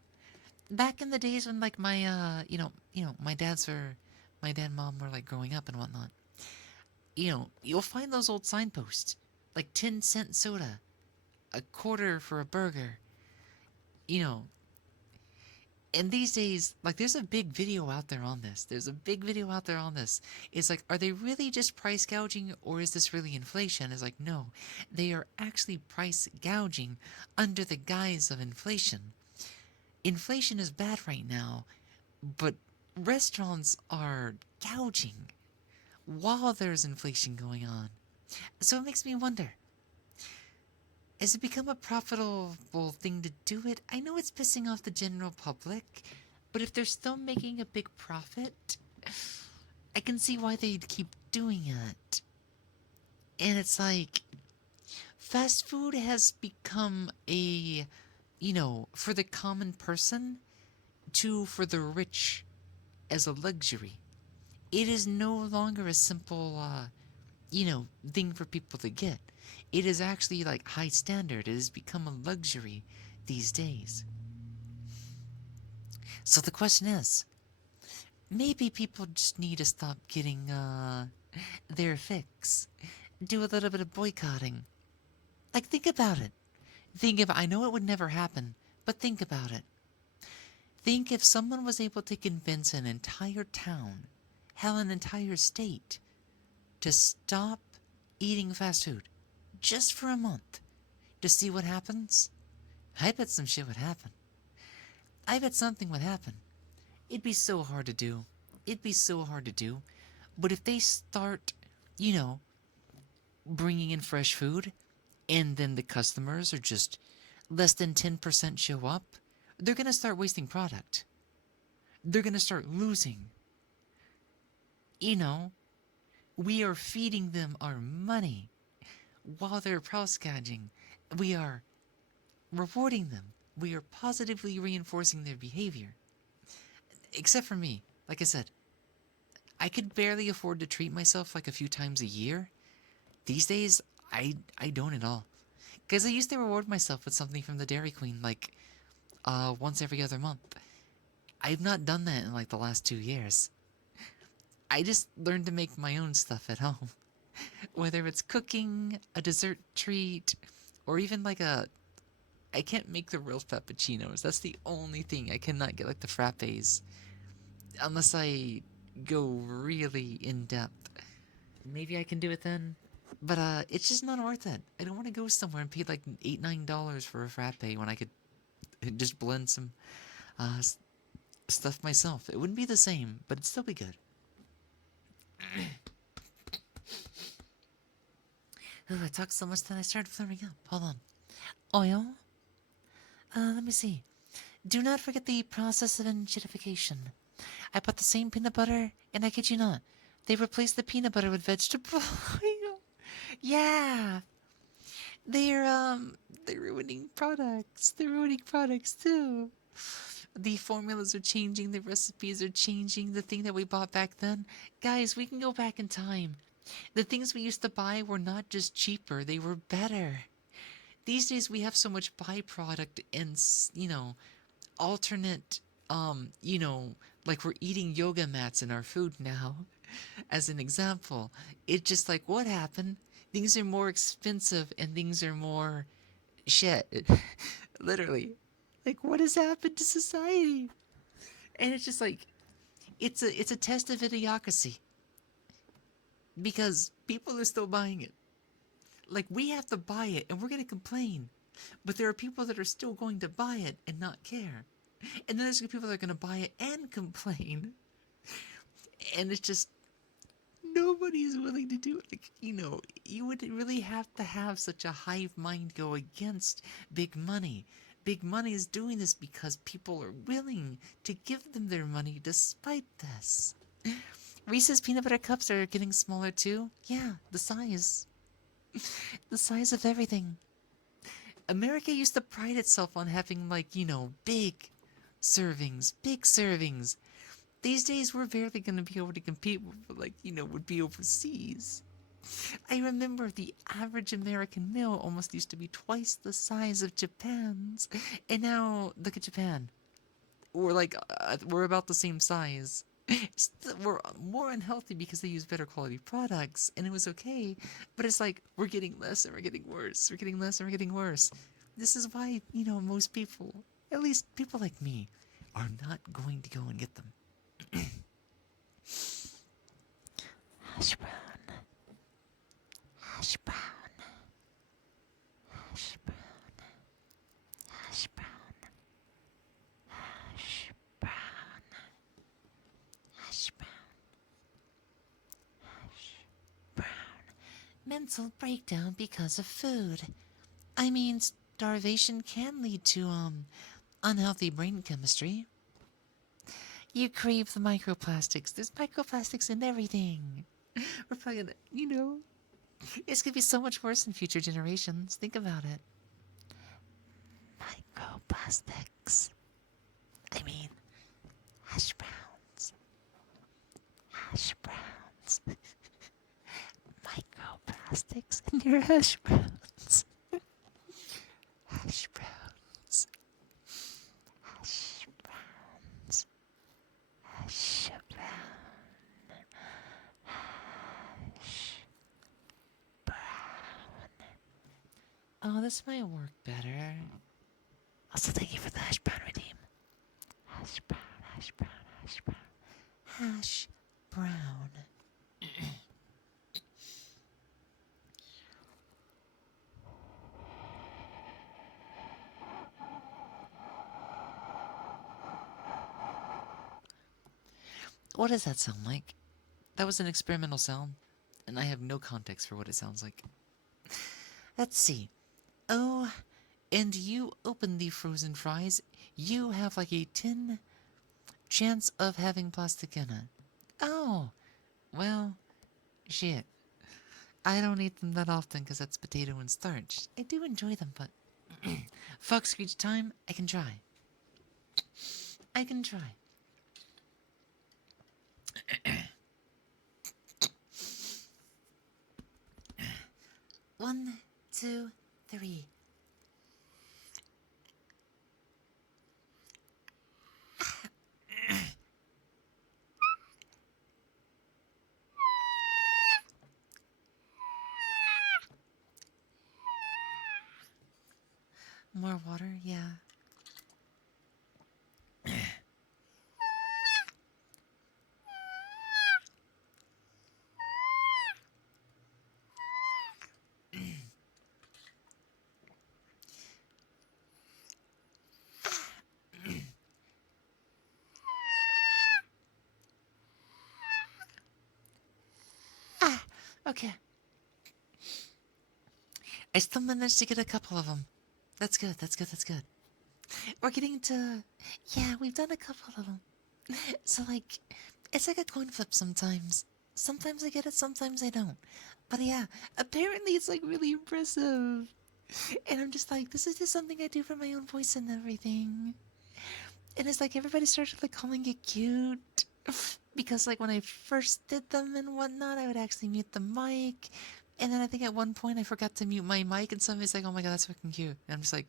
back in the days when like my my my dad and mom were like growing up and whatnot. You'll find those old signposts, like 10-cent soda, a quarter for a burger. You know, and these days, like, there's a big video out there on this. There's a big video out there on this. It's like, are they really just price gouging or is this really inflation? It's like, no, they are actually price gouging under the guise of inflation. Inflation is bad right now, but restaurants are gouging while there's inflation going on. So it makes me wonder, has it become a profitable thing to do it? I know it's pissing off the general public, but if they're still making a big profit, I can see why they'd keep doing it. And it's like, fast food has become a, for the common person to for the rich as a luxury. It is no longer a simple, thing for people to get. It is actually like high standard. It has become a luxury these days. So the question is, maybe people just need to stop getting their fix. Do a little bit of boycotting. Like, think about it. I know it would never happen, but think about it. Think if someone was able to convince an entire town, hell, an entire state, to stop eating fast food just for a month to see what happens. I bet some shit would happen. I bet something would happen. It'd be so hard to do. It'd be so hard to do. But if they start, you know, bringing in fresh food, and then the customers are just less than 10% show up, they're going to start wasting product. They're going to start losing. You know, we are feeding them our money while they're price gouging. We are rewarding them. We are positively reinforcing their behavior. Except for me. Like I said, I could barely afford to treat myself like a few times a year. These days, I don't at all. Because I used to reward myself with something from the Dairy Queen like once every other month. I've not done that in like the last 2 years. I just learned to make my own stuff at home. Whether it's cooking, a dessert treat, or even like I can't make the real frappuccinos. That's the only thing. I cannot get like the frappes. Unless I go really in depth. Maybe I can do it then. But it's just not worth it. I don't want to go somewhere and pay like $8-9 for a frappe when I could just blend some uh, stuff myself. It wouldn't be the same, but it'd still be good. Ooh, I talked so much that I started flaring up. Hold on. Oil? Let me see. Do not forget the process of enjetification. I bought the same peanut butter, and I kid you not, they replaced the peanut butter with vegetable oil. Yeah, they're ruining products. They're ruining products too. The formulas are changing. The recipes are changing. The thing that we bought back then, guys, we can go back in time. The things we used to buy were not just cheaper; they were better. These days we have so much byproduct and alternate like we're eating yoga mats in our food now. As an example, it's just like, what happened? Things are more expensive and things are more shit. Literally. Like, what has happened to society? And it's just like, it's a test of idiocracy. Because people are still buying it. Like, we have to buy it and we're gonna complain. But there are people that are still going to buy it and not care. And then there's people that are gonna buy it and complain. And it's just, nobody is willing to do it. Like, you would really have to have such a hive mind go against big money. Big money is doing this because people are willing to give them their money despite this. Reese's peanut butter cups are getting smaller too. Yeah, the size. The size of everything. America used to pride itself on having, like, big servings. Big servings. These days, we're barely going to be able to compete with, like, would be overseas. I remember the average American male almost used to be twice the size of Japan's, and now look at Japan. We're about the same size. We're more unhealthy because they use better quality products, and it was okay. But it's like we're getting less and we're getting worse. We're getting less and we're getting worse. This is why most people, at least people like me, are not going to go and get them. Hash brown. Hash brown. Hash brown. Hash brown. Hash brown. Hash brown. Hash brown. Mental breakdown because of food. I mean, starvation can lead to unhealthy brain chemistry. You crave the microplastics. There's microplastics in everything. We're probably gonna, it's gonna be so much worse in future generations. Think about it. Microplastics. I mean, hash browns. Hash browns. Microplastics in your hash browns. Hash browns. Hash browns. Hash brown. Hash brown. Oh, this might work better. Also, thank you for the hash brown redeem. Hash brown, hash brown, hash brown. Hash brown. What does that sound like? That was an experimental sound, and I have no context for what it sounds like. Let's see. Oh, and you open the frozen fries, you have like a 10 chance of having plastic in it. Oh, well, shit. I don't eat them that often because that's potato and starch. I do enjoy them, but fuck screech time, I can try. I can try. One, two, three. More water, yeah. Okay. I still managed to get a couple of them. That's good, that's good, that's good. We're getting to... Yeah, we've done a couple of them. So, like, it's like a coin flip sometimes. Sometimes I get it, sometimes I don't. But yeah, apparently it's like really impressive. And I'm just like, this is just something I do for my own voice and everything. And it's like everybody started like calling it cute. Because like when I first did them and whatnot, I would actually mute the mic. And then I think at one point I forgot to mute my mic and somebody's like, oh my god, that's fucking cute. And I'm just like,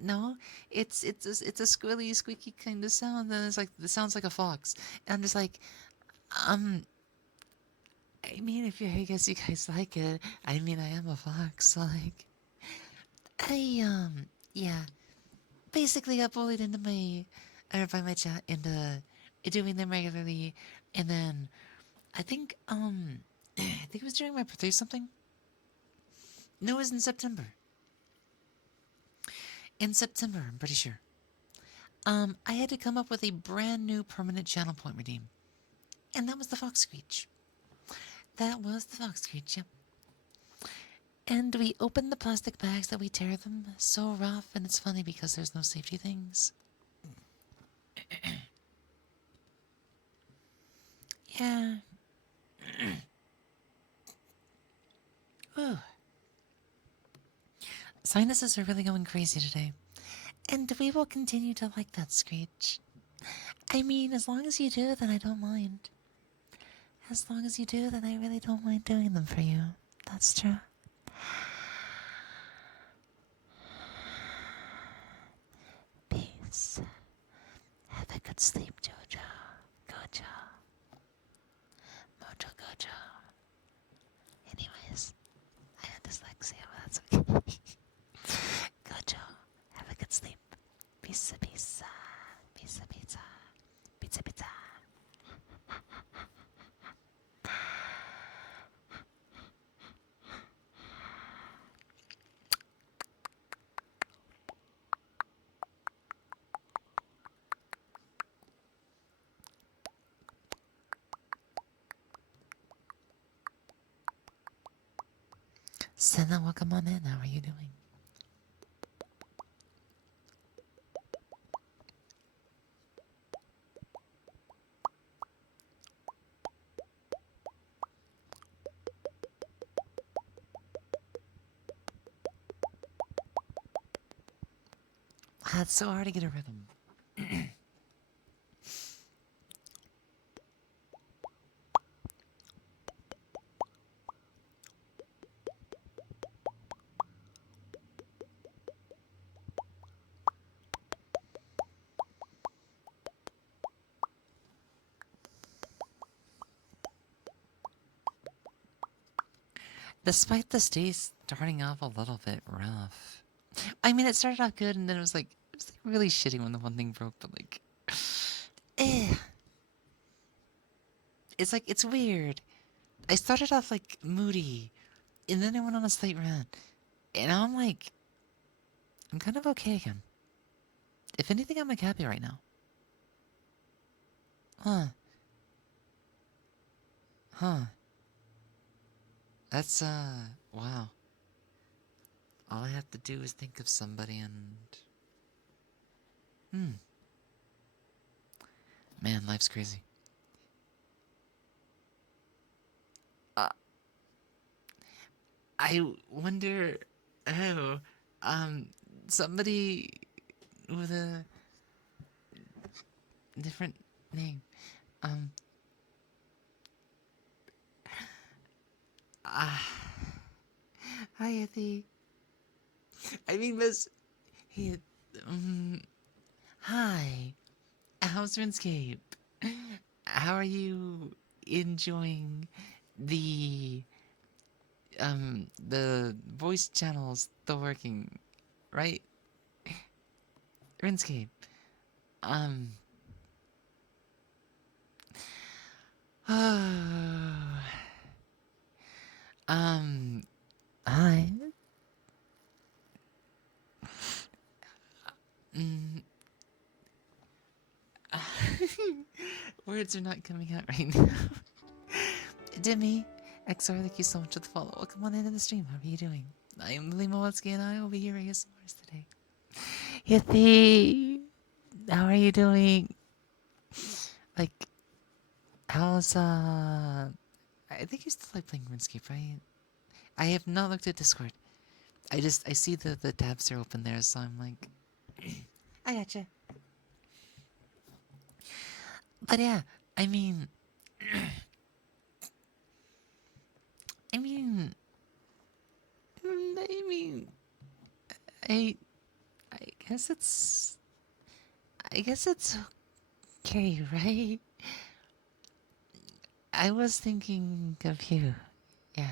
no, it's a squilly, squeaky kind of sound. And it's like, it sounds like a fox. And I'm just like, I mean, I guess you guys like it. I mean, I am a fox, so like, yeah. Basically got bullied into by my chat into doing them regularly. And then, I think, I think it was during my birthday or something. No, it was in September. In September, I'm pretty sure. I had to come up with a brand new permanent channel point redeem. And that was the Fox Screech. That was the Fox Screech, yeah. And we open the plastic bags that we tear them so rough, and it's funny because there's no safety things. Yeah. Whew. Sinuses are really going crazy today. And we will continue to like that screech. I mean, as long as you do, then I don't mind. As long as you do, then I really don't mind doing them for you. That's true. Peace. Have a good sleep, Jojo. Gojo. Mojo Gojo. Anyways, I have dyslexia, but that's okay. Gojo. Have a good sleep. Pizza, pizza. Pizza, pizza. Pizza, pizza. Senna, welcome on in. How are you doing? Ah, it's so hard to get a rhythm. Despite this day starting off a little bit rough. I mean, it started off good, and then it was like really shitty when the one thing broke. But like, eh, it's weird. I started off like moody, and then I went on a slight rant, and now I'm kind of okay again. If anything, I'm like happy right now. Huh? Huh? That's wow. All I have to do is think of somebody and man, life's crazy. Uh, I wonder, oh, um, somebody with a different name. Um, ah, hi, Ethy. I mean, Miss. He, um, hi. How's RuneScape? How are you enjoying the the voice channels still working, right? RuneScape. Um, um, hi. Mm, words are not coming out right now. Demi, XR, thank you so much for the follow. Welcome on into the stream. How are you doing? I am Lily Moetsuki, and I will be your ASMRs today. Yippee! How are you doing? Like, how's I think you still like playing RuneScape, right? I have not looked at Discord. I see the tabs are open there, so I'm like, I gotcha. But yeah, I mean, I mean, I mean, I I guess it's I guess it's okay, right? I was thinking of you. Yeah.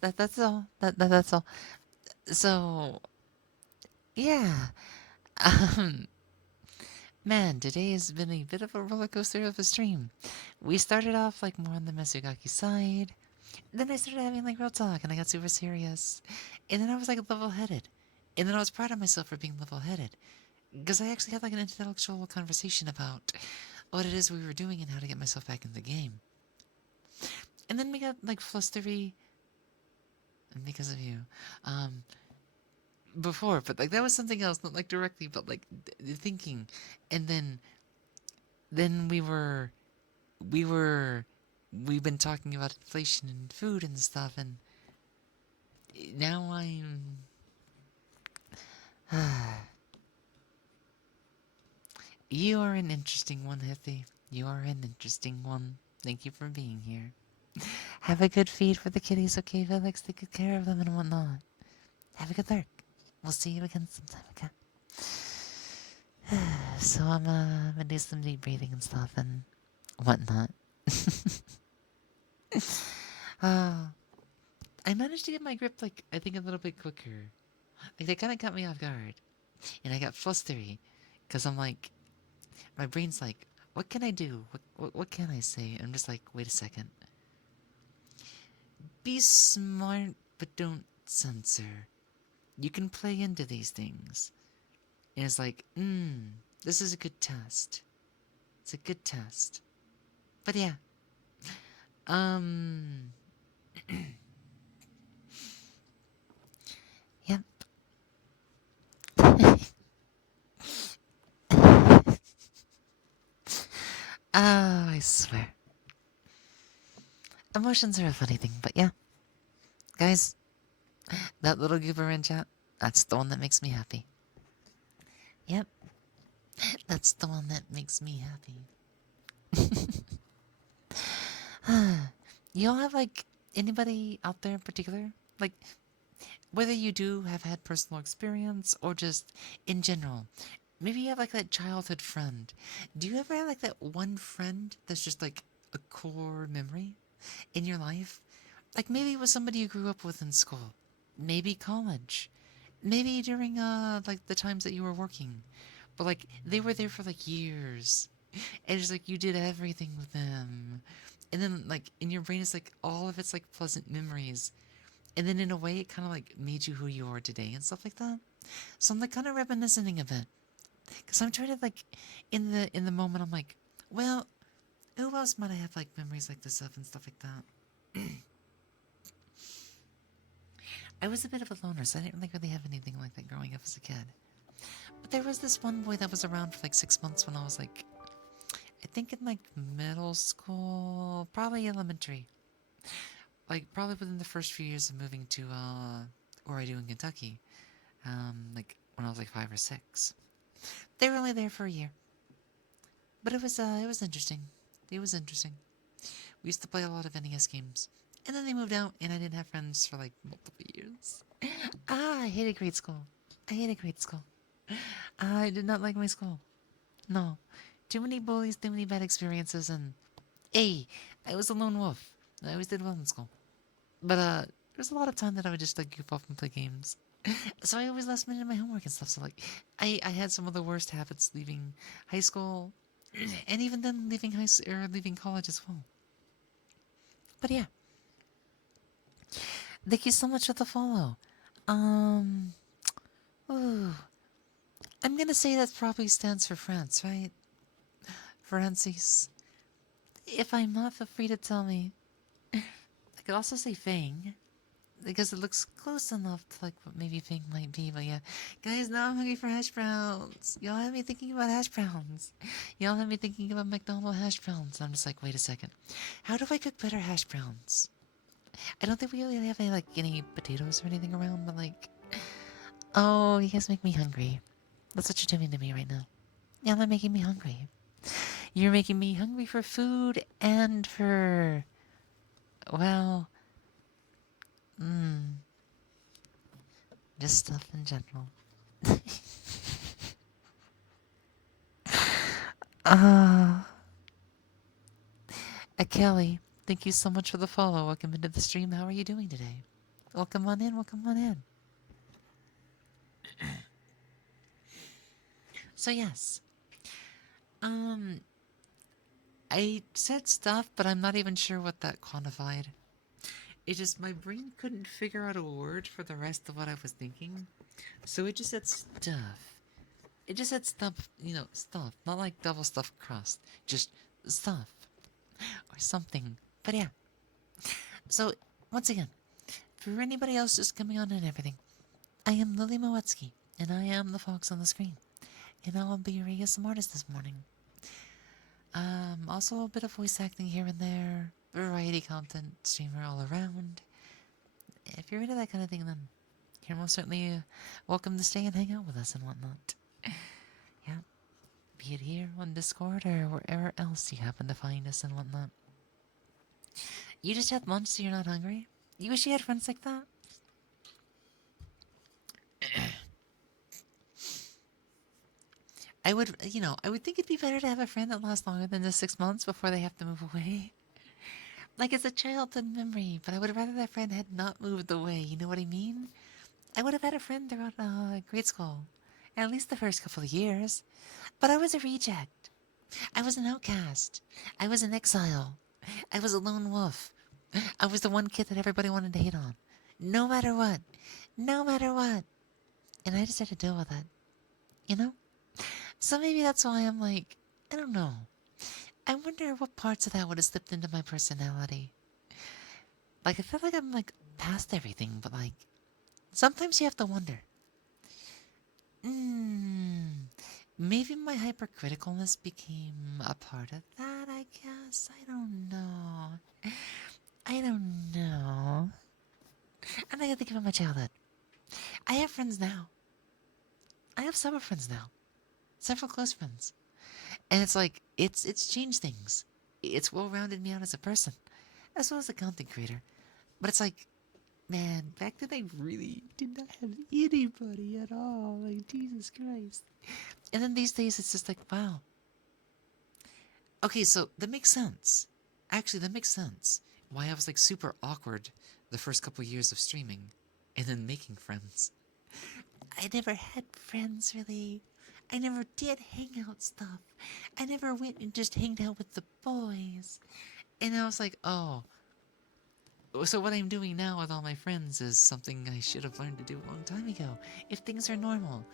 That's all. That's all. So yeah. Um man, today has been a bit of a roller coaster of a stream. We started off like more on the Mesugaki side. Then I started having like real talk and I got super serious. And then I was like level headed. And then I was proud of myself for being level headed. Because I actually had like an intellectual conversation about what it is we were doing and how to get myself back in the game. And then we got like flustery because of you. Um before, but like that was something else, not like directly, but like thinking. And then we've been talking about inflation and food and stuff, and now I'm you are an interesting one, Hippie. You are an interesting one. Thank you for being here. Have a good feed for the kitties, okay, Felix? Take good care of them and whatnot. Have a good lurk. We'll see you again sometime, okay? So I'm gonna do some deep breathing and stuff and whatnot. uh, I managed to get my grip, like, I think a little bit quicker. Like, they kind of got me off guard. And I got flustery. Because I'm like, my brain's like, what can I do? What can I say? I'm just like, wait a second. Be smart, but don't censor. You can play into these things. And it's like, this is a good test. It's a good test. But yeah. Yep. Oh, I swear. Emotions are a funny thing, but yeah. Guys, that little goober in chat, that's the one that makes me happy. Yep. That's the one that makes me happy. You all have, like, anybody out there in particular? Like, whether you do have had personal experience or just in general. Maybe you have, like, that childhood friend. Do you ever have, like, that one friend that's just, like, a core memory in your life? Like, maybe it was somebody you grew up with in school. Maybe college. Maybe during, like, the times that you were working. But, like, they were there for, like, years. And it's like you did everything with them. And then, like, in your brain, it's like all of it's like pleasant memories. And then in a way, it kind of like made you who you are today and stuff like that. So I'm like kind of reminiscing a bit. Because I'm trying to, like, in the moment, I'm like, well, who else might I have, like, memories like this of and stuff like that? I was a bit of a loner, so I didn't really have anything like that growing up as a kid. But there was this one boy that was around for like 6 months when I was like, I think in like middle school, probably elementary. Like probably within the first few years of moving to where I do in Kentucky. Like when I was like 5 or 6. They were only there for a year. But it was interesting. It was interesting. We used to play a lot of NES games. And then they moved out and I didn't have friends for like multiple years. I hated grade school. I hated grade school. I did not like my school. No. Too many bullies, too many bad experiences, and hey, I was a lone wolf. I always did well in school. But there was a lot of time that I would just like goof off and play games. So I always last minute my homework and stuff. So like I had some of the worst habits leaving high school and even then leaving leaving college as well. But yeah. Thank you so much for the follow. Um ooh. I'm gonna say that probably stands for France, right? Francis. If I'm not, feel free to tell me. I could also say Fang, because it looks close enough to like what maybe Fang might be, but yeah. Guys, now I'm hungry for hash browns. Y'all have me thinking about hash browns. Y'all have me thinking about McDonald's hash browns. I'm just like, wait a second. How do I cook better hash browns? I don't think we really have any potatoes or anything around, but like... Oh, you guys make me hungry. That's what you're doing to me right now. Y'all are making me hungry. You're making me hungry for food and for... Well... Just stuff in general. Kelly, thank you so much for the follow. Welcome into the stream. How are you doing today? Welcome on in, welcome on in. So yes. I said stuff, but I'm not even sure what that quantified. It just, my brain couldn't figure out a word for the rest of what I was thinking. So it just said stuff. It just said stuff, stuff. Not like double stuffed crust. Just stuff. Or something. But yeah. So, once again, for anybody else just coming on and everything, I am Lily Moetsuki, and I am the fox on the screen. And I will be your ASM artist this morning. Also a bit of voice acting here and there, variety content streamer all around. If you're into that kind of thing, then you're most certainly welcome to stay and hang out with us and whatnot. Yeah. Be it here on Discord or wherever else you happen to find us and whatnot. You just had lunch so you're not hungry? You wish you had friends like that? I would think it'd be better to have a friend that lasts longer than the 6 months before they have to move away. Like it's a childhood memory, but I would rather that friend had not moved away, you know what I mean? I would have had a friend throughout grade school, at least the first couple of years. But I was a reject. I was an outcast. I was an exile. I was a lone wolf. I was the one kid that everybody wanted to hate on. No matter what. No matter what. And I just had to deal with it. You know? So maybe that's why I'm like, I don't know. I wonder what parts of that would have slipped into my personality. Like, I feel like I'm, like, past everything, but, like, sometimes you have to wonder. Maybe my hypercriticalness became a part of that, I guess. I don't know. I don't know. I'm not gonna think about my childhood. I have friends now. I have several friends now. Several close friends. And it's like, it's changed things. It's well-rounded me out as a person, as well as a content creator. But it's like, man, back then I really did not have anybody at all. Like, Jesus Christ. And then these days it's just like, wow. Okay, so that makes sense. Actually, that makes sense. Why I was like super awkward the first couple years of streaming and then making friends. I never had friends really. I never did hangout stuff. I never went and just hanged out with the boys. And I was like, oh. So what I'm doing now with all my friends is something I should have learned to do a long time ago. If things are normal.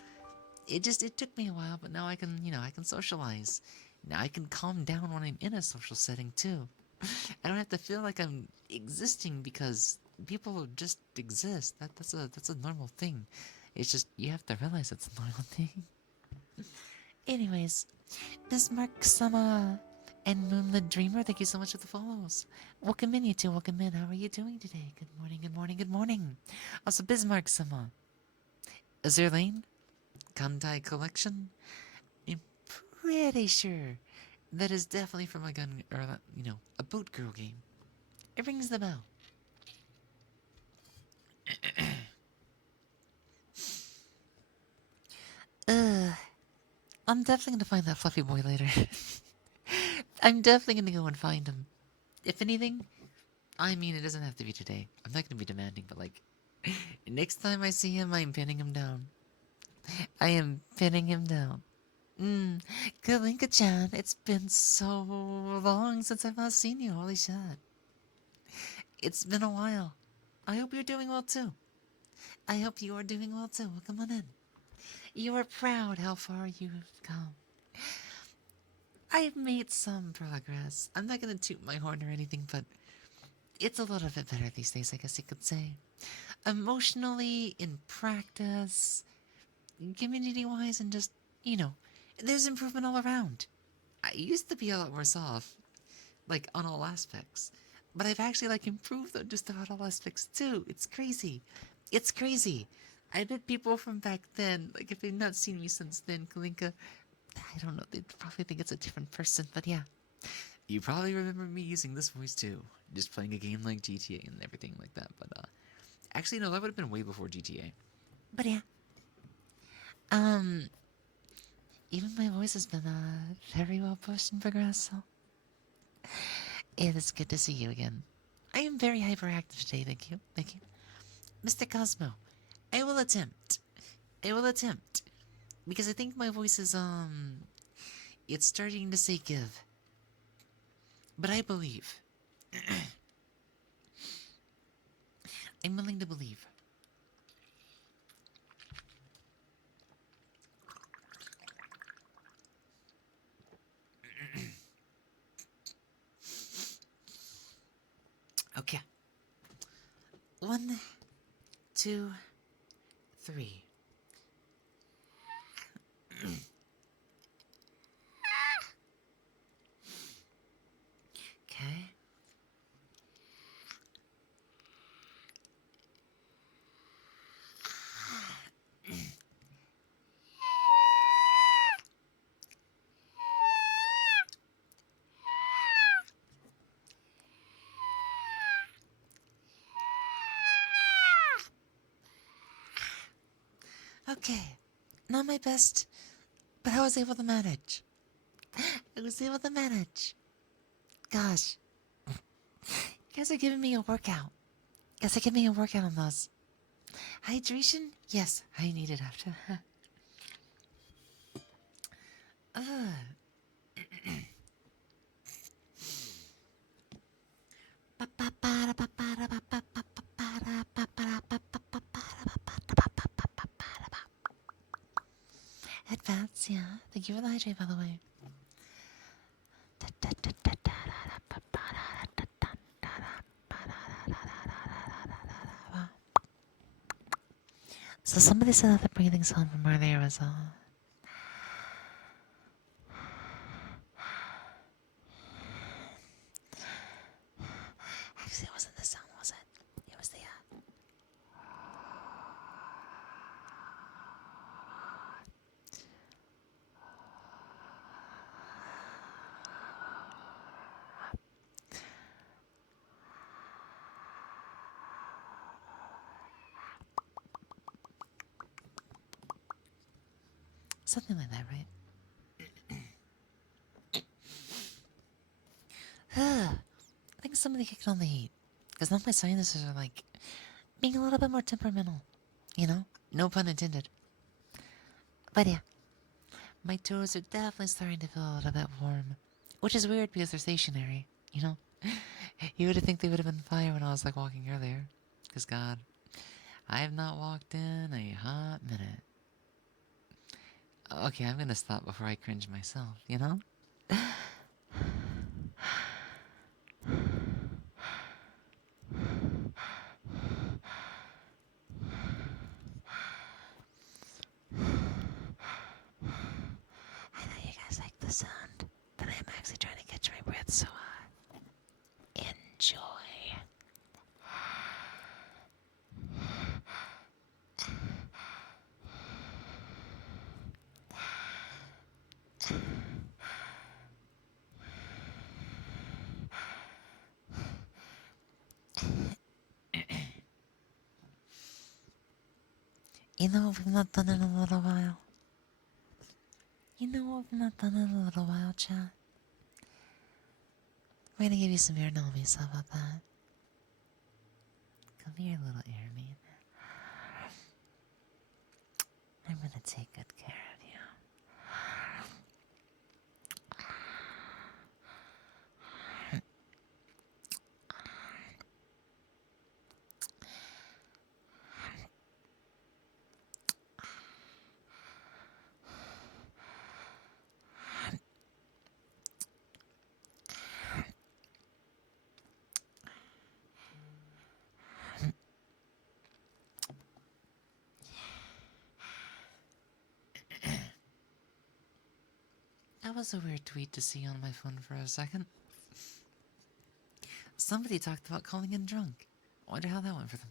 It took me a while, but now I can, I can socialize. Now I can calm down when I'm in a social setting too. I don't have to feel like I'm existing because people just exist. That's a normal thing. It's just you have to realize it's a normal thing. Anyways, Bismarck Sama and Moonlit Dreamer, thank you so much for the follows. Welcome in, you two. Welcome in. How are you doing today? Good morning, good morning, good morning. Also, Bismarck Sama. Azurlane? Kantai Collection? I'm pretty sure that is definitely from a gun, or, a boat girl game. It rings the bell. I'm definitely gonna find that fluffy boy later. I'm definitely gonna go and find him. If anything, I mean, it doesn't have to be today. I'm not gonna be demanding, but like, next time I see him, I'm pinning him down. I am pinning him down. Kalinka-chan, it's been so long since I've last seen you. Holy shit. It's been a while. I hope you're doing well too. I hope you are doing well too. Well, come on in. You are proud how far you have come. I've made some progress. I'm not gonna toot my horn or anything, but it's a little bit better these days, I guess you could say. Emotionally, in practice, community-wise, and just, there's improvement all around. I used to be a lot worse off, like, on all aspects. But I've actually, like, improved on just about all aspects, too. It's crazy. It's crazy. I bet people from back then, like, if they've not seen me since then, Kalinka, I don't know, they'd probably think it's a different person, but yeah. You probably remember me using this voice, too. Just playing a game like GTA and everything like that, but, actually, no, that would have been way before GTA. But yeah. Even my voice has been, very well pushed and progressed, so... It is good to see you again. I am very hyperactive today, thank you. Thank you. Mr. Cosmo, I will attempt. I will attempt. Because I think my voice is, it's starting to say give. But I believe. I'm willing to believe. Okay. 1, 2, 3. Okay. okay. Not my best, but I was able to manage. I was able to manage. Gosh. You guys are giving me a workout. You guys are giving me a workout on those. Hydration? Yes, I need it after that. Advance, yeah. Thank you for the hydrate, by the way. So somebody said that the breathing sound from earlier was actually, it wasn't this sound, was it? It was the something like that, right? I think somebody kicked on the heat. Because now my sinuses are like being a little bit more temperamental. You know? No pun intended. But yeah, my toes are definitely starting to feel a little bit warm. Which is weird because they're stationary, you know? You would think they would have been fire when I was like walking earlier. Because God, I have not walked in a hot minute. Okay, I'm gonna stop before I cringe myself, you know? I know you guys like the sound, but I'm actually trying to catch my breath, so enjoy. You know what we've not done in a little while? You know what we've not done in a little while, chat? We're gonna give you some air normies, how about that? Come here, little airman. I'm gonna take good care of you. That was a weird tweet to see on my phone for a second. Somebody talked about calling in drunk. I wonder how that went for them.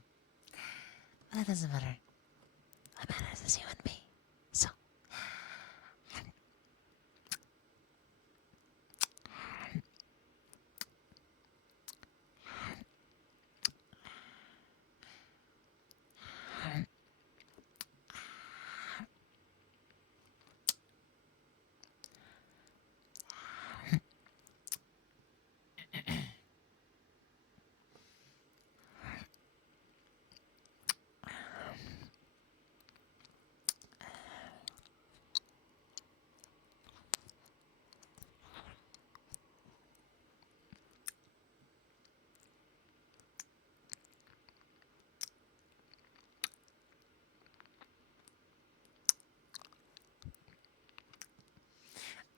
But that doesn't matter. What matters is you and me. So.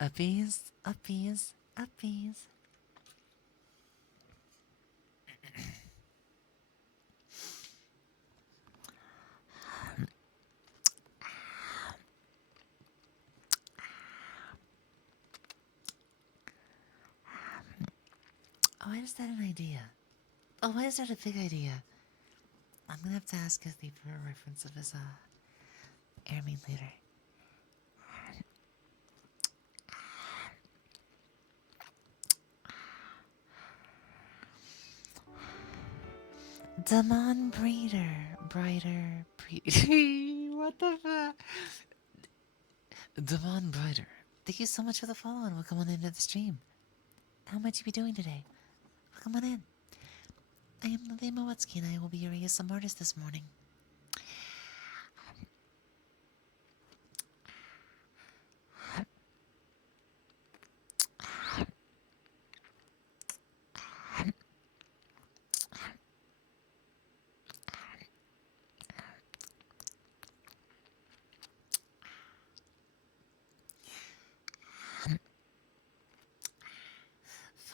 Uppies, uppies, uppies. Oh, why is that an idea? Oh, why is that a big idea? I'm gonna have to ask Kathy for a reference of his, airman later. Damon Breeder. Brighter. what the fuck? Devon Brighter, thank you so much for the follow and welcome on into the stream. How might you be doing today? Welcome on in. I am Lily Moetsuki and I will be your ASM artist this morning.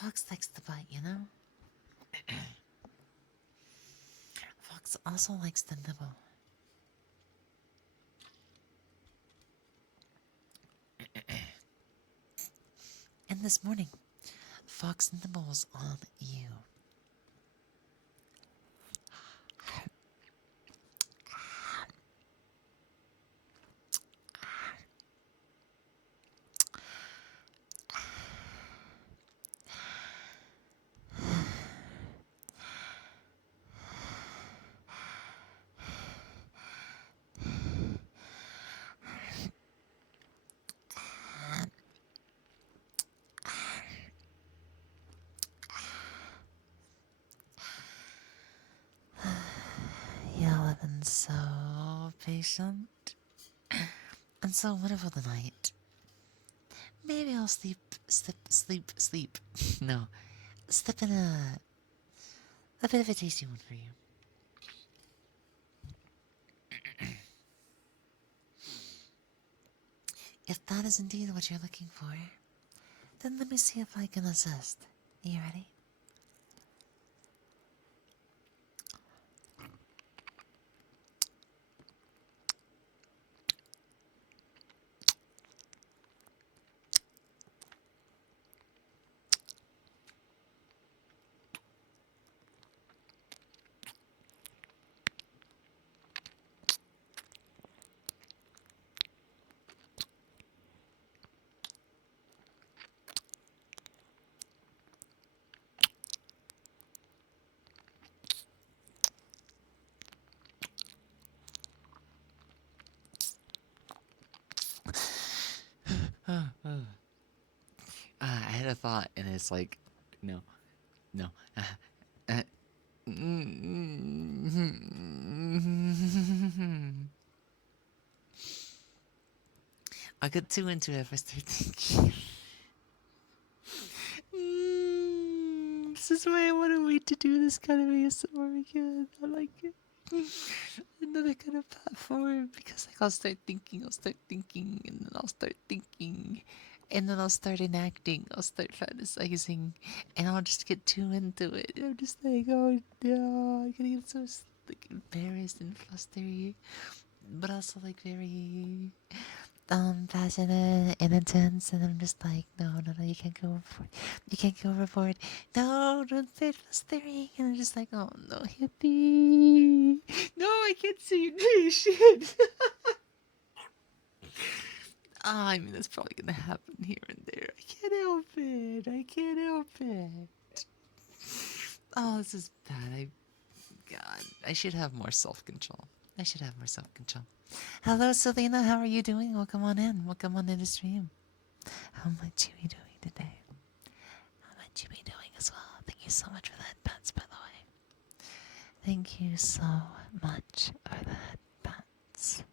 Fox likes to bite, you know? Fox also likes to nibble. And this morning, Fox nibbles on you. Y'all have been so patient and so wonderful tonight. Maybe I'll sleep. No, slip in a bit of a tasty one for you. If that is indeed what you're looking for, then let me see if I can assist. Are you ready? I had a thought, and it's like, no. I get too into it if I start thinking. This is why I want to wait to do this kind of ASMR again. I like it. Another kind of platform because like I'll start thinking, and then I'll start thinking, and then I'll start enacting, I'll start fantasizing, and I'll just get too into it. And I'm just like, oh no, I'm gonna get so like embarrassed and flustery, but also like very passionate and intense, and I'm just like, no, you can't go overboard. You can't go overboard. No, don't say flustering. And I'm just like, oh no, hippie. No, I can't see you. Shit. I mean, that's probably gonna happen here and there. I can't help it. I can't help it. Oh, this is bad. God, I should have more self-control. I should have more self-control. Hello, Selena. How are you doing? Welcome on in. Welcome on in the stream. How might you be doing today? How might you be doing as well? Thank you so much for the headbands, by the way. Thank you so much for the headbands.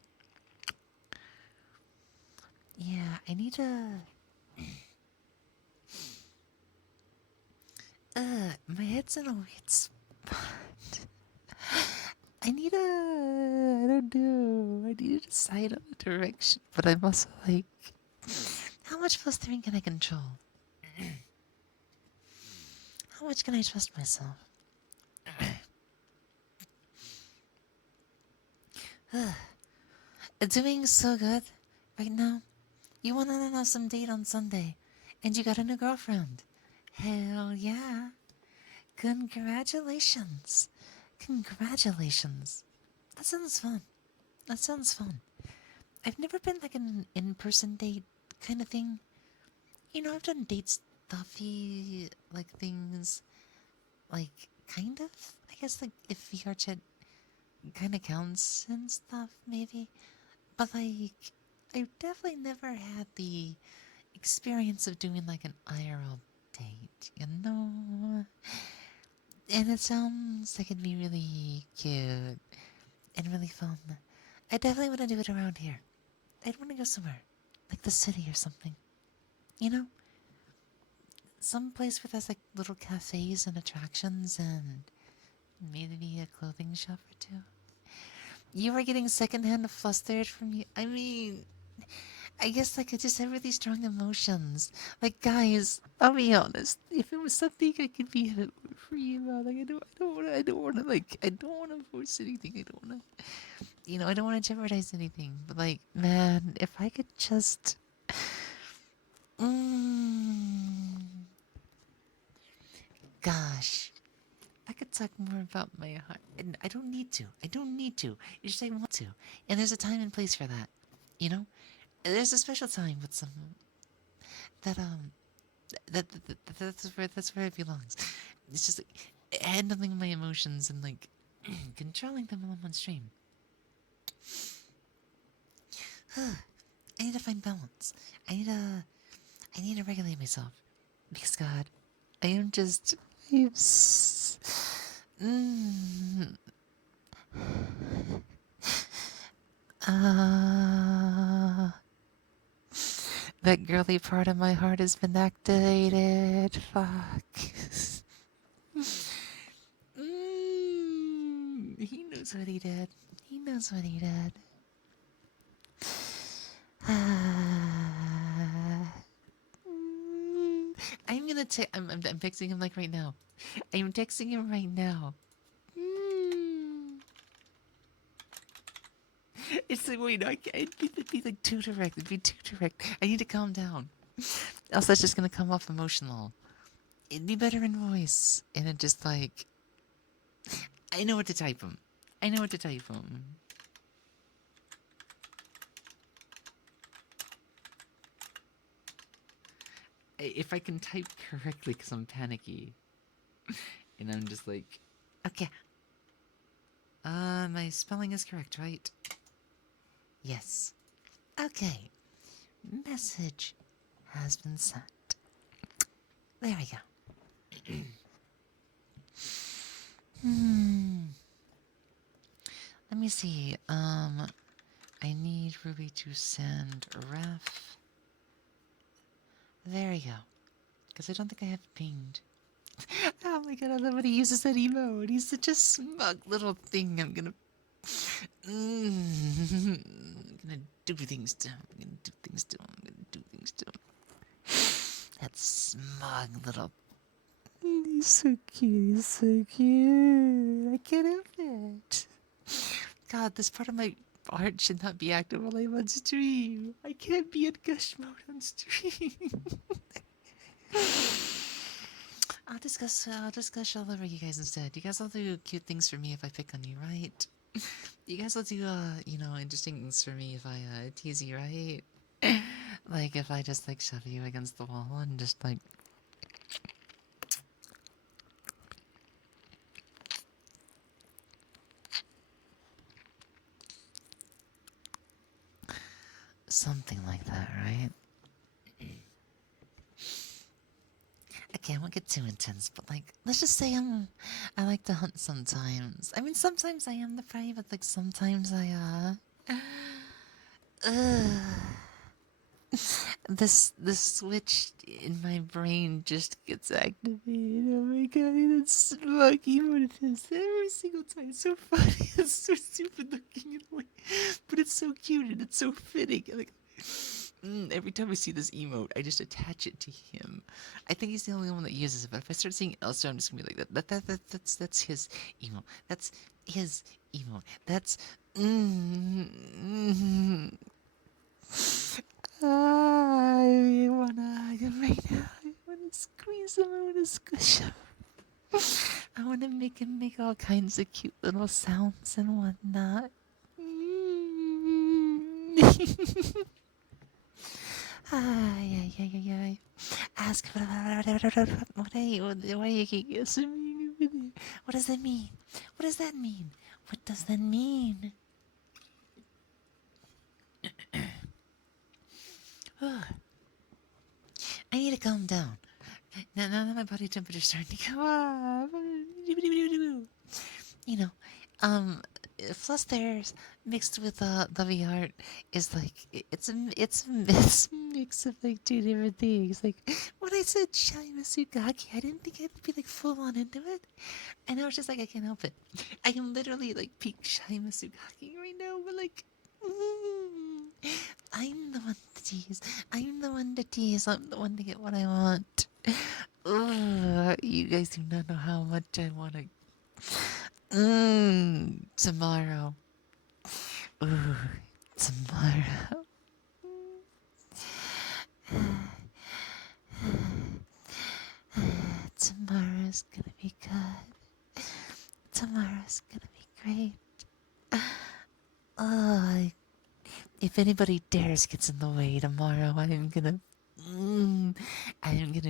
Yeah, I need to... my head's in a weird spot. I don't know. I need to decide on a direction, but I'm also like, how much flustering can I control? How much can I trust myself? Doing so good right now. You went on an awesome date on Sunday, and you got a new girlfriend. Hell yeah. Congratulations. Congratulations. That sounds fun. That sounds fun. I've never been like an in-person date kind of thing. You know, I've done date stuffy like things, like kind of. I guess like if VR chat kind of counts and stuff, maybe. But like, I've definitely never had the experience of doing like an IRL date, you know? And it sounds like it'd be really cute and really fun. I definitely want to do it around here. I'd want to go somewhere, like the city or something. You know? Some place where there's like little cafes and attractions and maybe a clothing shop or two. You were getting secondhand flustered from me. I mean, I guess like I just have really strong emotions. Like guys, I'll be honest. If it was something I could be a bit more free about, like I don't wanna like, I don't wanna force anything. I don't wanna, I don't wanna jeopardize anything. But like, man, if I could just, mm, gosh, I could talk more about my heart. And I don't need to. I don't need to. It's just I want to. And there's a time and place for that. You know? There's a special time with some that that's where it belongs. It's just like handling my emotions and like controlling them while I'm on stream. I need to find balance. I need to regulate myself because God, I am just I'm mm, uh that girly part of my heart has been activated. Fuck. He knows what he did. He knows what he did. I'm gonna I'm texting him like right now. I'm texting him right now. Mm. It's like, wait, no, I can't. It'd be like too direct. It'd be too direct. I need to calm down. Else that's just gonna come off emotional. It'd be better in voice. And it just like, I know what to type him. I know what to type him. If I can type correctly because I'm panicky. And I'm just like, okay. My spelling is correct, right? Yes. Okay. Message has been sent. There we go. Let me see. I need Ruby to send a ref. There we go. Because I don't think I have it pinged. Oh my god, I love when he uses that emote. He's such a smug little thing. I'm gonna do things to him. I'm gonna do things to him. I'm gonna do things to him. That smug little. He's so cute. He's so cute. I can't help it. God, this part of my heart should not be active while I'm on stream. I can't be in gush mode on stream. I'll discuss all over you guys instead. You guys will do cute things for me if I pick on you, right? You guys will do, interesting things for me if I, tease you, right? Like, if I just, like, shove you against the wall and just, like... Something like that, right? Okay, I won't get too intense, but like, let's just say I like to hunt sometimes. I mean, sometimes I am the prey, but like sometimes uh, this switch in my brain just gets activated. Oh my god, that's lucky what it is every single time. It's so funny. It's so stupid looking in a way, but it's so cute and it's so fitting. Like, every time I see this emote, I just attach it to him. I think he's the only one that uses it. But if I start seeing it elsewhere, I'm just gonna be like, that's his emote. That's his emote. That's I wanna hug him right now. I wanna squeeze him. I wanna squish him. I wanna make him make all kinds of cute little sounds and whatnot. Ay, ay, ay, ay, ay. Ask what are you kissing me? What does that mean? What does that mean? What does that mean? I need to calm down. Now that my body temperature's starting to go up. You know, um, Flusters mixed with the VR is like it's a mix of like two different things. Like when I said Shai Masugaki, I didn't think I'd be like full on into it, and I was just like I can't help it. I am literally like peak Shai Masugaki right now, but like. I'm the one to tease. I'm the one to tease. I'm the one to get what I want. Ugh, you guys do not know how much I want to. Tomorrow. Ooh, tomorrow. Tomorrow's gonna be good. Tomorrow's gonna be great. Oh, if anybody dares gets in the way tomorrow, I'm gonna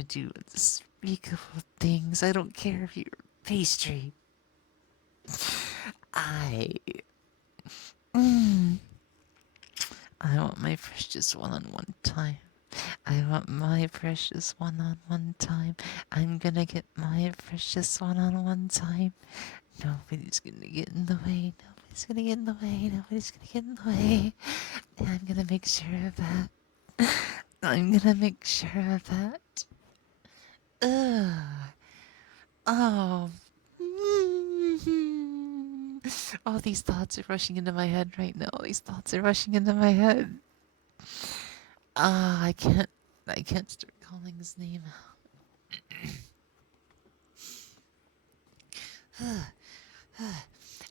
do unspeakable things. I don't care if you're pastry. I, mm, I want my precious one-on-one time. I want my precious one-on-one time. I'm gonna get my precious one-on-one time. Nobody's gonna get in the way. Nobody's gonna get in the way. Nobody's gonna get in the way. And I'm gonna make sure of that. I'm gonna make sure of that. Ugh. Oh. All these thoughts are rushing into my head right now. All these thoughts are rushing into my head. Ah, I can't start calling his name out.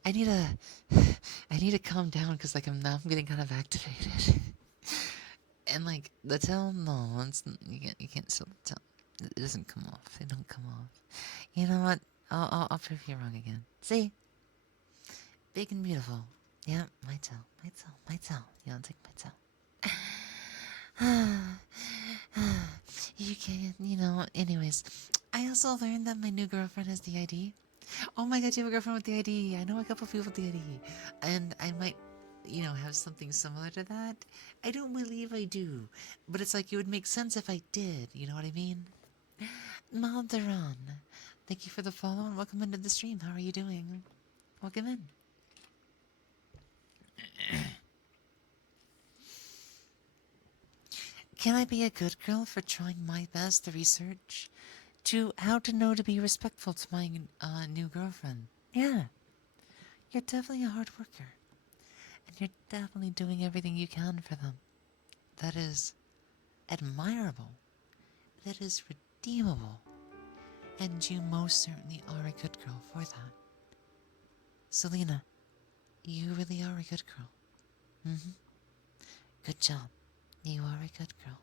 I need to calm down because like I'm getting kind of activated. And like the tail, no, you can't sell the tail. It doesn't come off. They don't come off. You know what? I'll prove you wrong again. See, big and beautiful. Yeah, my tail, my tail, my tail. You don't take my tail. You can, anyways. I also learned that my new girlfriend has the ID. Oh my god, you have a girlfriend with the ID. I know a couple people with the ID. And I might, have something similar to that. I don't believe I do. But it's like it would make sense if I did. You know what I mean? Malderon. Thank you for the follow and welcome into the stream. How are you doing? Welcome in. Can I be a good girl for trying my best to research to how to know to be respectful to my new girlfriend? Yeah, you're definitely a hard worker. And you're definitely doing everything you can for them. That is admirable. That is redeemable. And you most certainly are a good girl for that. Selena, you really are a good girl. Good job. You are a good girl.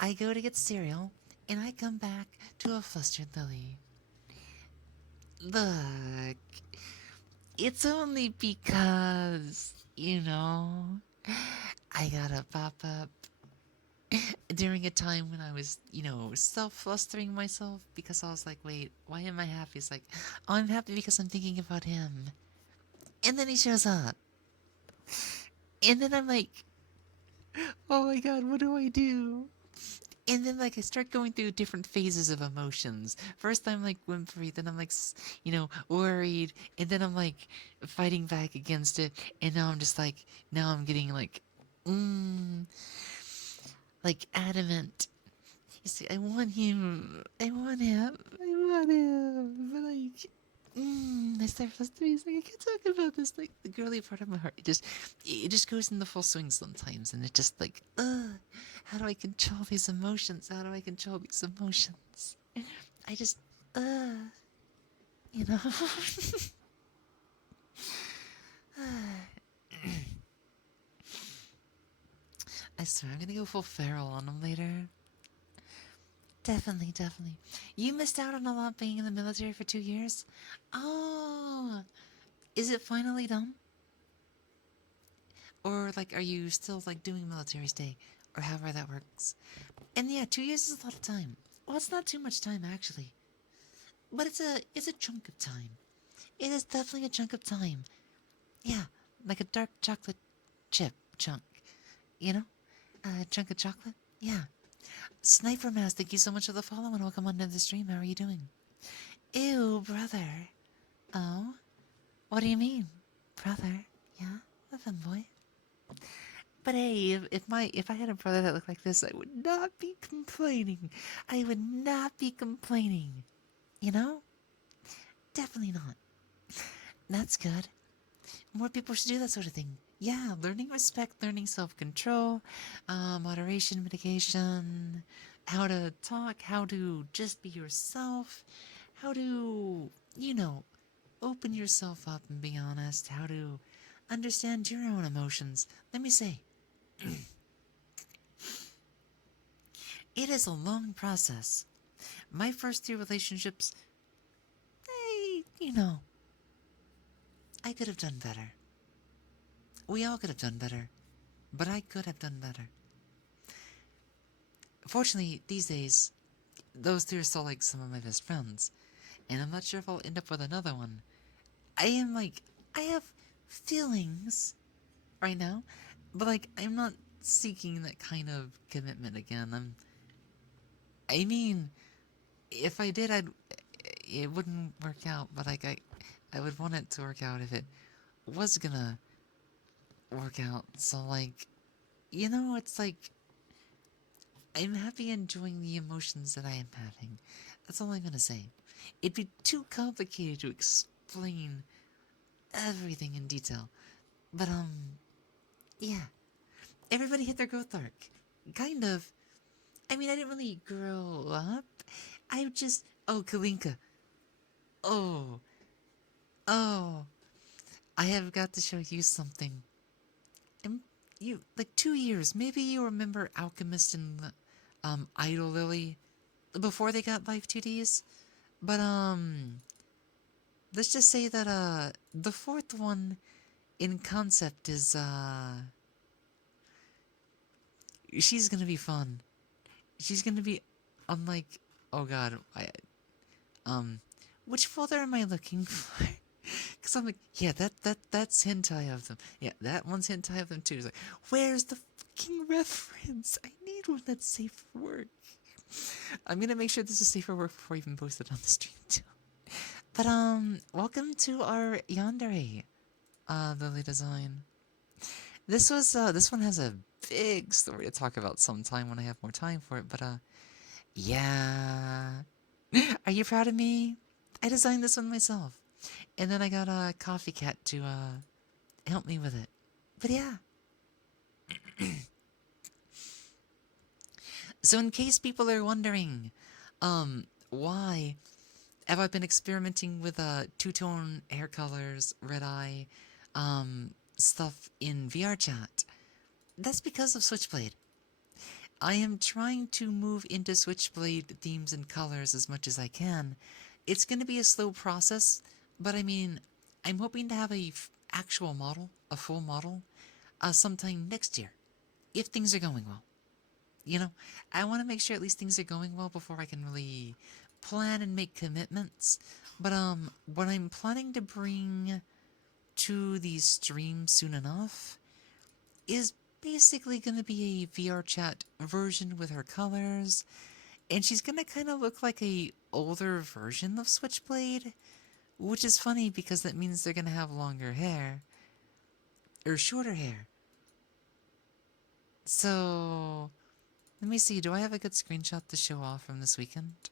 I go to get cereal, and I come back to a flustered Lily. Look, it's only because, I gotta pop up during a time when I was, self-flustering myself because I was like, wait, why am I happy? It's like, oh, I'm happy because I'm thinking about him. And then he shows up. And then I'm like, oh my god, what do I do? And then, like, I start going through different phases of emotions. First, I'm like whimpery, then I'm like, worried, and then I'm like fighting back against it, and now I'm just like, now I'm getting like adamant. You see, I want him. I want him. I want him. But like, I start frustrating. Like, I can't talk about this. Like the girly part of my heart, it just goes in the full swing sometimes, and it just like, how do I control these emotions? How do I control these emotions? I just, you know. I swear I'm gonna go full feral on him later. Definitely, definitely. You missed out on a lot being in the military for 2 years? Oh, is it finally done? Or, like, are you still, like, doing military stay? Or however that works. And yeah, 2 years is a lot of time. Well, it's not too much time, actually. But it's a chunk of time. It is definitely a chunk of time. Yeah, like a dark chocolate chip chunk. You know? A chunk of chocolate? Yeah. Sniper Mouse, thank you so much for the follow and welcome onto the stream. How are you doing? Ew, brother. Oh? What do you mean? Brother? Yeah? A femboy? But hey, if I had a brother that looked like this, I would not be complaining. I would not be complaining. You know? Definitely not. That's good. More people should do that sort of thing. Yeah, learning respect, learning self-control, moderation, mitigation, how to talk, how to just be yourself, how to, open yourself up and be honest, how to understand your own emotions. Let me say, it is a long process. My first two relationships, they, I could have done better. We all could have done better, but I could have done better. Fortunately, these days, those two are still like some of my best friends, and I'm not sure if I'll end up with another one. I have feelings right now, but I'm not seeking that kind of commitment again. I mean, if I did, it wouldn't work out, but I would want it to work out if it was gonna work out. So it's I'm happy enjoying the emotions that I am having. That's all I'm gonna say. It'd be too complicated to explain everything in detail. But yeah. Everybody hit their growth arc. Kind of. I mean, I didn't really grow up. I just Kalinka. Oh. Oh. I have got to show you something. And you 2 years. Maybe you remember Alchemist and Idol Lily before they got live 2Ds. But let's just say that the fourth one in concept is she's gonna be fun. She's gonna be unlike, oh god, which folder am I looking for? Because I'm like, yeah, that's hentai of them. Yeah, that one's hentai of them too. It's like, where's the fucking reference? I need one that's safe for work. I'm gonna make sure this is safe for work before I even post it on the stream too. But welcome to our yandere, Lily design. This one has a big story to talk about sometime when I have more time for it. But yeah. Are you proud of me? I designed this one myself. And then I got a coffee cat to help me with it. But yeah. So in case people are wondering, why have I been experimenting with two-tone hair colors, red eye, stuff in VR chat? That's because of Switchblade. I am trying to move into Switchblade themes and colors as much as I can. It's going to be a slow process, but I mean, I'm hoping to have a actual model, a full model, sometime next year, if things are going well. I want to make sure at least things are going well before I can really plan and make commitments. But what I'm planning to bring to these streams soon enough is basically going to be a VR chat version with her colors, and she's going to kind of look like a older version of Switchblade, which is funny because that means they're going to have longer hair, or shorter hair. So, let me see, do I have a good screenshot to show off from this weekend?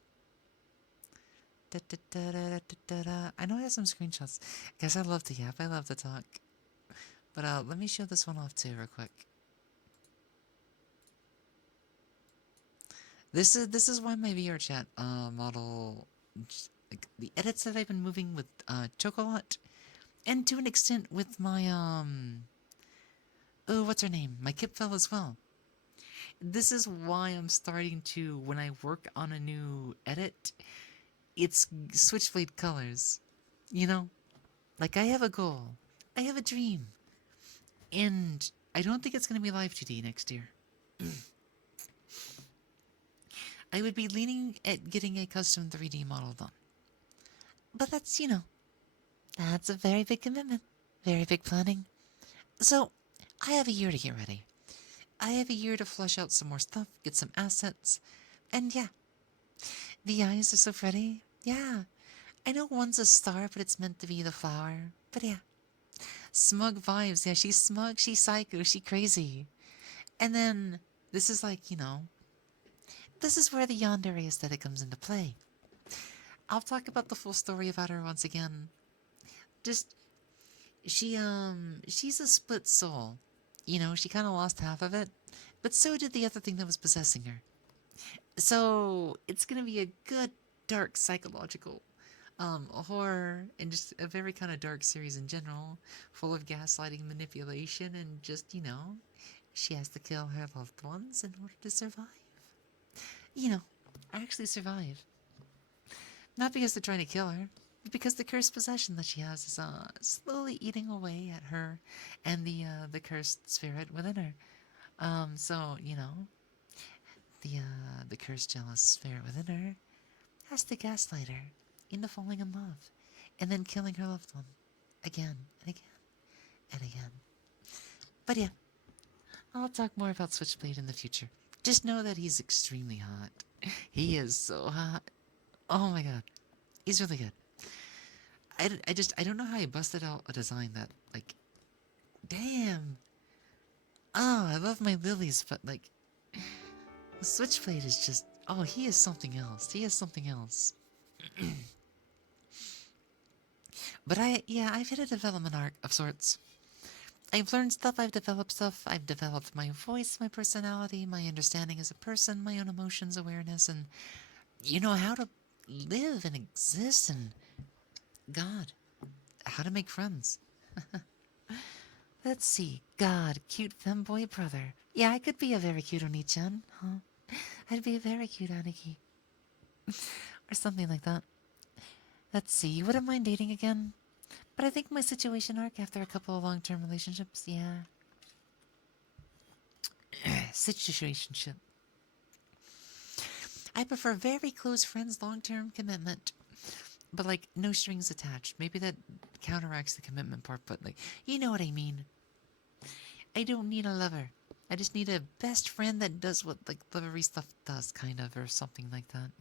I know I have some screenshots. Guys, I love to yap, I love to talk. But let me show this one off too real quick. This is why my VR chat model, like the edits that I've been moving with Chocolat, and to an extent with my oh, what's her name? My Kipfel as well. This is why I'm starting to, when I work on a new edit, it's Switchblade colors. Like I have a goal, I have a dream, and I don't think it's gonna be live 2D next year. I would be leaning at getting a custom 3D model done. But that's a very big commitment. Very big planning. So, I have a year to get ready. I have a year to flush out some more stuff, get some assets, and yeah, the eyes are so pretty. Yeah, I know one's a star, but it's meant to be the flower. But yeah, smug vibes. Yeah, she's smug, she's psycho, she's crazy. And then this is like, this is where the yandere aesthetic comes into play. I'll talk about the full story about her once again. Just she's a split soul. She kind of lost half of it, but so did the other thing that was possessing her. So it's gonna be a good dark psychological horror, and just a very kind of dark series in general, full of gaslighting, manipulation, and just, she has to kill her loved ones in order to survive. Actually survive. Not because they're trying to kill her, but because the cursed possession that she has is slowly eating away at her and the cursed spirit within her. So the cursed jealous spirit within her has to gaslight her into falling in love, and then killing her loved one again and again and again. But yeah, I'll talk more about Switchblade in the future. Just know that he's extremely hot. He is so hot. Oh my god, he's really good. I don't know how he busted out a design that, like, damn. Oh, I love my lilies, but like, the Switchblade is just, oh, he is something else. He is something else. But I've hit a development arc of sorts. I've learned stuff, I've developed stuff, I've developed my voice, my personality, my understanding as a person, my own emotions, awareness, and how to live and exist, and God, how to make friends. Let's see. God, cute femboy brother. Yeah, I could be a very cute Oni-chan, huh? I'd be a very cute Aniki. Or something like that. Let's see, you wouldn't mind dating again? But I think my situation arc after a couple of long-term relationships, yeah. Situationship. I prefer very close friends, long-term commitment. But like, no strings attached. Maybe that counteracts the commitment part, but like, you know what I mean. I don't need a lover. I just need a best friend that does what like lovery stuff does, kind of, or something like that,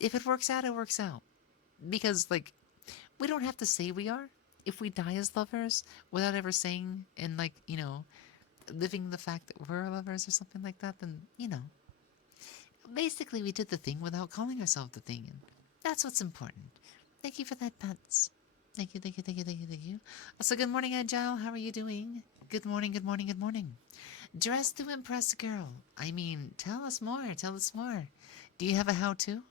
If it works out, it works out. Because like, we don't have to say we are. If we die as lovers without ever saying and like, living the fact that we're lovers or something like that, then, basically we did the thing without calling ourselves the thing, and that's what's important. Thank you for that, Pets. Thank you, thank you, thank you, thank you, thank you. Also, good morning, Agile. How are you doing? Good morning, good morning, good morning. Dress to impress a girl. I mean, tell us more, tell us more. Do you have a how-to?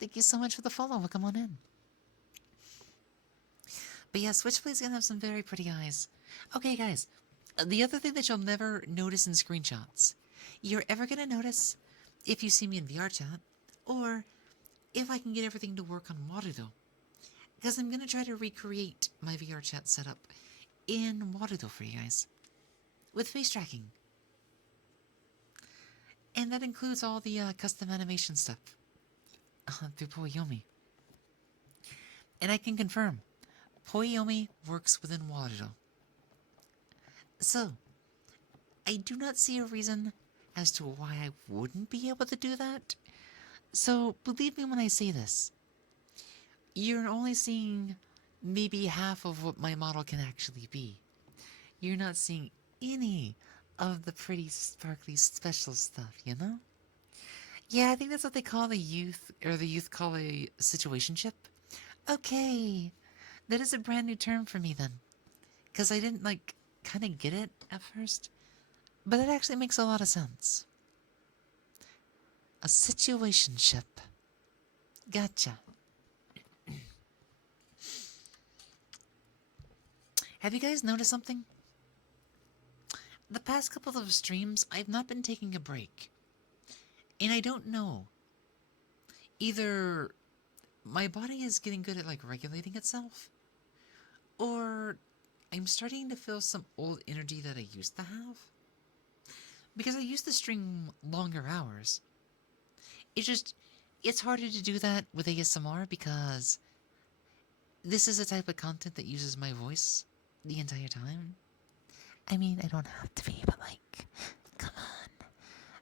Thank you so much for the follow. Welcome on in. But yeah, Switchblade's gonna have some very pretty eyes. Okay, guys. The other thing that you'll never notice in screenshots, you're ever gonna notice if you see me in VR chat, or if I can get everything to work on Warudo. Because I'm gonna try to recreate my VR chat setup in Warudo for you guys. With face tracking. And that includes all the custom animation stuff. Through Poyomi. And I can confirm, Poyomi works within Warudo. So, I do not see a reason as to why I wouldn't be able to do that. So, believe me when I say this. You're only seeing maybe half of what my model can actually be. You're not seeing any of the pretty, sparkly, special stuff, Yeah, I think that's what they call the youth call a situationship. Okay, that is a brand new term for me then. Because I didn't, kind of get it at first. But it actually makes a lot of sense. A situationship. Gotcha. Have you guys noticed something? The past couple of streams, I've not been taking a break. And I don't know. Either my body is getting good at, regulating itself, or I'm starting to feel some old energy that I used to have. Because I used to stream longer hours. It's harder to do that with ASMR because this is a type of content that uses my voice the entire time. I mean, I don't have to be, but come on.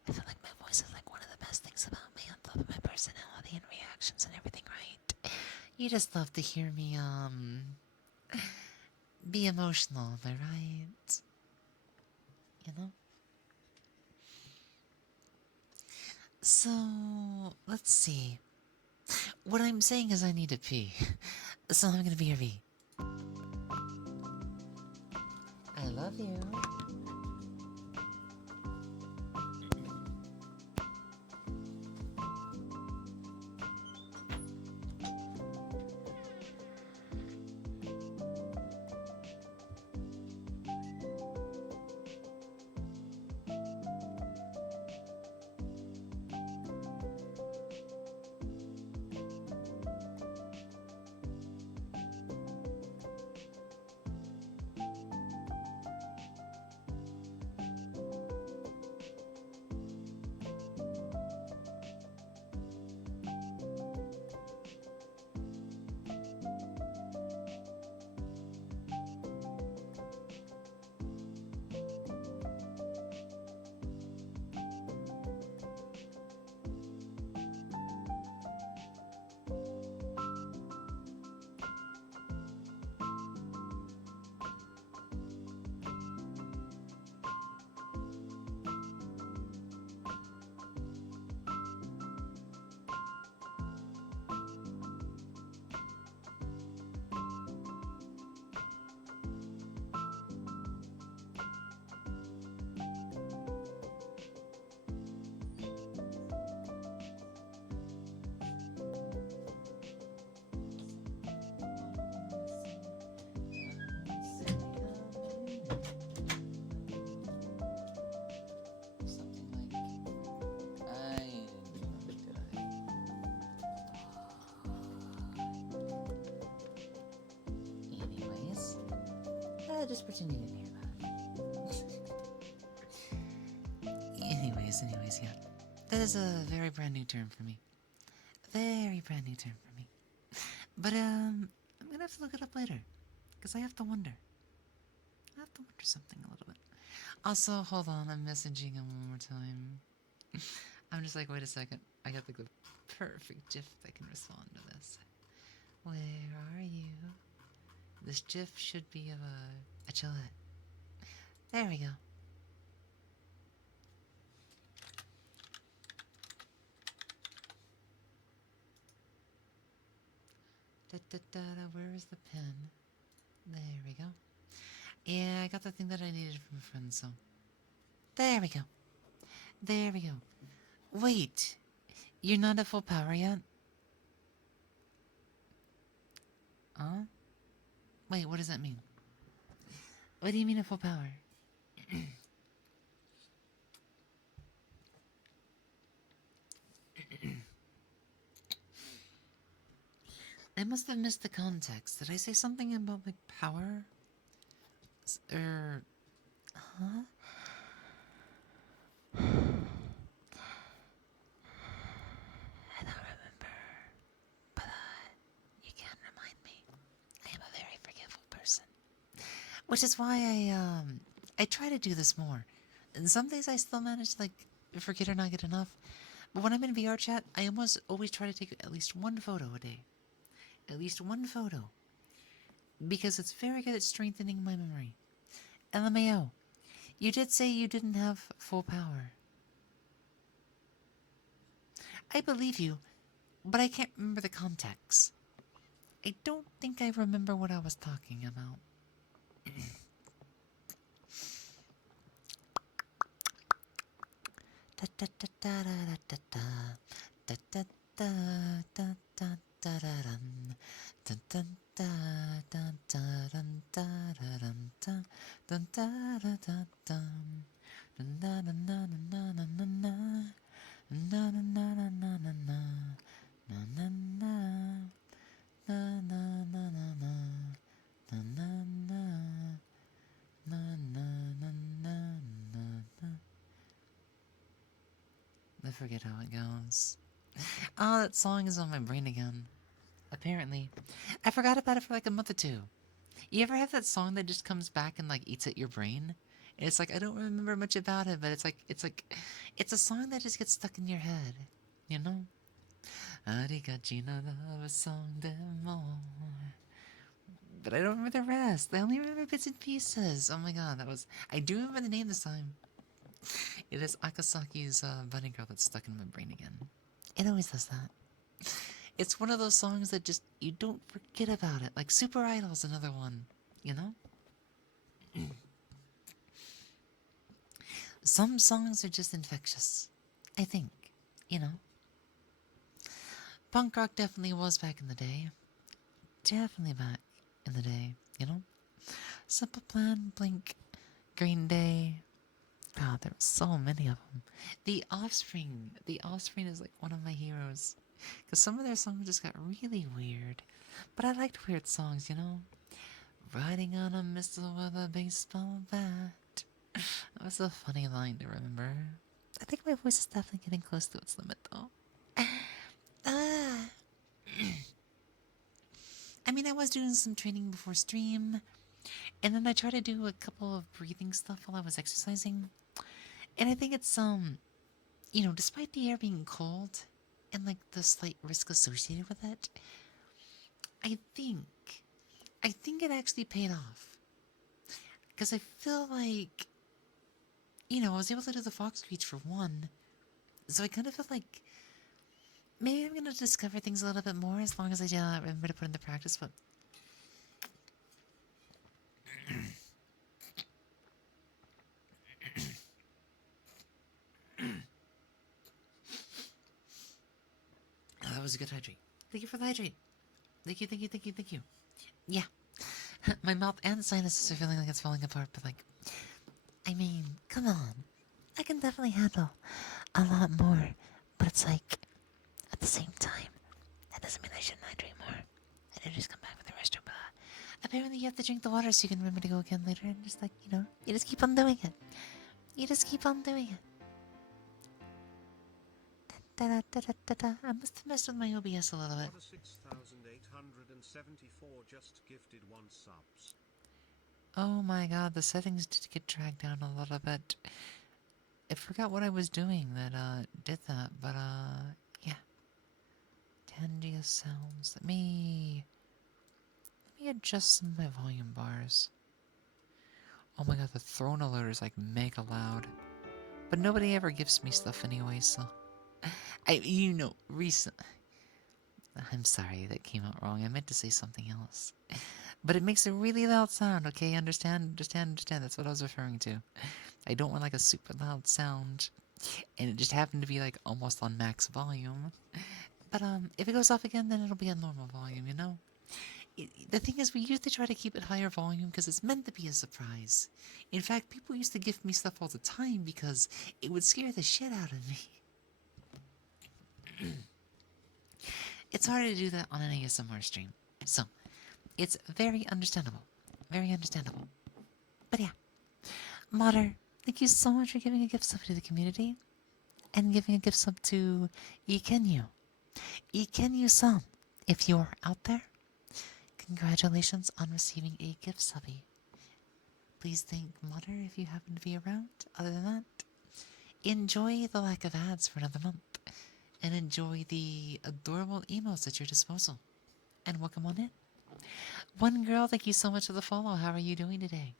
I feel like my voice is like one of the best things about me on top of my personality and reactions and everything, right? You just love to hear me, be emotional, am I right? You know? So, let's see. What I'm saying is I need to pee. So I'm gonna be BRB. I love you. Just pretend you didn't hear that. Anyways, yeah. That is a very brand new term for me. Very brand new term for me. But, I'm gonna have to look it up later. Because I have to wonder. I have to wonder something a little bit. Also, hold on, I'm messaging him one more time. I'm just like, wait a second. I got like the perfect GIF that can respond to this. Where are you? This GIF should be of a Gillette. There we go. Where is the pen? There we go. Yeah, I got the thing that I needed from a friend, so. There we go. There we go. Wait, you're not at full power yet? Huh? Wait, what does that mean? What do you mean at full power? I must have missed the context. Did I say something about, like, power? Huh? I don't remember. But, you can remind me. I am a very forgetful person. Which is why I try to do this more. And some days I still manage to, like, forget or not get enough. But when I'm in VR chat, I always try to take at least one photo a day. At least one photo. Because it's very good at strengthening my memory. LMAO, you did say you didn't have full power. I believe you, but I can't remember the context. I don't think I remember what I was talking about. I forget how it goes. Oh, that song is on my brain again. Apparently. I forgot about it for like a month or two. You ever have that song that just comes back and like eats at your brain? it's like I don't remember much about it, but it's a song that just gets stuck in your head, you know? Arigachi no love song demo. But I don't remember the rest. I only remember bits and pieces. Oh my god, that was. I do remember the name this time. It is Akasaki's Bunny Girl that's stuck in my brain again. It always does that. It's one of those songs that just, you don't forget about it. Like Super Idol's another one, you know? Some songs are just infectious. I think, you know? Punk rock definitely was back in the day. Definitely back in the day, you know? Simple Plan, Blink, Green Day. God, there were so many of them. The Offspring. The Offspring is like one of my heroes. Because some of their songs just got really weird. But I liked weird songs, you know? Riding on a missile with a baseball bat. That was a funny line to remember. I think my voice is definitely getting close to its limit, though. I mean, I was doing some training before stream, and then I tried to do a couple of breathing stuff while I was exercising. And I think it's, you know, despite the air being cold, and like the slight risk associated with it, I think it actually paid off. Because I feel like, you know, I was able to do the fox screech for one, so I kind of feel like maybe I'm gonna discover things a little bit more as long as I remember to put into practice, but... Oh, that was a good hydrate. Thank you for the hydrate. Thank you, thank you, thank you, thank you. Yeah. My mouth and sinuses are feeling like it's falling apart, but like... I mean, come on. I can definitely handle a lot more, but it's like, at the same time, that doesn't mean I shouldn't hydrate more. I did just come back from the restroom, but apparently you have to drink the water so you can remember to go again later, and just like, you know, you just keep on doing it. You just keep on doing it. Da-da-da-da-da-da. I must have messed with my OBS a little bit. 6,874 just gifted 1 subs. Oh my god, the settings did get dragged down a little bit. I forgot what I was doing that did that, but yeah. Tangia sounds. Let me adjust some of my volume bars. Oh my god, the throne alert is like mega loud. But nobody ever gives me stuff anyway, so recent. I'm sorry, that came out wrong. I meant to say something else. But it makes a really loud sound, okay? Understand? That's what I was referring to. I don't want like a super loud sound. And it just happened to be like almost on max volume. But if it goes off again, then it'll be a normal volume, you know? The thing is, we used to try to keep it higher volume because it's meant to be a surprise. In fact, people used to gift me stuff all the time because it would scare the shit out of me. It's harder to do that on an ASMR stream. So, it's very understandable. Very understandable. But yeah. Mater, thank you so much for giving a gift sub to the community. And giving a gift sub to Ikenyu. Ikenyu-san, if you are out there, congratulations on receiving a gift subby. Please thank Mater if you happen to be around. Other than that, enjoy the lack of ads for another month. And enjoy the adorable emotes at your disposal. And welcome on in. One Girl, thank you so much for the follow. How are you doing today?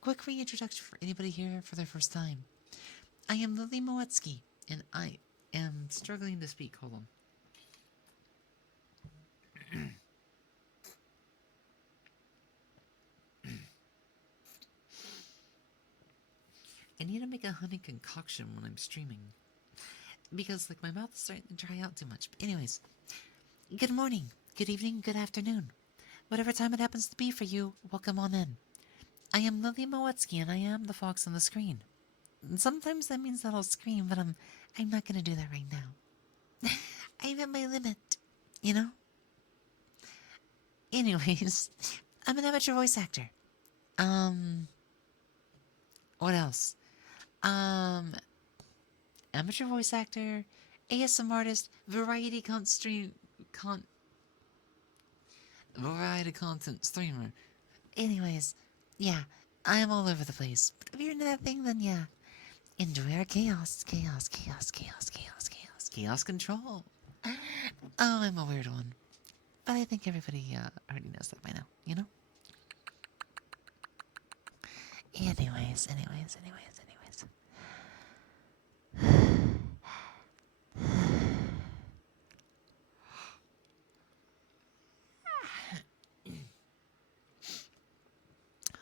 Quick reintroduction for anybody here for their first time. I am Lily Moetsuki, and I am struggling to speak. Hold on. I need to make a honey concoction when I'm streaming. Because, like, my mouth is starting to dry out too much. But anyways, good morning, good evening, good afternoon. Whatever time it happens to be for you, welcome on in. I am Lily Moetsuki, and I am the fox on the screen. And sometimes that means that I'll scream, but I'm not gonna do that right now. I'm at my limit, you know? Anyways, I'm an amateur voice actor. What else? Amateur voice actor, ASM artist, variety content streamer. Anyways, yeah, I'm all over the place. But if you're into that thing, then yeah. Enjoy our chaos. Chaos, chaos, chaos, chaos, chaos. Chaos control. Oh, I'm a weird one. But I think everybody already knows that by now, you know? Anyways.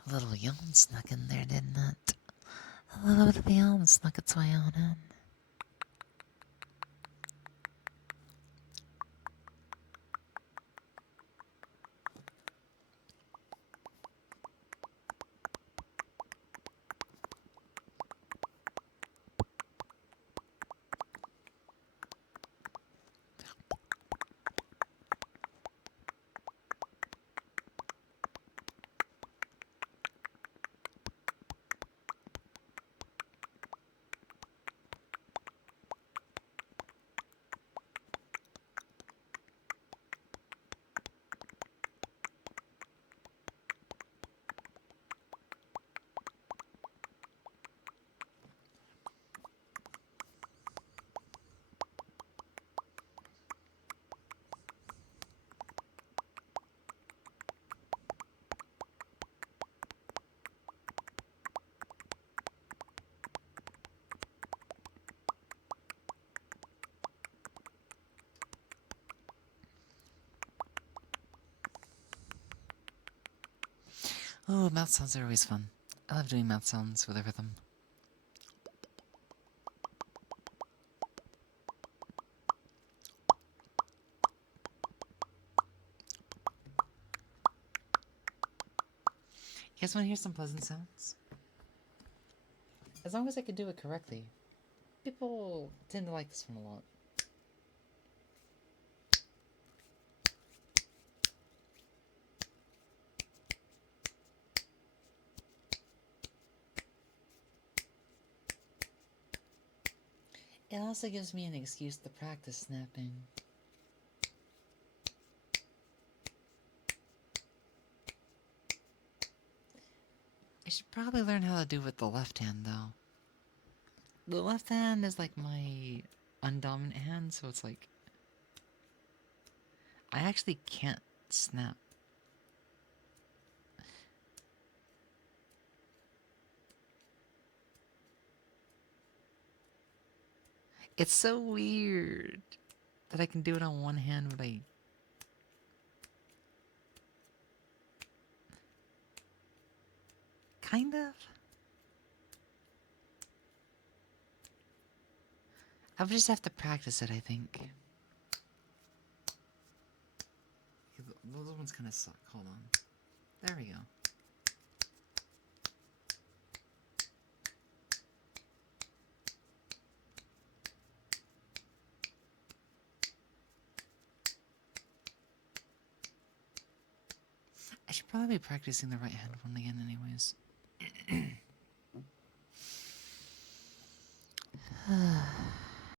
A little yawn snuck in there, didn't it? A little bit of yawn snuck its way on in. Oh, mouth sounds are always fun. I love doing mouth sounds with a rhythm. You guys want to hear some pleasant sounds? As long as I can do it correctly. People tend to like this one a lot. It also gives me an excuse to practice snapping. I should probably learn how to do it with the left hand, though. The left hand is like my undominant hand, so it's like... I actually can't snap. It's so weird that I can do it on one hand, but I... Kind of? I would just have to practice it, I think. Those ones kind of suck. Hold on. There we go. I should probably be practicing the right hand one again anyways.